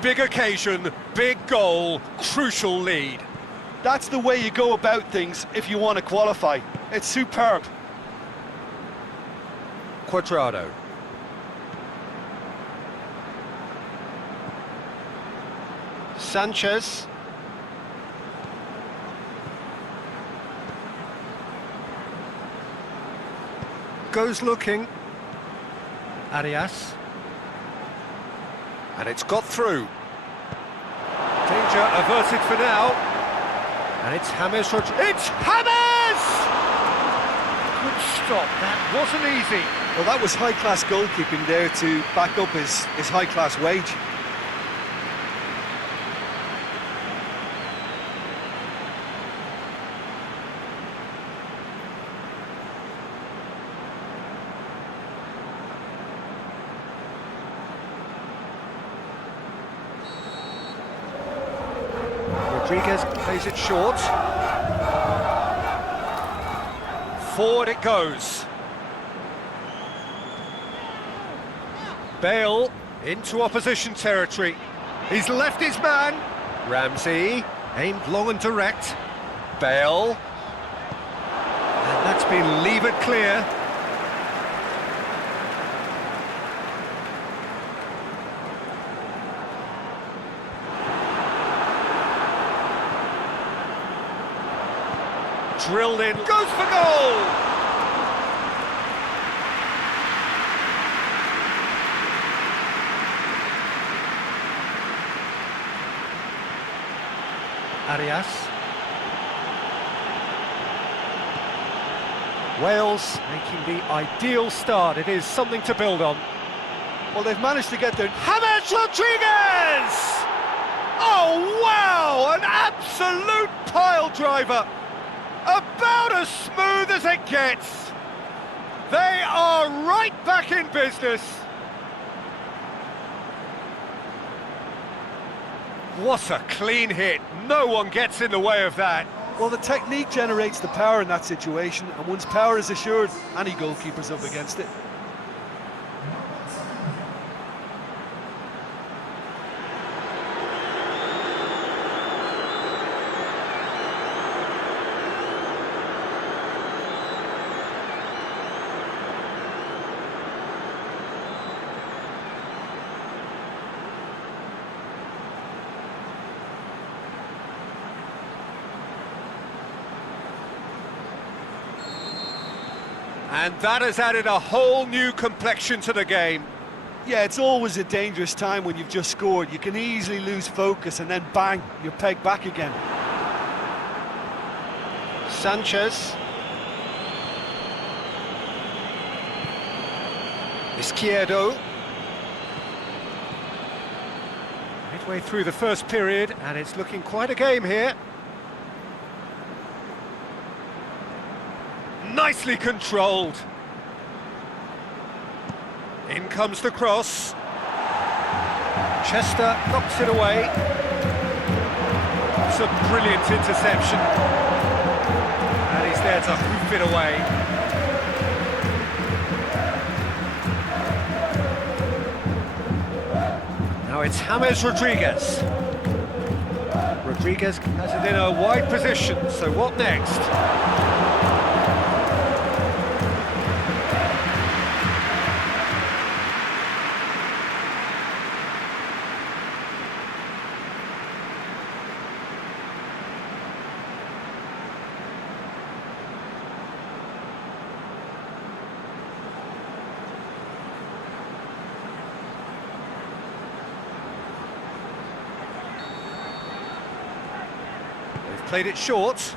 Big occasion, big goal, crucial lead. That's the way you go about things if you want to qualify. It's superb. Cuadrado. Sanchez. Goes looking. Arias. And it's got through. Danger averted for now. And it's James Rodriguez. It's James! Good stop, that wasn't easy. Well, that was high-class goalkeeping there to back up his high-class wage. Rodriguez plays it short. Forward it goes. Bale into opposition territory. He's left his man. Ramsey aimed long and direct. Bale. And that's been levered clear. Drilled in, goes for goal! Arias. Wales making the ideal start. It is something to build on. Well, they've managed to get their... James Rodriguez! Oh, wow! An absolute pile driver! About as smooth as it gets. They are right back in business. What a clean hit. No one gets in the way of that. Well, the technique generates the power in that situation, and once power is assured, any goalkeeper's up against it. And that has added a whole new complexion to the game. Yeah, it's always a dangerous time when you've just scored. You can easily lose focus and then bang, you're pegged back again. Sanchez. Izquierdo. Midway through the first period, and it's looking quite a game here. Nicely controlled. In comes the cross. Chester knocks it away. It's a brilliant interception. And he's there to hoof it away. Now it's James Rodriguez. Rodriguez has it in a wide position, so what next? Played it short.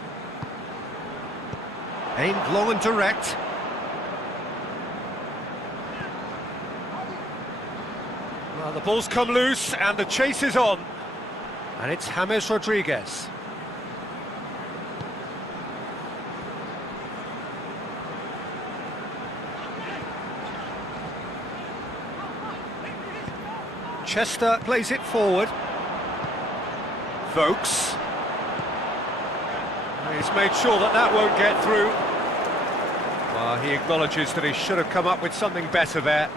Aimed long and direct. Well, the ball's come loose and the chase is on. And it's James Rodriguez. Chester plays it forward. Vokes. He's made sure that that won't get through. Well, he acknowledges that he should have come up with something better there.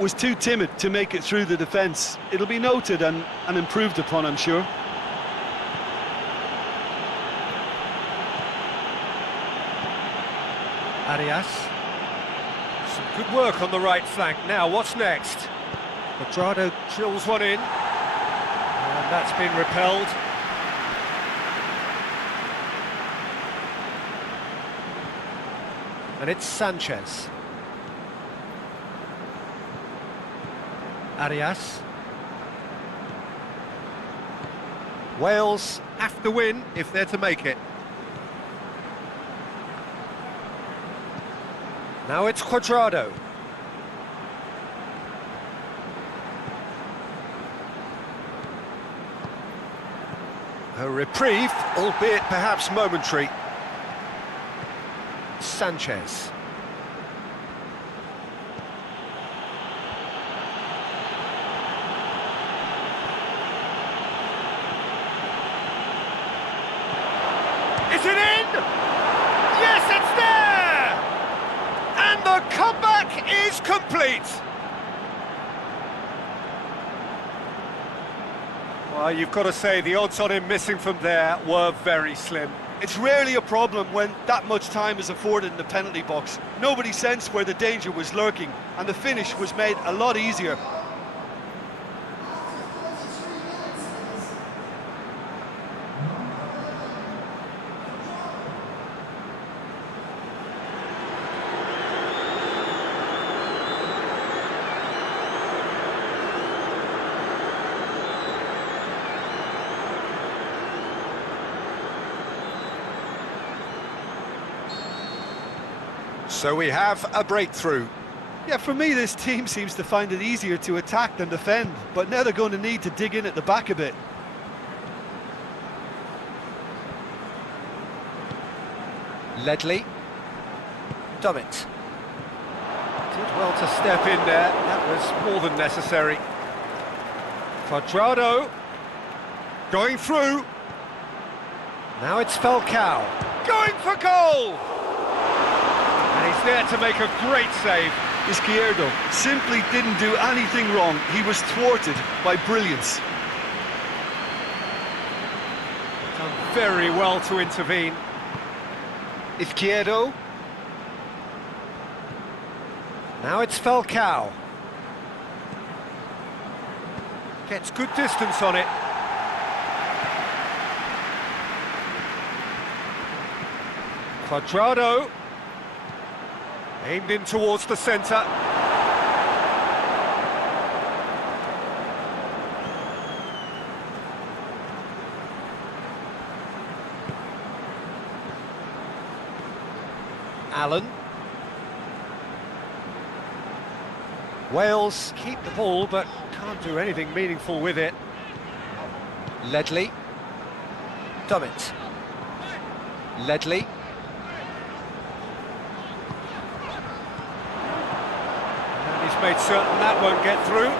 Was too timid to make it through the defence. It'll be noted and improved upon, I'm sure. Arias. Some good work on the right flank. Now, what's next? Quadrado drills one in. And that's been repelled. And it's Sanchez. Arias. Wales have to win if they're to make it. Now it's Quadrado. A reprieve, albeit perhaps momentary. Sanchez. Is it in? Yes, it's there! is complete. Well, you've got to say the odds on him missing from there were very slim. It's rarely a problem when that much time is afforded in the penalty box. Nobody sensed where the danger was lurking, and the finish was made a lot easier. So we have a breakthrough. Yeah, for me, this team seems to find it easier to attack than defend, but now they're going to need to dig in at the back a bit. Ledley. Dummett. Did well to step in there. That was more than necessary. Quadrado. Going through. Now it's Falcao. Going for goal! And he's there to make a great save. Izquierdo simply didn't do anything wrong. He was thwarted by brilliance. Done very well to intervene. Izquierdo. Now it's Falcao. Gets good distance on it. Quadrado. Aimed in towards the centre. Allen. Wales keep the ball but can't do anything meaningful with it. Ledley. Dummett. Ledley. Made certain that won't get through.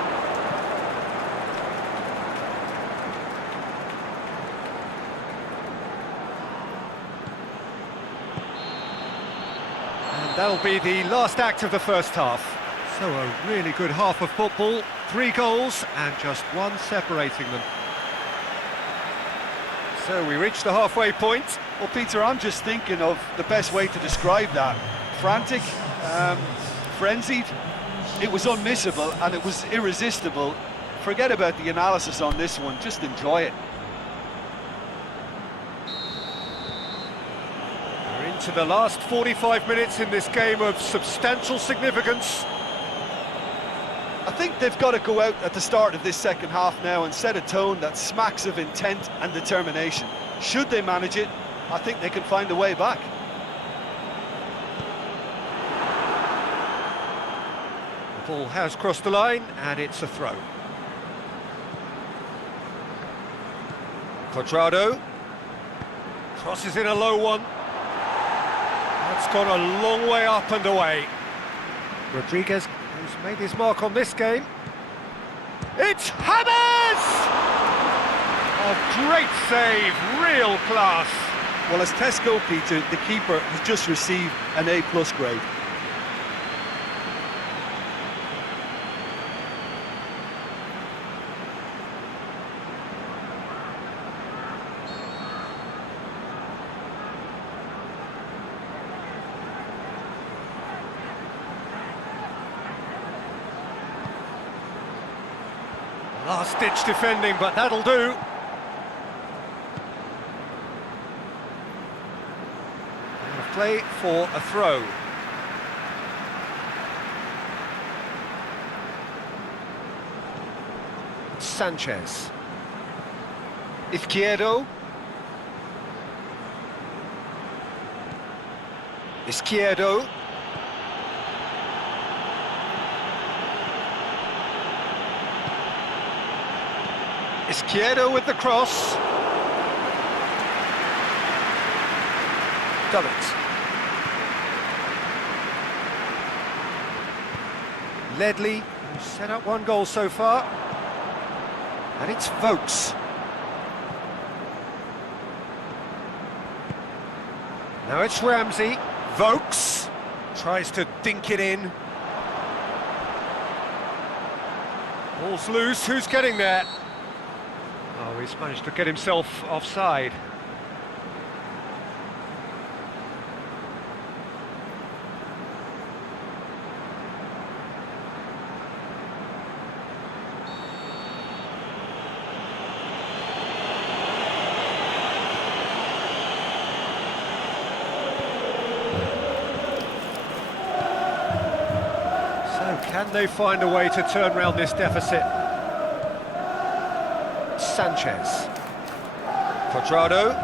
And that'll be the last act of the first half. So a really good half of football, 3 goals and just one separating them. So we reach the halfway point. Well, Peter, I'm just thinking of the best way to describe that. Frantic, frenzied. It was unmissable and it was irresistible. Forget about the analysis on this one, just enjoy it. We're into the last 45 minutes in this game of substantial significance. I think they've got to go out at the start of this second half now and set a tone that smacks of intent and determination. Should they manage it, I think they can find a way back. The ball has crossed the line and it's a throw. Quadrado crosses in a low one. That's gone a long way up and away. Rodriguez, who's made his mark on this game. It's Hammers! A great save, real class. Well, as Tesco, Peter, the keeper has just received an A+ grade. Last-ditch defending, but that'll do. And play for a throw. Sanchez. Izquierdo. Izquierdo. Izquierdo with the cross. Dummett. Ledley, who's set up 1 goal so far. And it's Vokes. Now it's Ramsey. Vokes tries to dink it in. Ball's loose, who's getting there? Oh, he's managed to get himself offside. Can they find a way to turn around this deficit? Sanchez. Quadrado.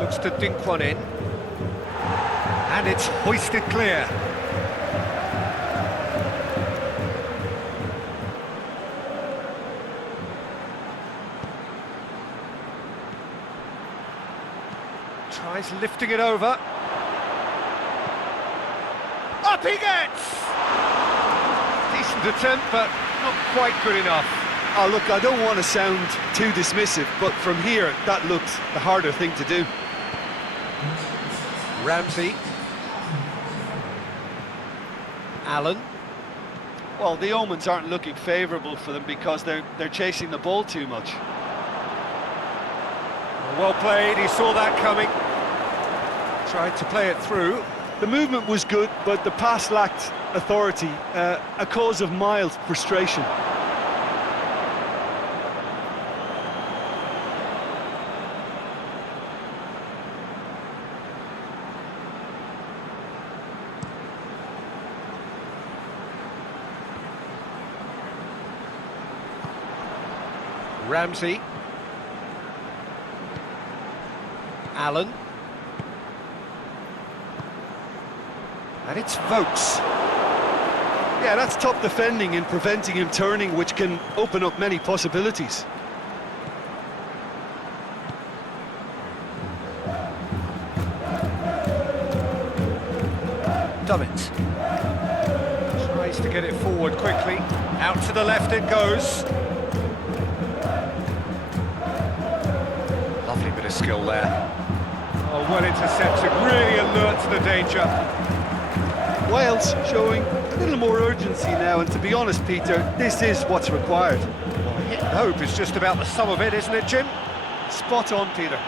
Looks to dink one in. And it's hoisted clear. Tries lifting it over. Up he gets! Decent attempt, but not quite good enough. Oh, look, I don't want to sound too dismissive, but from here, that looked the harder thing to do. Ramsey. Allen. Well, the omens aren't looking favourable for them because they're chasing the ball too much. Well played, he saw that coming. Tried to play it through. The movement was good, but the pass lacked authority, a cause of mild frustration. Ramsey. Allen. And it's Vokes. Yeah, that's top defending and preventing him turning, which can open up many possibilities. Dummett. Tries to get it forward quickly. Out to the left it goes. Lovely bit of skill there. Oh, well intercepted, really alert to the danger. Wales showing a little more urgency now, and to be honest, Peter, this is what's required. Well, hit and hope is just about the sum of it, isn't it, Jim? Spot on, Peter.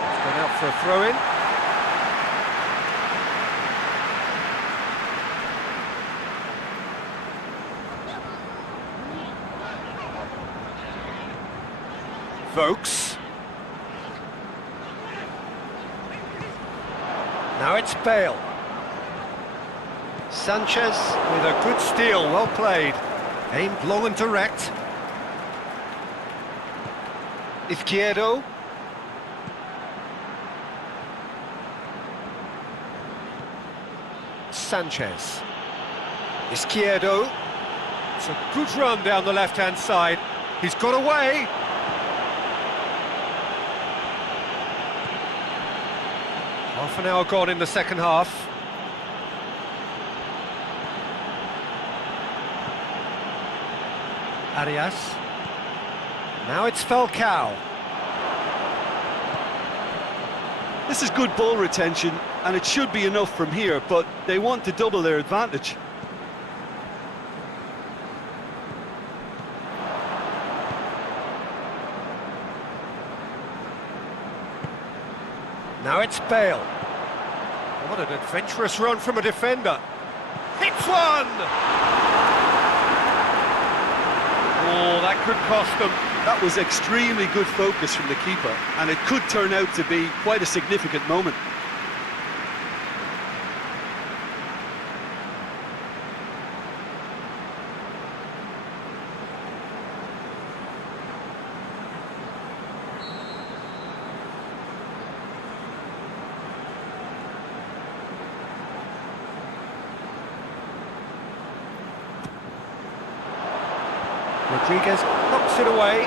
It's gone out for a throw-in. Vokes. Now it's Bale. Sanchez with a good steal, well played. Aimed long and direct. Izquierdo. Sanchez. Izquierdo. It's a good run down the left-hand side. He's got away. Half an hour gone in the second half. Arias. Now it's Falcao. This is good ball retention, and it should be enough from here, but they want to double their advantage. Now it's Bale. What an adventurous run from a defender. Hits one! Oh, that could cost them. That was extremely good focus from the keeper, and it could turn out to be quite a significant moment. Rodriguez knocks it away.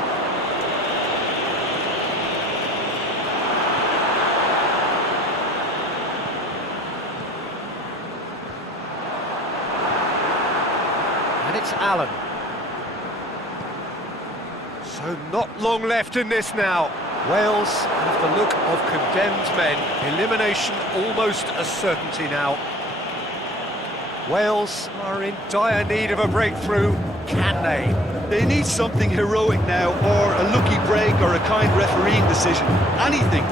And it's Allen. So not long left in this now. Wales have the look of condemned men. Elimination almost a certainty now. Wales are in dire need of a breakthrough. Can they? They need something heroic now, or a lucky break, or a kind refereeing decision. Anything.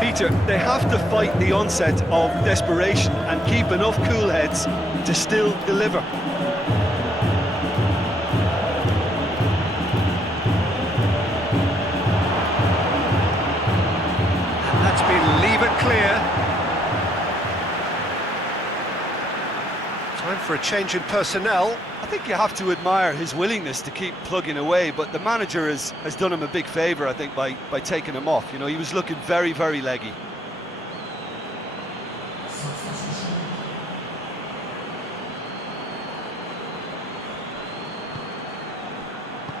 Peter, they have to fight the onset of desperation and keep enough cool heads to still deliver. That's been leave it clear. Time for a change in personnel. I think you have to admire his willingness to keep plugging away, but the manager has done him a big favour, I think, by taking him off. You know, he was looking very, very leggy.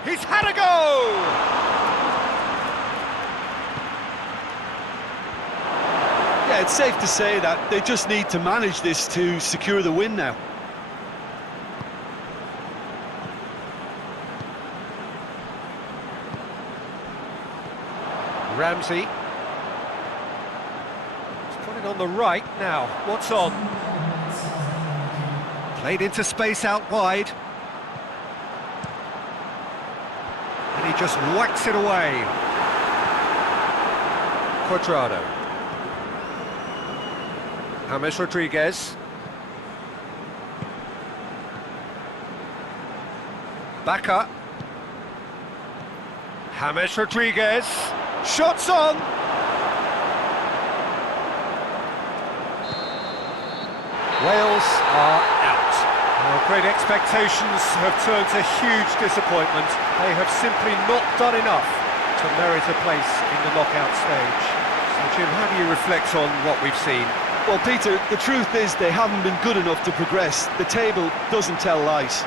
He's had a go! Yeah, it's safe to say that they just need to manage this to secure the win now. Ramsey. He's putting on the right now. What's on? Played into space out wide. And he just whacks it away. Quadrado. James Rodriguez. Back. James Rodriguez. Shots on! Wales are out. Well, great expectations have turned to huge disappointment. They have simply not done enough to merit a place in the knockout stage. So, Jim, how do you reflect on what we've seen? Well, Peter, the truth is they haven't been good enough to progress. The table doesn't tell lies.